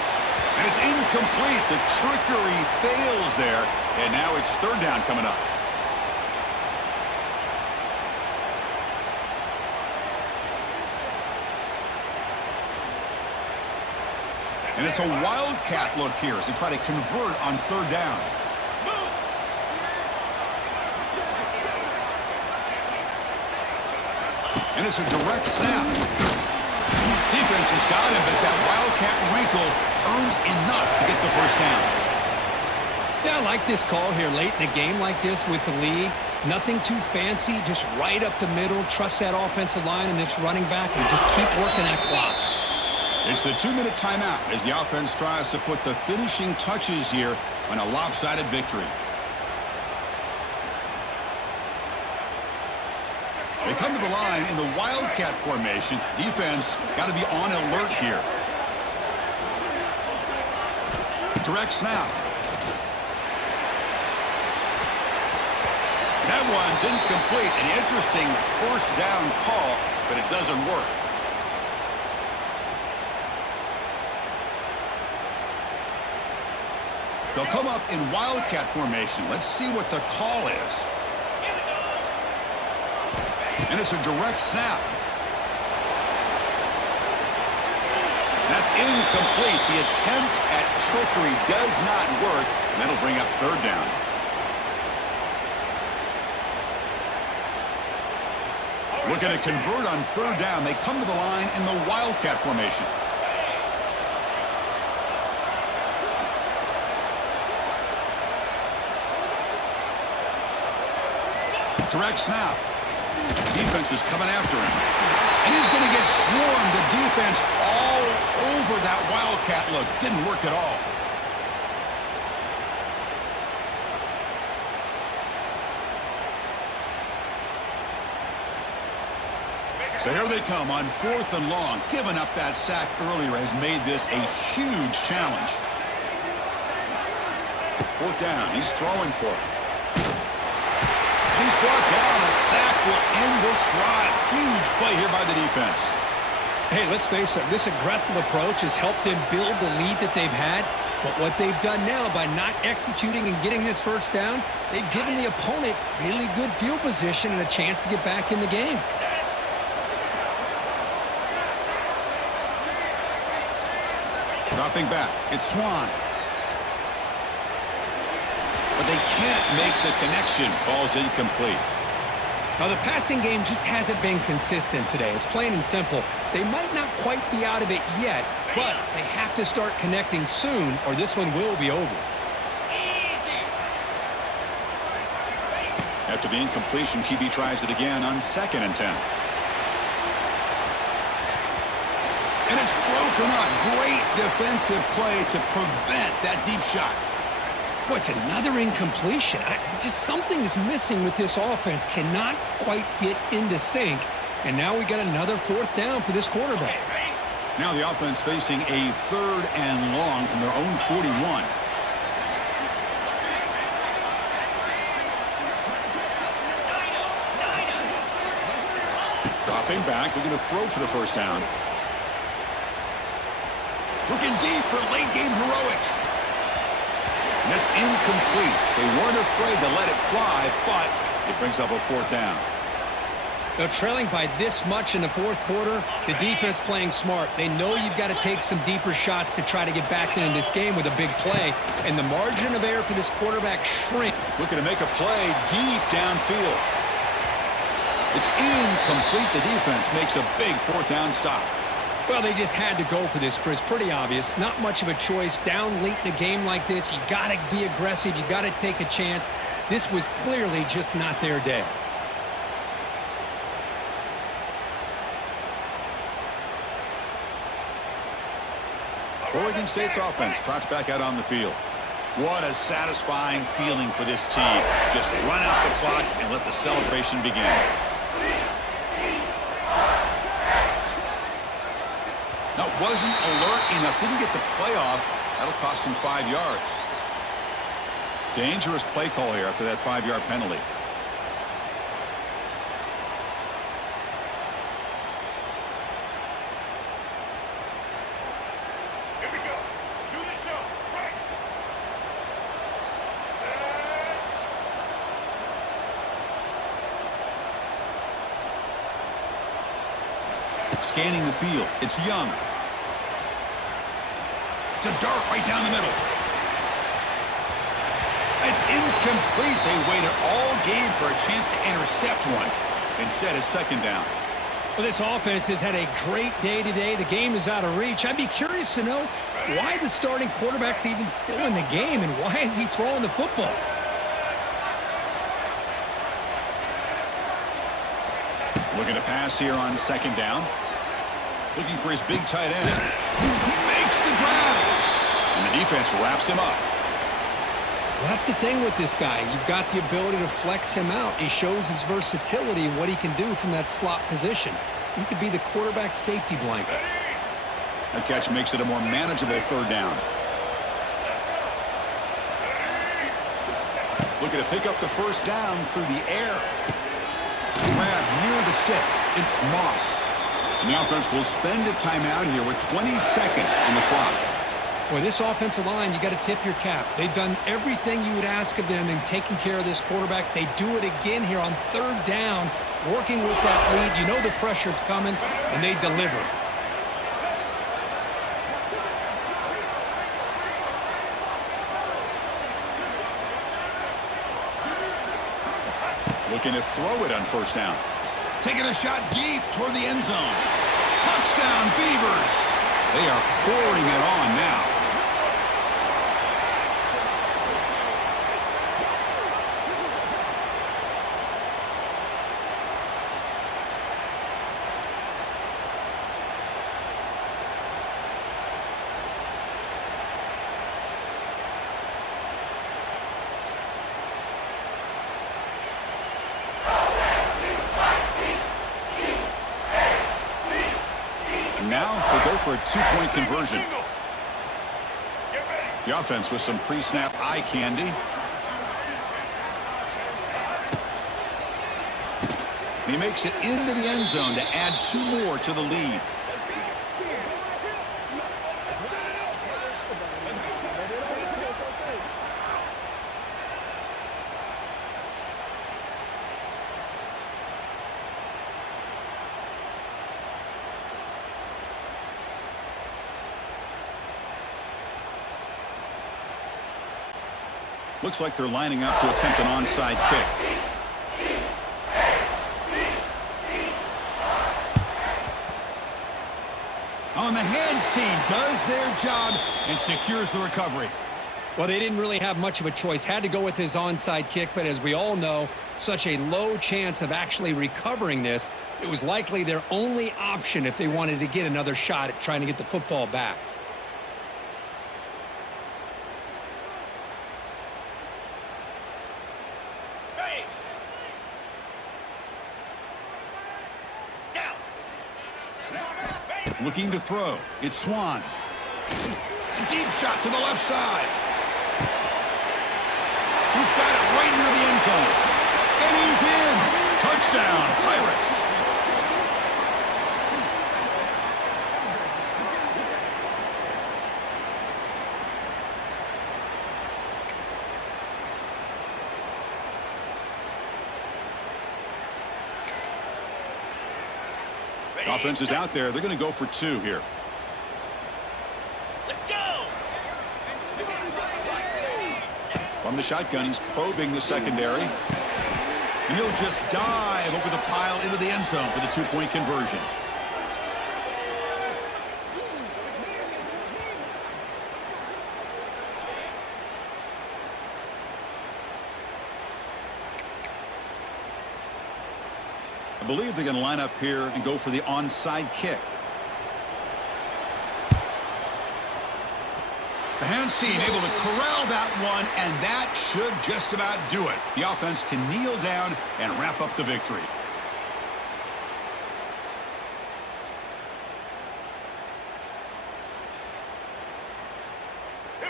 And it's incomplete. The trickery fails there, and now it's third down coming up. And it's a Wildcat look here as they try to convert on third down. And it's a direct snap. Defense has got him, but that Wildcat wrinkle earns enough to get the first down. Yeah, I like this call here late in a game like this with the lead. Nothing too fancy, just right up the middle. Trust that offensive line and this running back and just keep working that clock. It's the 2-minute timeout as the offense tries to put the finishing touches here on a lopsided victory. They come to the line in the Wildcat formation. Defense got to be on alert here. Direct snap. That one's incomplete. An interesting first down call, but it doesn't work. They'll come up in Wildcat formation. Let's see what the call is. And it's a direct snap. That's incomplete. The attempt at trickery does not work. And that'll bring up third down. Looking to convert on third down. They come to the line in the Wildcat formation. Direct snap. Defense is coming after him. And he's going to get swarmed. The defense all over that Wildcat look. Didn't work at all. So here they come on 4th and long. Giving up that sack earlier has made this a huge challenge. 4th down. He's throwing for it. He's brought down. A sack will end this drive. Huge play here by the defense. Hey, let's face it, this aggressive approach has helped them build the lead that they've had. But what they've done now by not executing and getting this first down, they've given the opponent really good field position and a chance to get back in the game. Dropping back. It's Swan. But they can't make the connection. Ball's incomplete. Now, the passing game just hasn't been consistent today. It's plain and simple. They might not quite be out of it yet, but they have to start connecting soon, or this one will be over. After the incompletion, QB tries it again on 2nd and 10. And it's broken up. Great defensive play to prevent that deep shot. Boy, it's another incompletion. Just something is missing with this offense. Cannot quite get into sync. And now we got another 4th down for this quarterback. Now the offense facing a 3rd and long from their own 41. Dropping back, looking to throw for the first down. Looking deep for late game heroics. And that's incomplete. They weren't afraid to let it fly, but it brings up a 4th down. Now, trailing by this much in the 4th quarter, the defense playing smart. They know you've got to take some deeper shots to try to get back into this game with a big play. And the margin of error for this quarterback shrink. Looking to make a play deep downfield. It's incomplete. The defense makes a big 4th down stop. Well, they just had to go for this, Chris. Pretty obvious. Not much of a choice. Down late in the game like this, you got to be aggressive. You got to take a chance. This was clearly just not their day. Oregon State's offense trots back out on the field. What a satisfying feeling for this team. Just run out the clock and let the celebration begin. Now, wasn't alert enough. Didn't get the play off. That'll cost him 5 yards. Dangerous play call here after that 5-yard penalty. Here we go. Do the show. Right. Scanning the field. It's Young. It's a dart right down the middle. It's incomplete. They waited all game for a chance to intercept one. Instead, it's 2nd down. Well, this offense has had a great day today. The game is out of reach. I'd be curious to know why the starting quarterback's even still in the game and why is he throwing the football? Looking to pass here on second down. Looking for his big tight end. He makes the grab. And the defense wraps him up. Well, that's the thing with this guy. You've got the ability to flex him out. He shows his versatility, what he can do from that slot position. He could be the quarterback safety blanket. That catch makes it a more manageable third down. Looking to pick up the first down through the air. Grab near the sticks. It's Moss. And the offense will spend a timeout here with 20 seconds on the clock. Boy, this offensive line, you got to tip your cap. They've done everything you would ask of them in taking care of this quarterback. They do it again here on third down, working with that lead. You know the pressure's coming, and they deliver. Looking to throw it on first down. Taking a shot deep toward the end zone. Touchdown, Beavers. They are pouring it on now. Now they'll go for a two-point conversion. The offense with some pre-snap eye candy. He makes it into the end zone to add 2 more to the lead. Looks like they're lining up to attempt an onside kick. On the hands team does their job and secures the recovery. Well, they didn't really have much of a choice. Had to go with his onside kick, but as we all know, such a low chance of actually recovering this. It was likely their only option if they wanted to get another shot at trying to get the football back. Looking to throw. It's Swan. A deep shot to the left side. He's got it right near the end zone. And he's in. Touchdown, Pirates. Offense is out there. They're going to go for 2 here. Let's go! From the shotgun, he's probing the secondary. And he'll just dive over the pile into the end zone for the 2-point conversion. I believe they're going to line up here and go for the onside kick. The hands team able to corral that one, and that should just about do it. The offense can kneel down and wrap up the victory.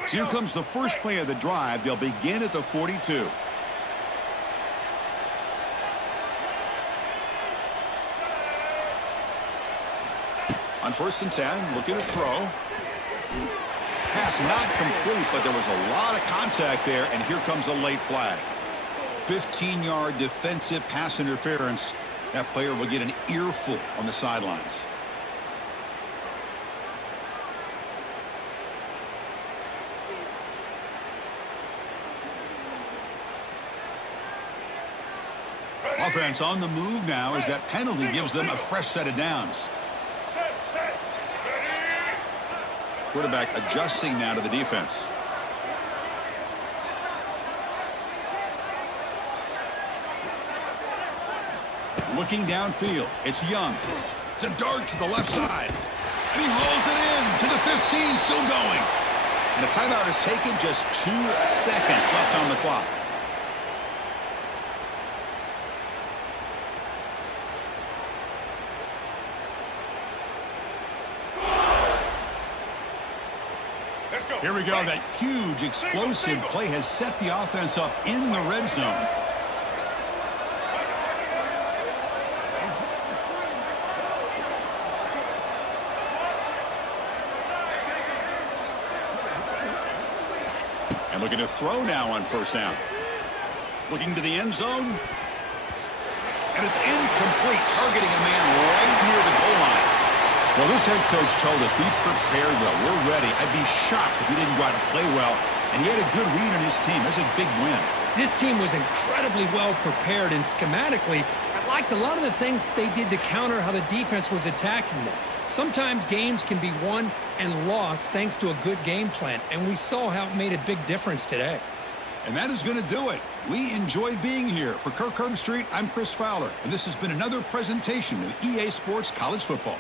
So here comes the first play of the drive. They'll begin at the 42. On 1st and 10, looking to throw. Pass not complete, but there was a lot of contact there, and here comes a late flag. 15-yard defensive pass interference. That player will get an earful on the sidelines. Offense on the move now as that penalty gives them a fresh set of downs. Set, ready. Quarterback adjusting now to the defense. Looking downfield, it's Young. It's a dart to the left side. And he hauls it in to the 15, still going. And a timeout is taken, just 2 seconds left on the clock. Let's go. Here we go. That huge, explosive play has set the offense up in the red zone. And looking to throw now on first down. Looking to the end zone. And it's incomplete, targeting a man right near the goal line. Well, this head coach told us we prepared well. We're ready. I'd be shocked if he didn't go out and play well. And he had a good read on his team. That's a big win. This team was incredibly well prepared, and schematically, I liked a lot of the things they did to counter how the defense was attacking them. Sometimes games can be won and lost thanks to a good game plan, and we saw how it made a big difference today. And that is going to do it. We enjoyed being here. For Kirk Herbstreit, I'm Chris Fowler, and this has been another presentation of EA Sports College Football.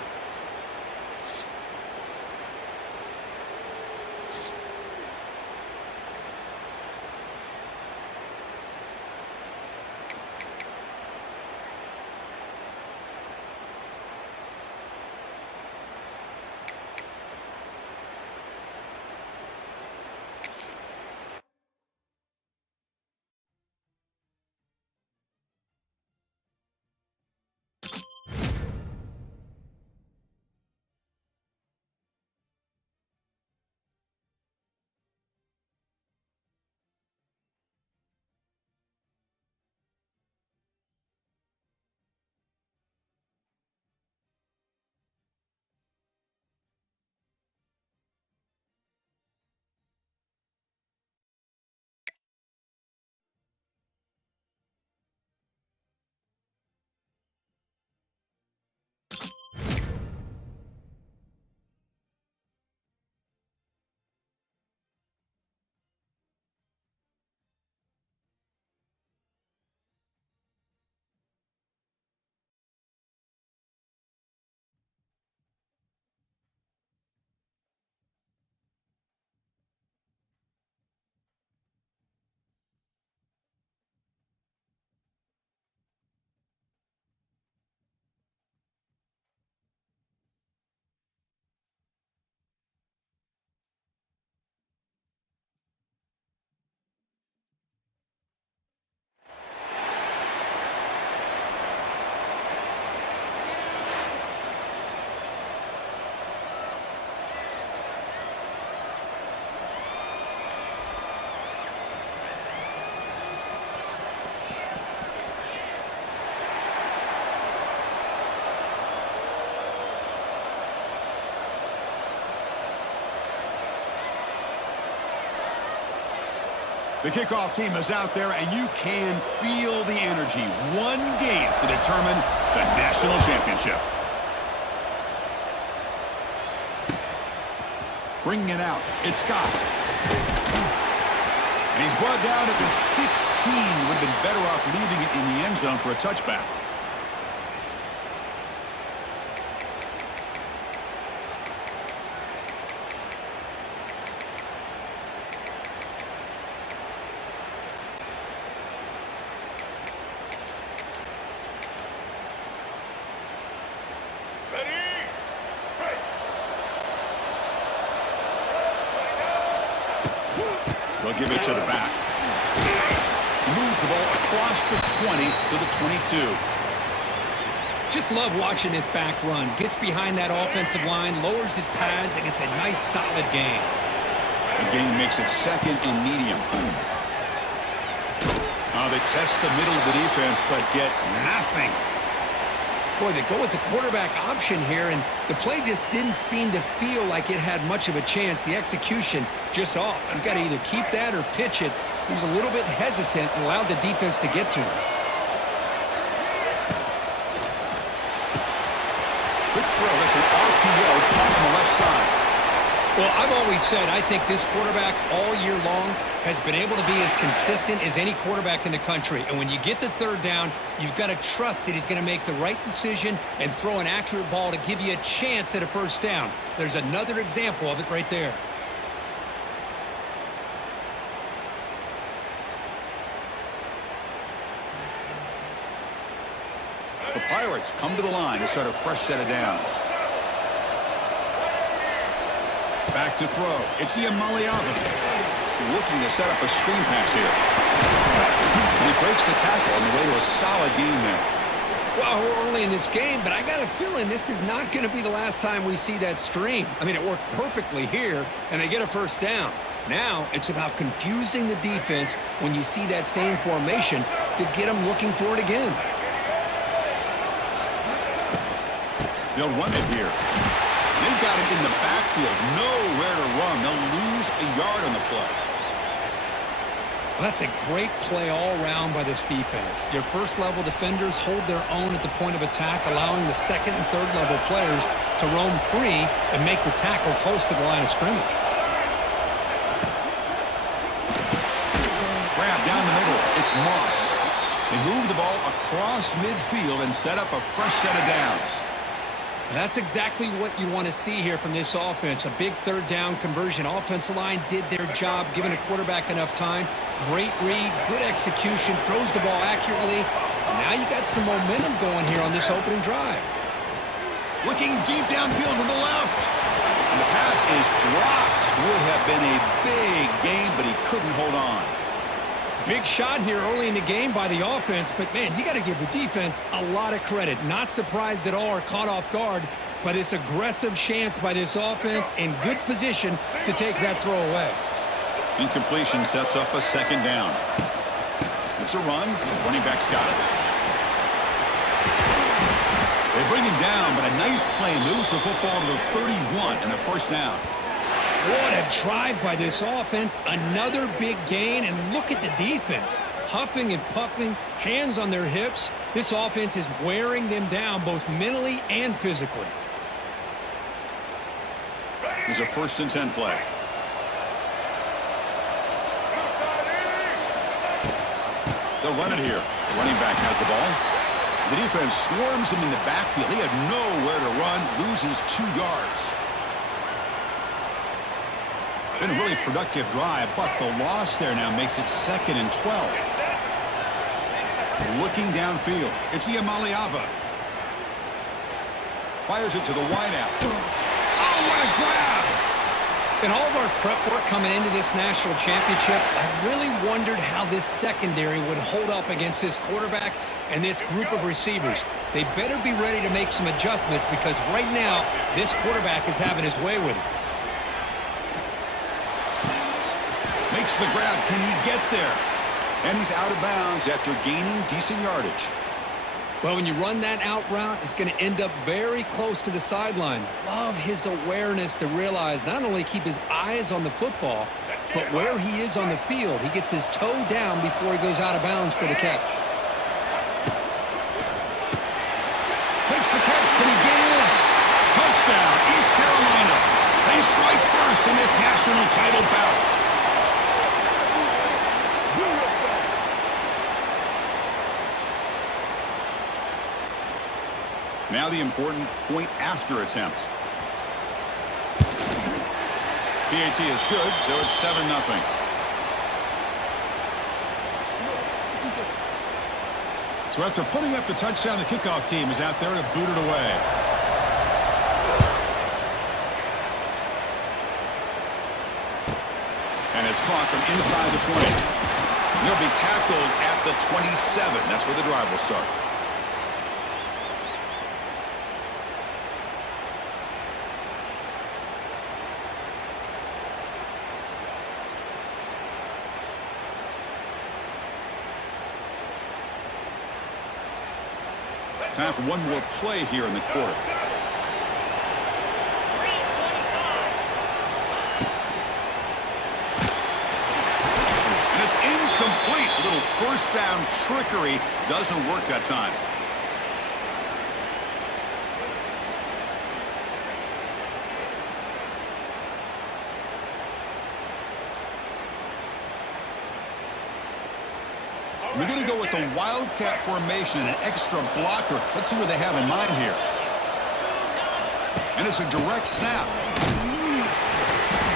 The kickoff team is out there, and you can feel the energy. One game to determine the national championship. Bringing it out, it's Scott. And he's brought down at the 16. Would have been better off leaving it in the end zone for a touchback. They'll give it to the back. He moves the ball across the 20 to the 22. Just love watching this back run. Gets behind that offensive line, lowers his pads, and gets a nice, solid gain. The gain makes it second and medium. They test the middle of the defense, but get nothing. Boy, they go with the quarterback option here, and the play just didn't seem to feel like it had much of a chance. The execution just off. You got to either keep that or pitch it. He was a little bit hesitant and allowed the defense to get to him. Quick throw. That's an RPO caught on the left side. Well, I've always said I think this quarterback all year long has been able to be as consistent as any quarterback in the country. And when you get the third down, you've got to trust that he's going to make the right decision and throw an accurate ball to give you a chance at a first down. There's another example of it right there. The Pirates come to the line to start a fresh set of downs. Back to throw. It's Iamaleava. Looking to set up a screen pass here. And he breaks the tackle on the way to a solid gain there. Well, we're early in this game, but I got a feeling this is not going to be the last time we see that screen. I mean, it worked perfectly here, and they get a first down. Now, it's about confusing the defense when you see that same formation to get them looking for it again. They'll run it here. They've got it in the backfield. Nowhere to run. They'll lose a yard on the play. Well, that's a great play all around by this defense. Your first-level defenders hold their own at the point of attack, allowing the second and third-level players to roam free and make the tackle close to the line of scrimmage. Grab down the middle. It's Moss. They move the ball across midfield and set up a fresh set of downs. That's exactly what you want to see here from this offense. A big third down conversion. Offensive line did their job, giving a quarterback enough time. Great read, good execution, throws the ball accurately. And now you got some momentum going here on this opening drive. Looking deep downfield to the left. And the pass is dropped. Would have been a big gain, but he couldn't hold on. Big shot here early in the game by the offense, but, man, you got to give the defense a lot of credit. Not surprised at all or caught off guard, but it's aggressive chance by this offense in good position to take that throw away. Incompletion sets up a second down. It's a run. Running back's got it. They bring him down, but a nice play moves the football to the 31 and a first down. What a drive by this offense. Another big gain, and look at the defense. Huffing and puffing, hands on their hips. This offense is wearing them down both mentally and physically. Here's a 1st and 10 play. They'll run it here. The running back has the ball. The defense swarms him in the backfield. He had nowhere to run, loses 2 yards. Been a really productive drive, but the loss there now makes it 2nd and 12. Looking downfield, it's Iamaleava. Fires it to the wideout. Oh, what a grab! In all of our prep work coming into this national championship, I really wondered how this secondary would hold up against this quarterback and this group of receivers. They better be ready to make some adjustments because right now, this quarterback is having his way with it. Makes the grab. Can he get there? And he's out of bounds after gaining decent yardage. Well, when you run that out route, it's going to end up very close to the sideline. Love his awareness to realize not only keep his eyes on the football, but where he is on the field. He gets his toe down before he goes out of bounds for the catch. Makes the catch. Can he get in? Touchdown, East Carolina. They strike first in this national title bout. Now the important point after attempt. PAT is good, so it's 7-0. So after putting up the touchdown, the kickoff team is out there to boot it away. And it's caught from inside the 20. He'll be tackled at the 27. That's where the drive will start. Time for one more play here in the quarter. And it's incomplete. A little first down trickery doesn't work that time. We're going to go with the Wildcat formation and an extra blocker. Let's see what they have in mind here. And it's a direct snap.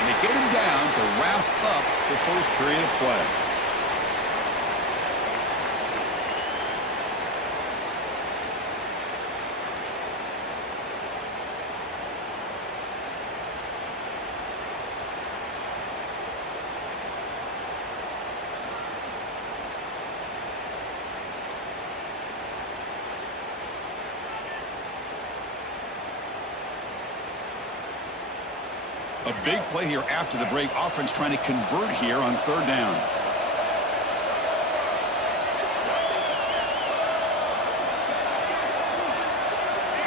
They get him down to wrap up the first period of play. A big play here after the break. Offense trying to convert here on third down.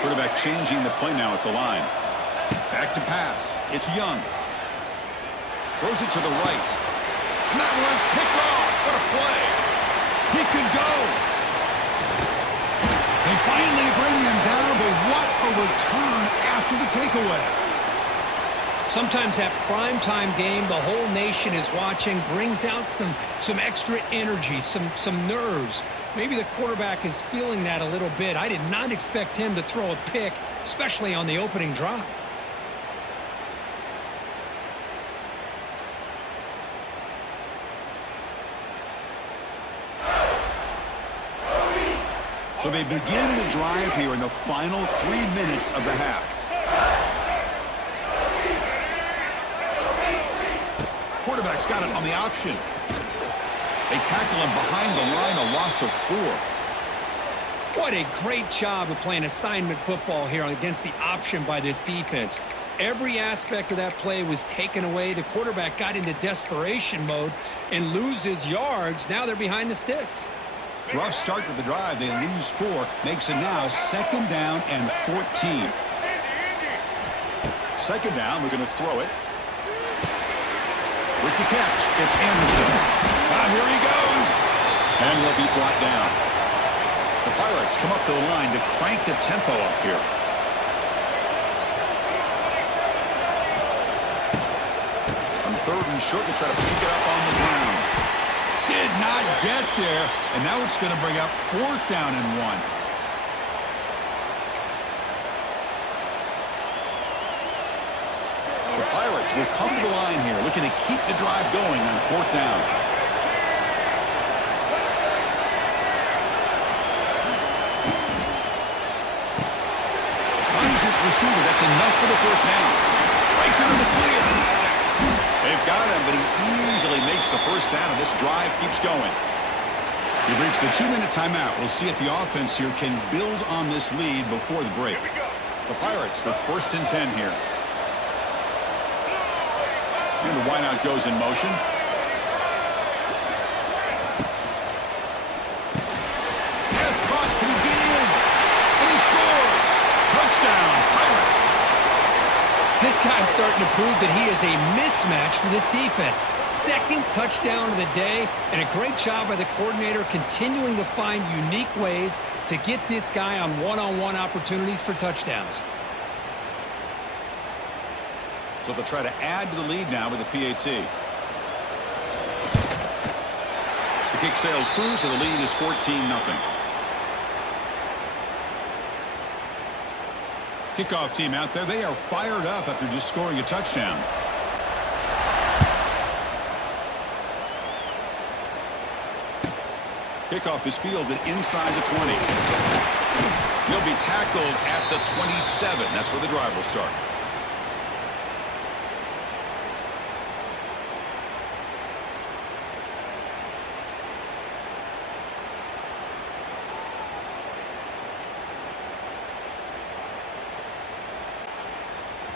Quarterback changing the play now at the line. Back to pass. It's Young. Throws it to the right. And that one's picked off. What a play. He could go. They finally bring him down, but what a return after the takeaway. Sometimes that primetime game the whole nation is watching brings out some extra energy, some nerves. Maybe the quarterback is feeling that a little bit. I did not expect him to throw a pick, especially on the opening drive. So they begin the drive here in the final 3 minutes of the half. Quarterback's got it on the option. They tackle him behind the line, a loss of 4. What a great job of playing assignment football here against the option by this defense. Every aspect of that play was taken away. The quarterback got into desperation mode and loses yards. Now they're behind the sticks. Rough start to the drive. They lose 4. Makes it now 2nd down and 14. 2nd down. We're going to throw it. With the catch, it's Anderson. Here he goes. And he'll be brought down. The Pirates come up to the line to crank the tempo up here. On 3rd and short, they try to pick it up on the ground. Did not get there. And now it's going to bring up 4th down and 1. Pirates will come to the line here, looking to keep the drive going on 4th down. Finds his receiver. That's enough for the 1st down. Breaks into the clear. They've got him, but he easily makes the 1st down, and this drive keeps going. We've reached the 2-minute timeout. We'll see if the offense here can build on this lead before the break. The Pirates with 1st and 10 here. And the wideout goes in motion. Yes, caught. Can he get in? And he scores. Touchdown, Pirates. This guy's starting to prove that he is a mismatch for this defense. 2nd touchdown of the day, and a great job by the coordinator continuing to find unique ways to get this guy on one-on-one opportunities for touchdowns. So they'll try to add to the lead now with the PAT. The kick sails through, so the lead is 14-0. Kickoff team out there. They are fired up after just scoring a touchdown. Kickoff is fielded inside the 20. He'll be tackled at the 27. That's where the drive will start.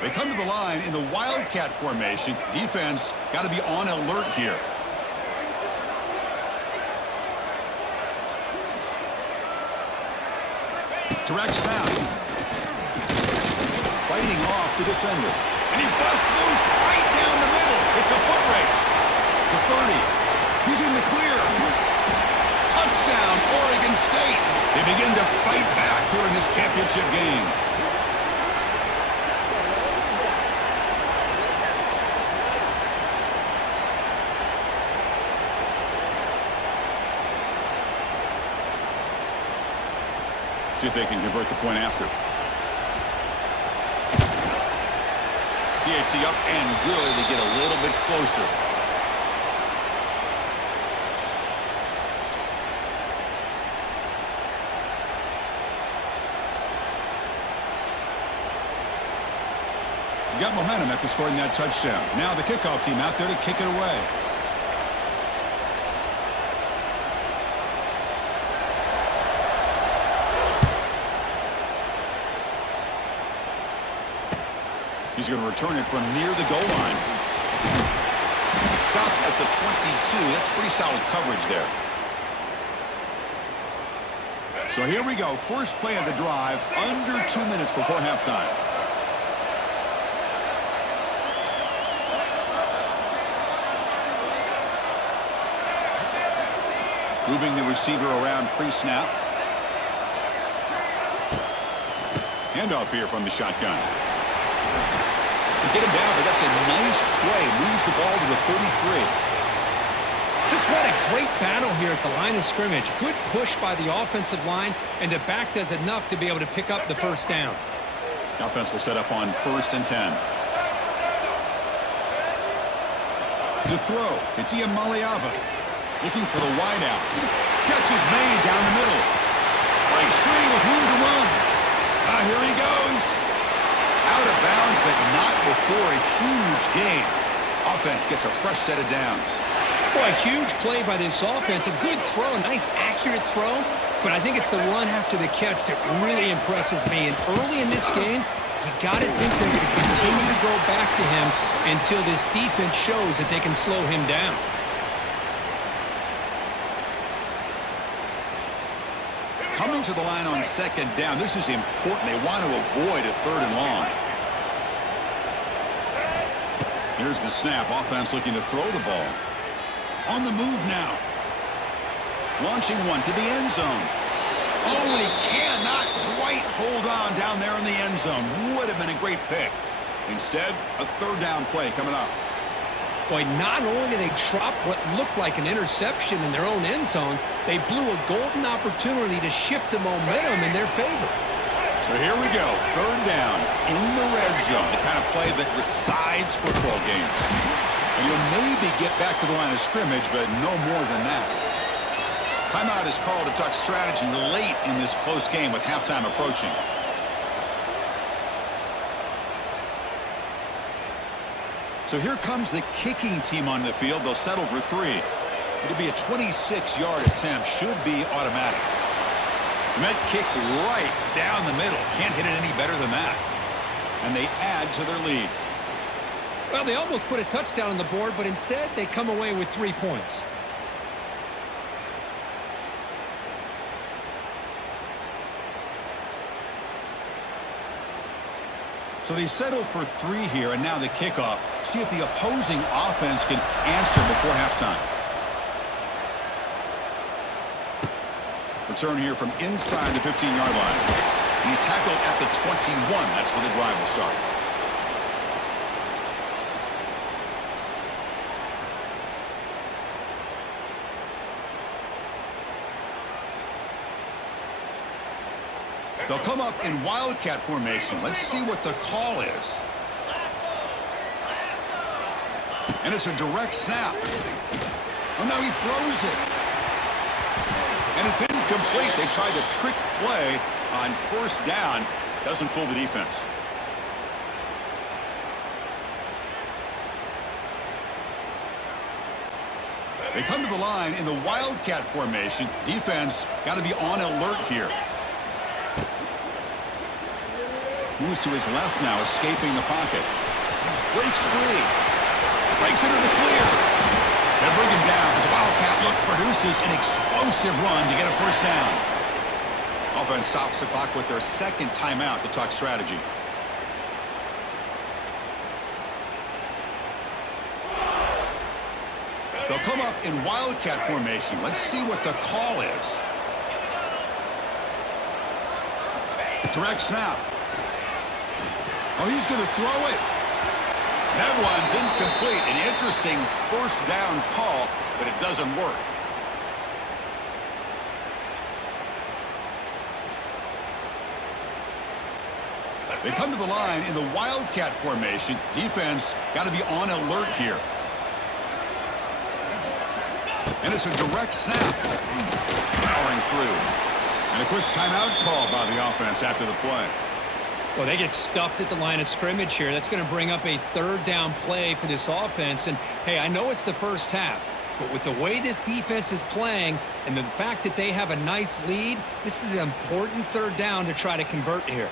They come to the line in the Wildcat formation. Defense got to be on alert here. Direct snap. Fighting off the defender. And he busts loose right down the middle. It's a foot race. The 30. He's in the clear. Touchdown, Oregon State. They begin to fight back here in this championship game. See if they can convert the point after. DHC up and good. They get a little bit closer. Got momentum after scoring that touchdown. Now the kickoff team out there to kick it away. He's going to return it from near the goal line. Stop at the 22. That's pretty solid coverage there. So here we go. First play of the drive. Under 2 minutes before halftime. Moving the receiver around pre-snap. Handoff here from the shotgun. They get him down, but that's a nice play. Moves the ball to the 33. Just what a great battle here at the line of scrimmage. Good push by the offensive line, and the back does enough to be able to pick up the first down. The offense will set up on 1st and 10. To throw, it's Ian Maliava. Looking for the wideout. Catch is made down the middle. Breaks free with room to run. Here he goes. Out of bounds, but not before a huge gain. Offense gets a fresh set of downs. Boy, a huge play by this offense. A good throw, a nice accurate throw. But I think it's the run after the catch that really impresses me. And early in this game, you got to think they're going to continue to go back to him until this defense shows that they can slow him down. Coming to the line on 2nd down. This is important. They want to avoid a 3rd and long. Here's the snap. Offense looking to throw the ball. On the move now. Launching one to the end zone. Oh, he cannot quite hold on down there in the end zone. Would have been a great pick. Instead, a 3rd down play coming up. Boy, not only did they drop what looked like an interception in their own end zone, they blew a golden opportunity to shift the momentum in their favor. So here we go. 3rd down in the red zone. The kind of play that decides football games. And you'll maybe get back to the line of scrimmage, but no more than that. Timeout is called to talk strategy late in this close game with halftime approaching. So here comes the kicking team on the field. They'll settle for 3. It'll be a 26-yard attempt. Should be automatic. Met kick right down the middle. Can't hit it any better than that. And they add to their lead. Well, they almost put a touchdown on the board, but instead they come away with 3 points. So they settle for 3 here, and now the kickoff. See if the opposing offense can answer before halftime. Return here from inside the 15-yard line. And he's tackled at the 21. That's where the drive will start. They'll come up in Wildcat formation. Let's see what the call is. And it's a direct snap. Oh, no, he throws it. And it's incomplete. They try the trick play on 1st down. Doesn't fool the defense. They come to the line in the Wildcat formation. Defense got to be on alert here. Moves to his left now, escaping the pocket. Breaks free. Breaks into the clear. They bring him down. The Wildcat look produces an explosive run to get a 1st down. Offense stops the clock with their 2nd timeout to talk strategy. They'll come up in Wildcat formation. Let's see what the call is. Direct snap. Oh, he's going to throw it. That one's incomplete. An interesting 1st down call, but it doesn't work. They come to the line in the Wildcat formation. Defense got to be on alert here. And it's a direct snap. Powering through. And a quick timeout call by the offense after the play. Well, they get stuffed at the line of scrimmage here. That's going to bring up a third down play for this offense. And, hey, I know it's the first half, but with the way this defense is playing and the fact that they have a nice lead, this is an important third down to try to convert here.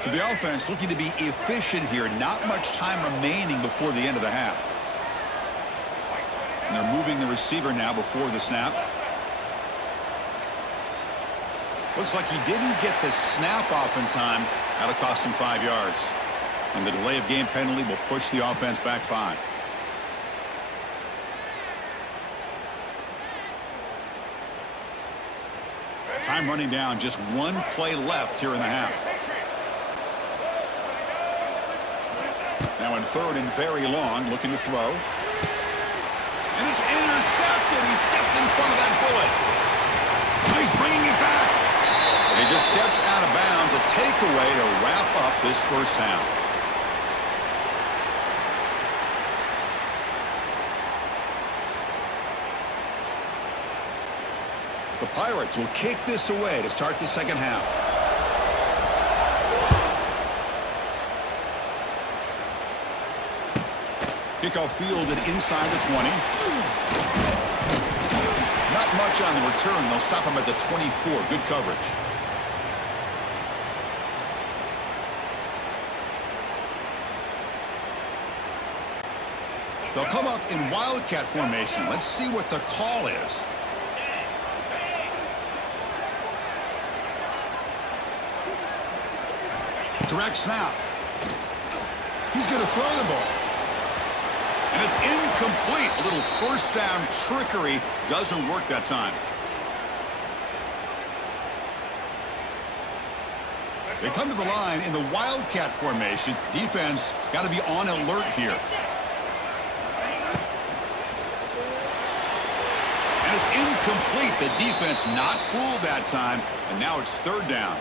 So the offense looking to be efficient here. Not much time remaining before the end of the half. And they're moving the receiver now before the snap. Looks like he didn't get the snap off in time. That'll cost him 5 yards. And the delay of game penalty will push the offense back 5. Time running down, just one play left here in the half. Now in third and very long, looking to throw. And it's intercepted. He stepped in front of that bullet. He's bringing it back. And he just steps out of bounds. A takeaway to wrap up this first half. The Pirates will kick this away to start the second half. Kickoff fielded inside the 20. Not much on the return. They'll stop him at the 24. Good coverage. They'll come up in Wildcat formation. Let's see what the call is. Direct snap. He's going to throw the ball. And it's incomplete. A little first down trickery doesn't work that time. They come to the line in the Wildcat formation. Defense got to be on alert here. And it's incomplete. The defense not fooled that time. And now it's third down.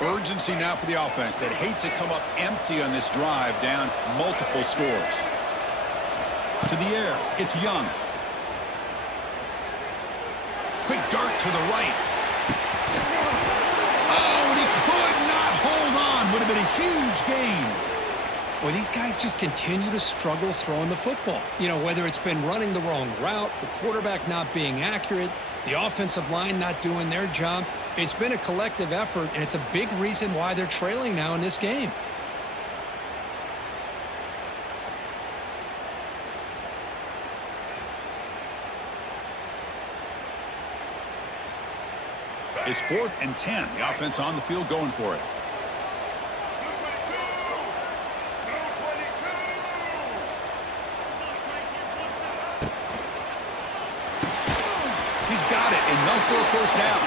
Urgency now for the offense that hates to come up empty on this drive, down multiple scores. To the air, it's Young. Quick dart to the right. Oh, and he could not hold on. Would have been a huge gain. Well, these guys just continue to struggle throwing the football. You know, whether it's been running the wrong route, the quarterback not being accurate, the offensive line not doing their job. It's been a collective effort, and it's a big reason why they're trailing now in this game. It's 4th and 10. The offense on the field going for it. He's got it, enough for a first down.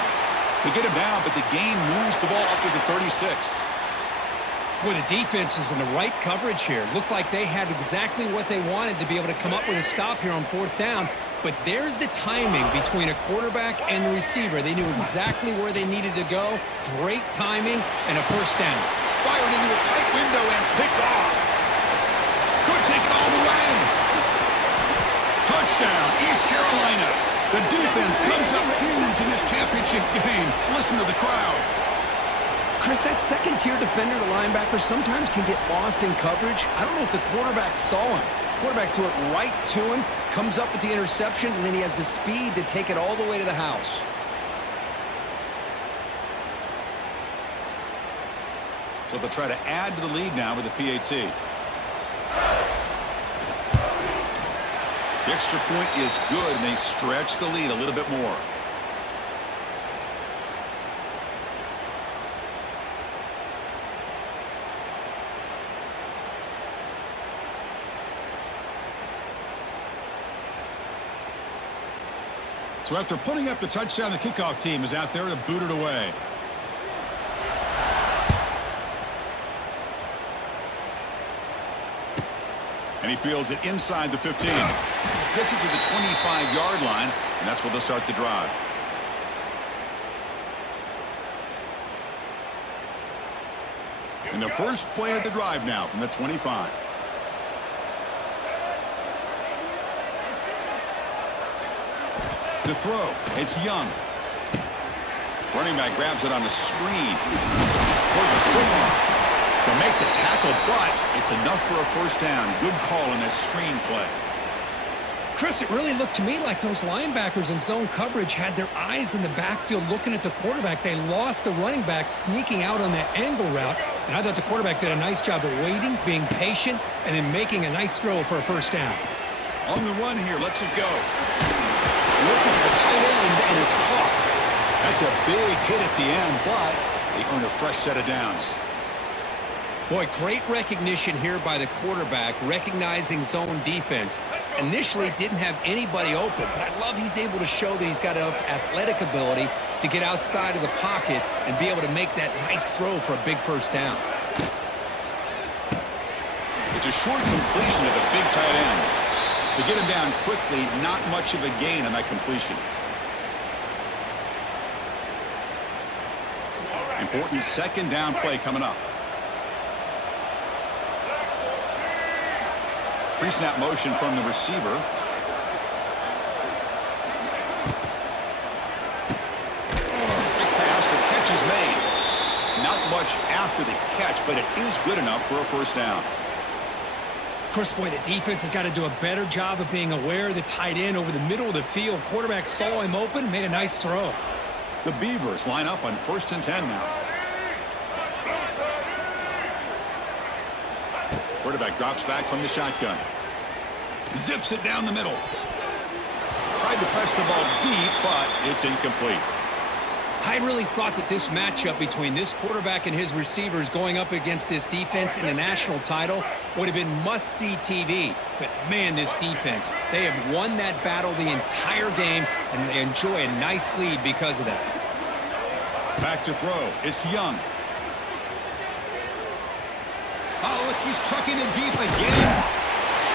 They get him down, but the gain moves the ball up to the 36. Boy, the defense is in the right coverage here. Looked like they had exactly what they wanted to be able to come up with a stop here on 4th down. But there's the timing between a quarterback and the receiver. They knew exactly where they needed to go. Great timing and a first down. Fired into a tight window and picked off. Could take it all the way. Touchdown, East Carolina. The defense comes up huge in this championship game. Listen to the crowd. Chris, that second-tier defender, the linebacker, sometimes can get lost in coverage. I don't know if the quarterback saw him. Quarterback threw it right to him, comes up with the interception, and then he has the speed to take it all the way to the house. So they'll try to add to the lead now with the PAT. The extra point is good, and they stretch the lead a little bit more. So after putting up the touchdown, the kickoff team is out there to boot it away. And he fields it inside the 15. Gets it to the 25-yard line, and that's where they'll start the drive. And the first play of the drive now from the 25. To throw, it's Young. Running back grabs it on the screen. Pulls a stiff arm to make the tackle, but it's enough for a first down. Good call in that screen play. Chris, it really looked to me like those linebackers in zone coverage had their eyes in the backfield looking at the quarterback. They lost the running back sneaking out on that angle route, and I thought the quarterback did a nice job of waiting, being patient, and then making a nice throw for a first down. On the run here, lets it go. Looking for the tight end, and it's caught. That's a big hit at the end, but they earn a fresh set of downs. Boy, great recognition here by the quarterback, recognizing zone defense. Initially didn't have anybody open, but I love he's able to show that he's got enough athletic ability to get outside of the pocket and be able to make that nice throw for a big first down. It's a short completion to the big tight end. To get him down quickly, not much of a gain on that completion. Important second down play coming up. Pre-snap motion from the receiver. Quick pass, the catch is made. Not much after the catch, but it is good enough for a first down. Chris, boy, the defense has got to do a better job of being aware of the tight end over the middle of the field. Quarterback saw him open, made a nice throw. The Beavers line up on 1st and 10 now. Quarterback drops back from the shotgun. Zips it down the middle. Tried to press the ball deep, but it's incomplete. I really thought that this matchup between this quarterback and his receivers going up against this defense in the national title would have been must-see TV. But, man, this defense, they have won that battle the entire game, and they enjoy a nice lead because of that. Back to throw. It's Young. Oh, look, he's trucking it deep again.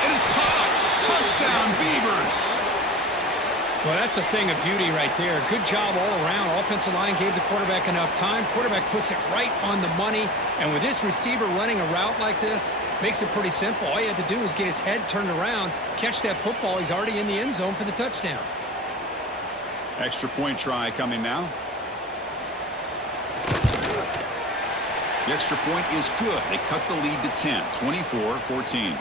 And it's caught. Touchdown, Beavers. Well, that's a thing of beauty right there. Good job all around. Offensive line gave the quarterback enough time. Quarterback puts it right on the money. And with this receiver running a route like this, makes it pretty simple. All you had to do was get his head turned around, catch that football. He's already in the end zone for the touchdown. Extra point try coming now. The extra point is good. They cut the lead to 10, 24-14.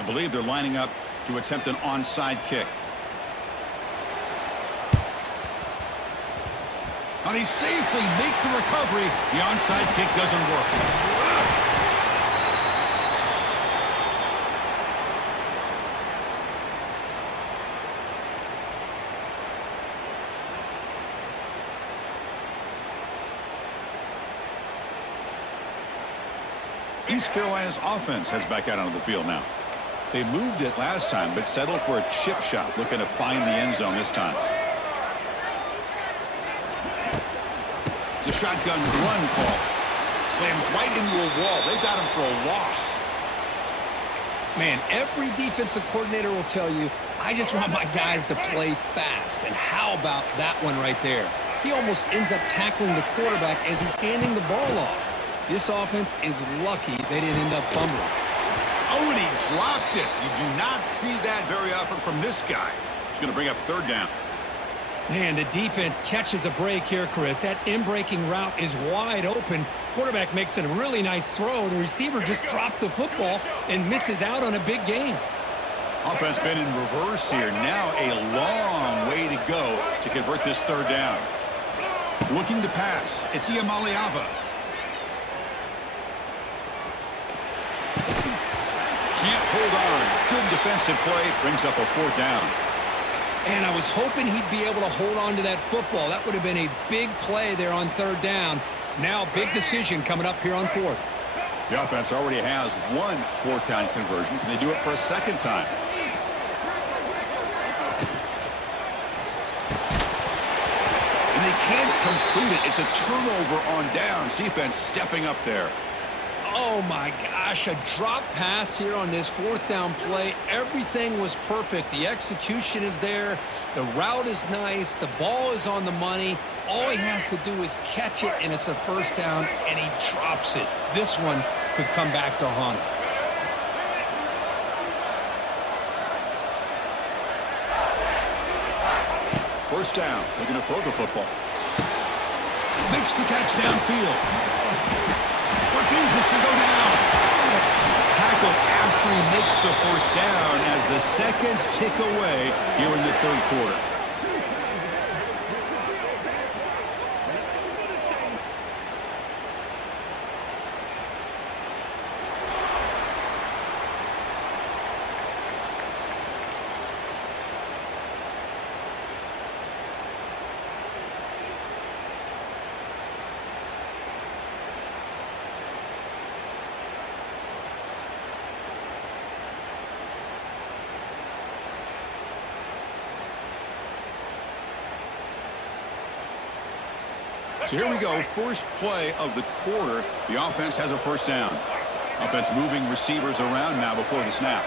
I believe they're lining up to attempt an onside kick. And he safely makes the recovery. The onside kick doesn't work. East Carolina's offense heads back out onto the field now. They moved it last time, but settled for a chip shot, looking to find the end zone this time. It's a shotgun run call. Slams right into a wall. They've got him for a loss. Man, every defensive coordinator will tell you, I just want my guys to play fast. And how about that one right there? He almost ends up tackling the quarterback as he's handing the ball off. This offense is lucky they didn't end up fumbling. Oh, and he dropped it. You do not see that very often from this guy. He's going to bring up third down. Man, the defense catches a break here, Chris. That in-breaking route is wide open. Quarterback makes a really nice throw. The receiver just dropped the football and misses out on a big gain. Offense been in reverse here. Now a long way to go to convert this third down. Looking to pass. It's Iamaleava. Can't hold on. Good defensive play. Brings up a fourth down. And I was hoping he'd be able to hold on to that football. That would have been a big play there on third down. Now, big decision coming up here on fourth. The offense already has one fourth down conversion. Can they do it for a second time? And they can't Completed. It's a turnover on downs. Defense stepping up there. Oh, my gosh, a drop pass here on this fourth down play. Everything was perfect. The execution is there. The route is nice. The ball is on the money. All he has to do is catch it, and it's a first down, and he drops it. This one could come back to haunt him. First down. They're going to throw the football. Makes the catch downfield. Refuses to go down. Tackle after he makes the first down as the seconds tick away here in the third quarter. So here we go, first play of the quarter. The offense has a first down. Offense moving receivers around now before the snap.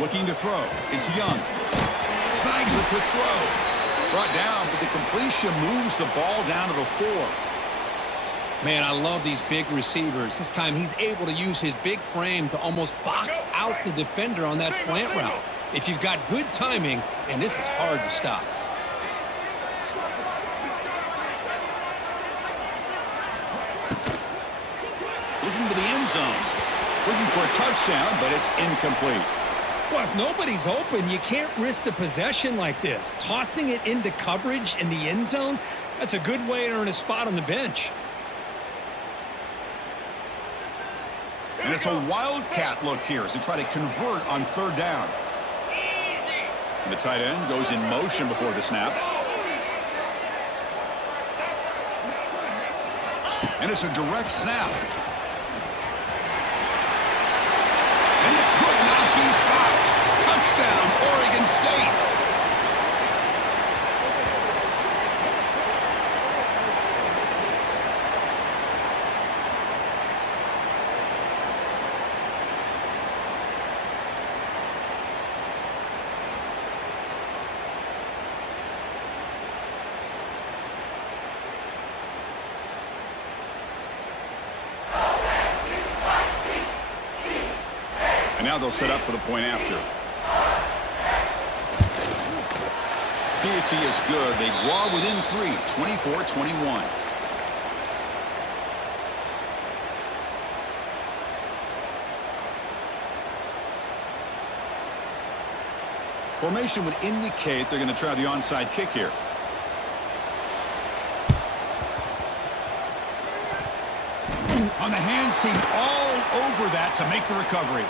Looking to throw. It's Young. Snags the quick throw. Brought down, but the completion moves the ball down to the 4. Man, I love these big receivers. This time he's able to use his big frame to almost box out the defender on that slant route. If you've got good timing, and this is hard to stop. Looking to the end zone. Looking for a touchdown, but it's incomplete. Well, if nobody's open, you can't risk the possession like this. Tossing it into coverage in the end zone, that's a good way to earn a spot on the bench. And it's a wildcat look here as they try to convert on third down. And the tight end goes in motion before the snap. And it's a direct snap. And it could not be stopped. Touchdown, Oregon State. And now they'll set up for the point after. PAT is good. They draw within 3, 24-21. Formation would indicate they're going to try the onside kick here. On the hands team all over that to make the recovery.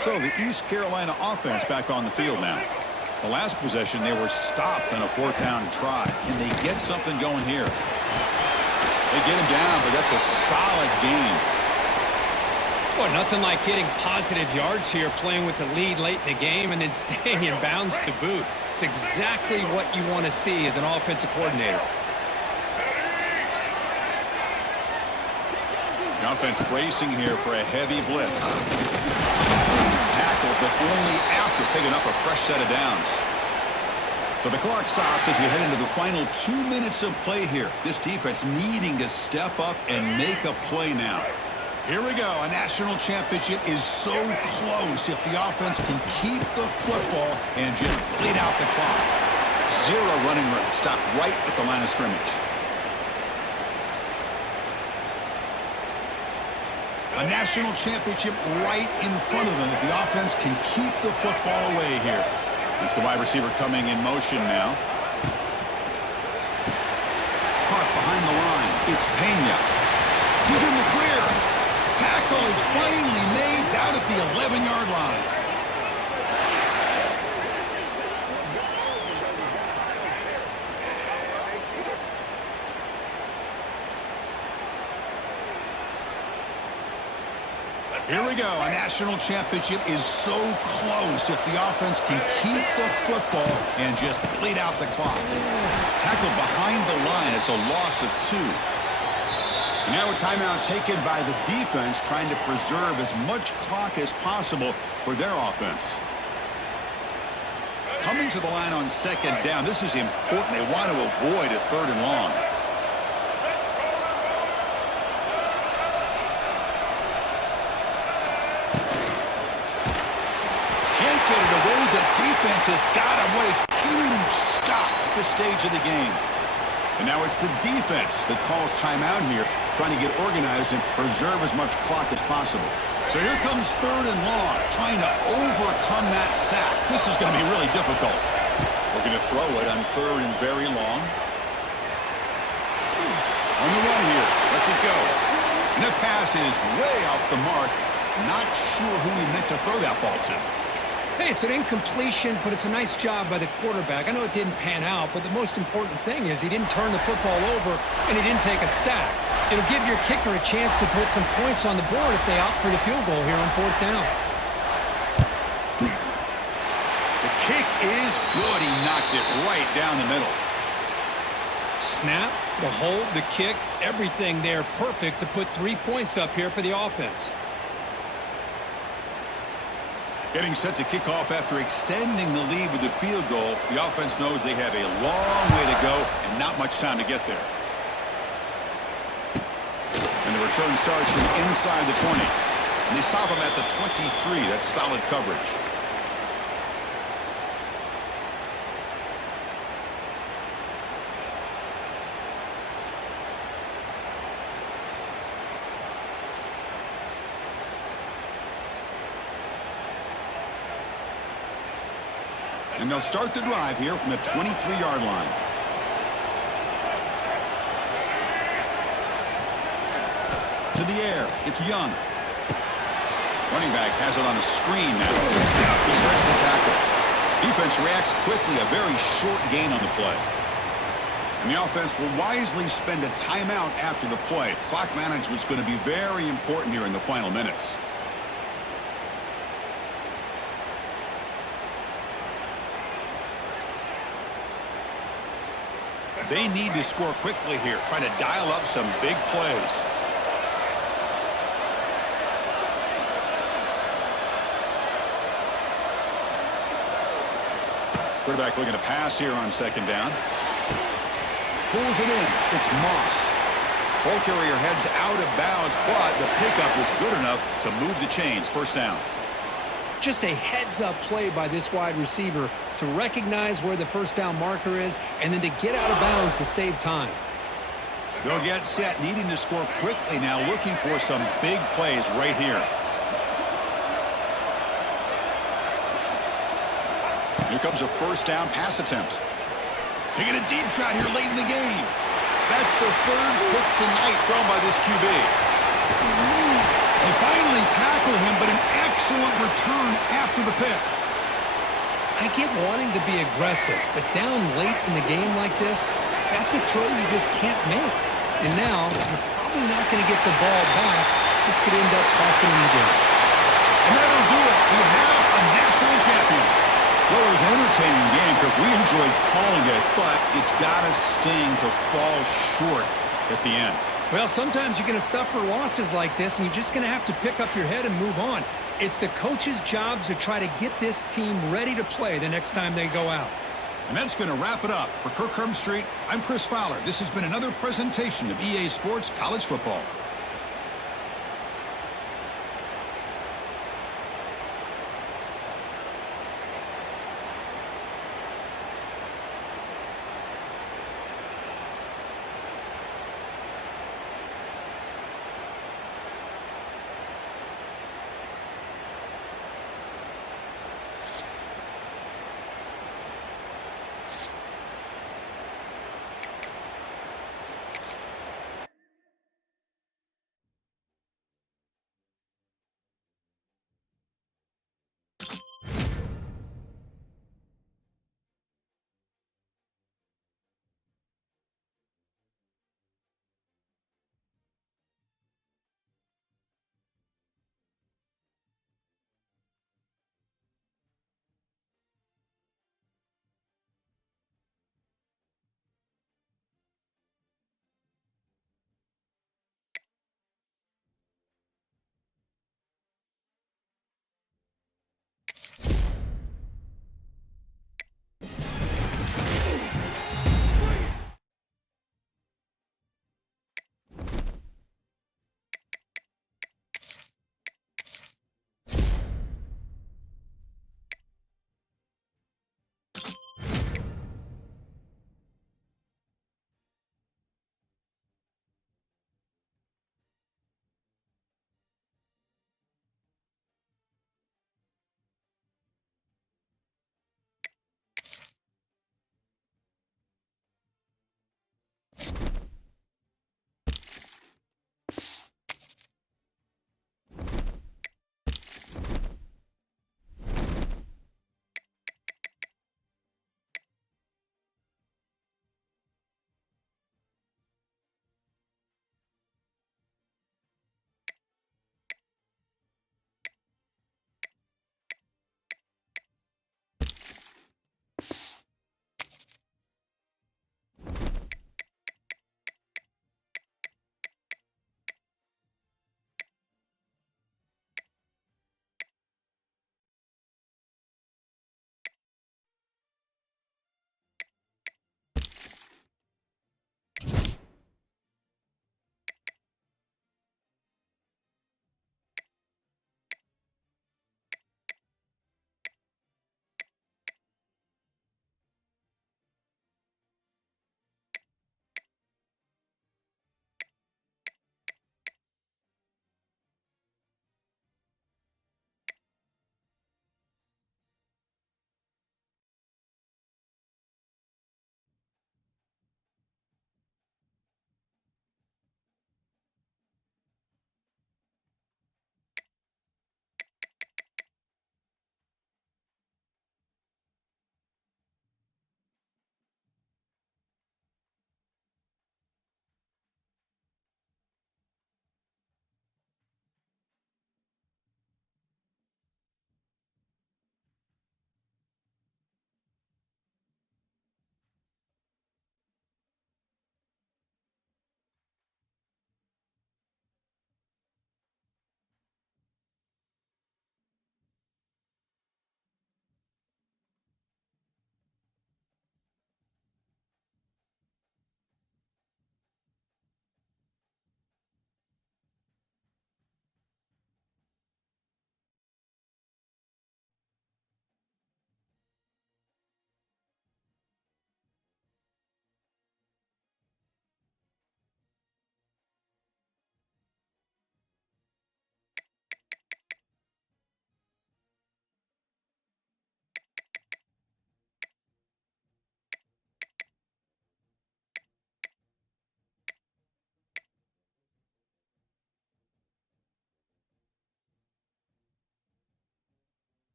So the East Carolina offense back on the field now. The last possession, they were stopped on a fourth down try. Can they get something going here? They get him down, but that's a solid game. Well, nothing like getting positive yards here, playing with the lead late in the game and then staying in bounds to boot. It's exactly what you want to see as an offensive coordinator. The offense bracing here for a heavy blitz. Tackle, but only after picking up a fresh set of downs. So the clock stops as we head into the final 2 minutes of play here. This defense needing to step up and make a play now. Here we go. A national championship is so close if the offense can keep the football and just bleed out the clock. 0 running room. Stop right at the line of scrimmage. A national championship right in front of them if the offense can keep the football away here. It's the wide receiver coming in motion now. Caught behind the line. It's Pena. He's in the clear. Tackle is finally made down at the 11-yard line. Here we go. A national championship is so close if the offense can keep the football and just bleed out the clock. Tackled behind the line. It's a loss of 2. And now a timeout taken by the defense, trying to preserve as much clock as possible for their offense. Coming to the line on 2nd down. This is important. They want to avoid a 3rd and long. Get it away. The defense has got him. What a huge stop at this stage of the game. And now it's the defense that calls timeout here, trying to get organized and preserve as much clock as possible. So here comes 3rd and long, trying to overcome that sack. This is going to be really difficult. Looking to throw it on 3rd and very long. On the run here. Lets it go. And the pass is way off the mark. Not sure who he meant to throw that ball to. Hey, it's an incompletion, but it's a nice job by the quarterback. I know it didn't pan out, but the most important thing is he didn't turn the football over and he didn't take a sack. It'll give your kicker a chance to put some points on the board if they opt for the field goal here on 4th down. The kick is good. He knocked it right down the middle. Snap, the hold, the kick, everything there perfect to put 3 points up here for the offense. Getting set to kick off after extending the lead with the field goal. The offense knows they have a long way to go and not much time to get there. And the return starts from inside the 20. And they stop him at the 23. That's solid coverage. And they'll start the drive here from the 23-yard line. To the air, it's Young. Running back has it on a screen now. He shreds the tackle. Defense reacts quickly, a very short gain on the play. And the offense will wisely spend a timeout after the play. Clock management's going to be very important here in the final minutes. They need to score quickly here, trying to dial up some big plays. Quarterback looking to pass here on 2nd down. Pulls it in. It's Moss. Ball carrier heads out of bounds, but the pickup was good enough to move the chains. 1st down. Just a heads-up play by this wide receiver to recognize where the 1st down marker is and then to get out of bounds to save time. They'll get set, needing to score quickly now, looking for some big plays right here. Here comes a 1st down pass attempt. Taking a deep shot here late in the game. That's the 3rd pick tonight thrown by this QB. They finally tackle him, but an excellent return after the pick. I get wanting to be aggressive, but down late in the game like this, that's a throw you just can't make. And now, you're probably not going to get the ball back. This could end up costing them the game. And that'll do it. We have a national champion. Well, it was an entertaining game because we enjoyed calling it, but it's got to sting to fall short at the end. Well, sometimes you're going to suffer losses like this, and you're just going to have to pick up your head and move on. It's the coach's job to try to get this team ready to play the next time they go out. And that's going to wrap it up. For Kirk Herbstreit, I'm Chris Fowler. This has been another presentation of EA Sports College Football.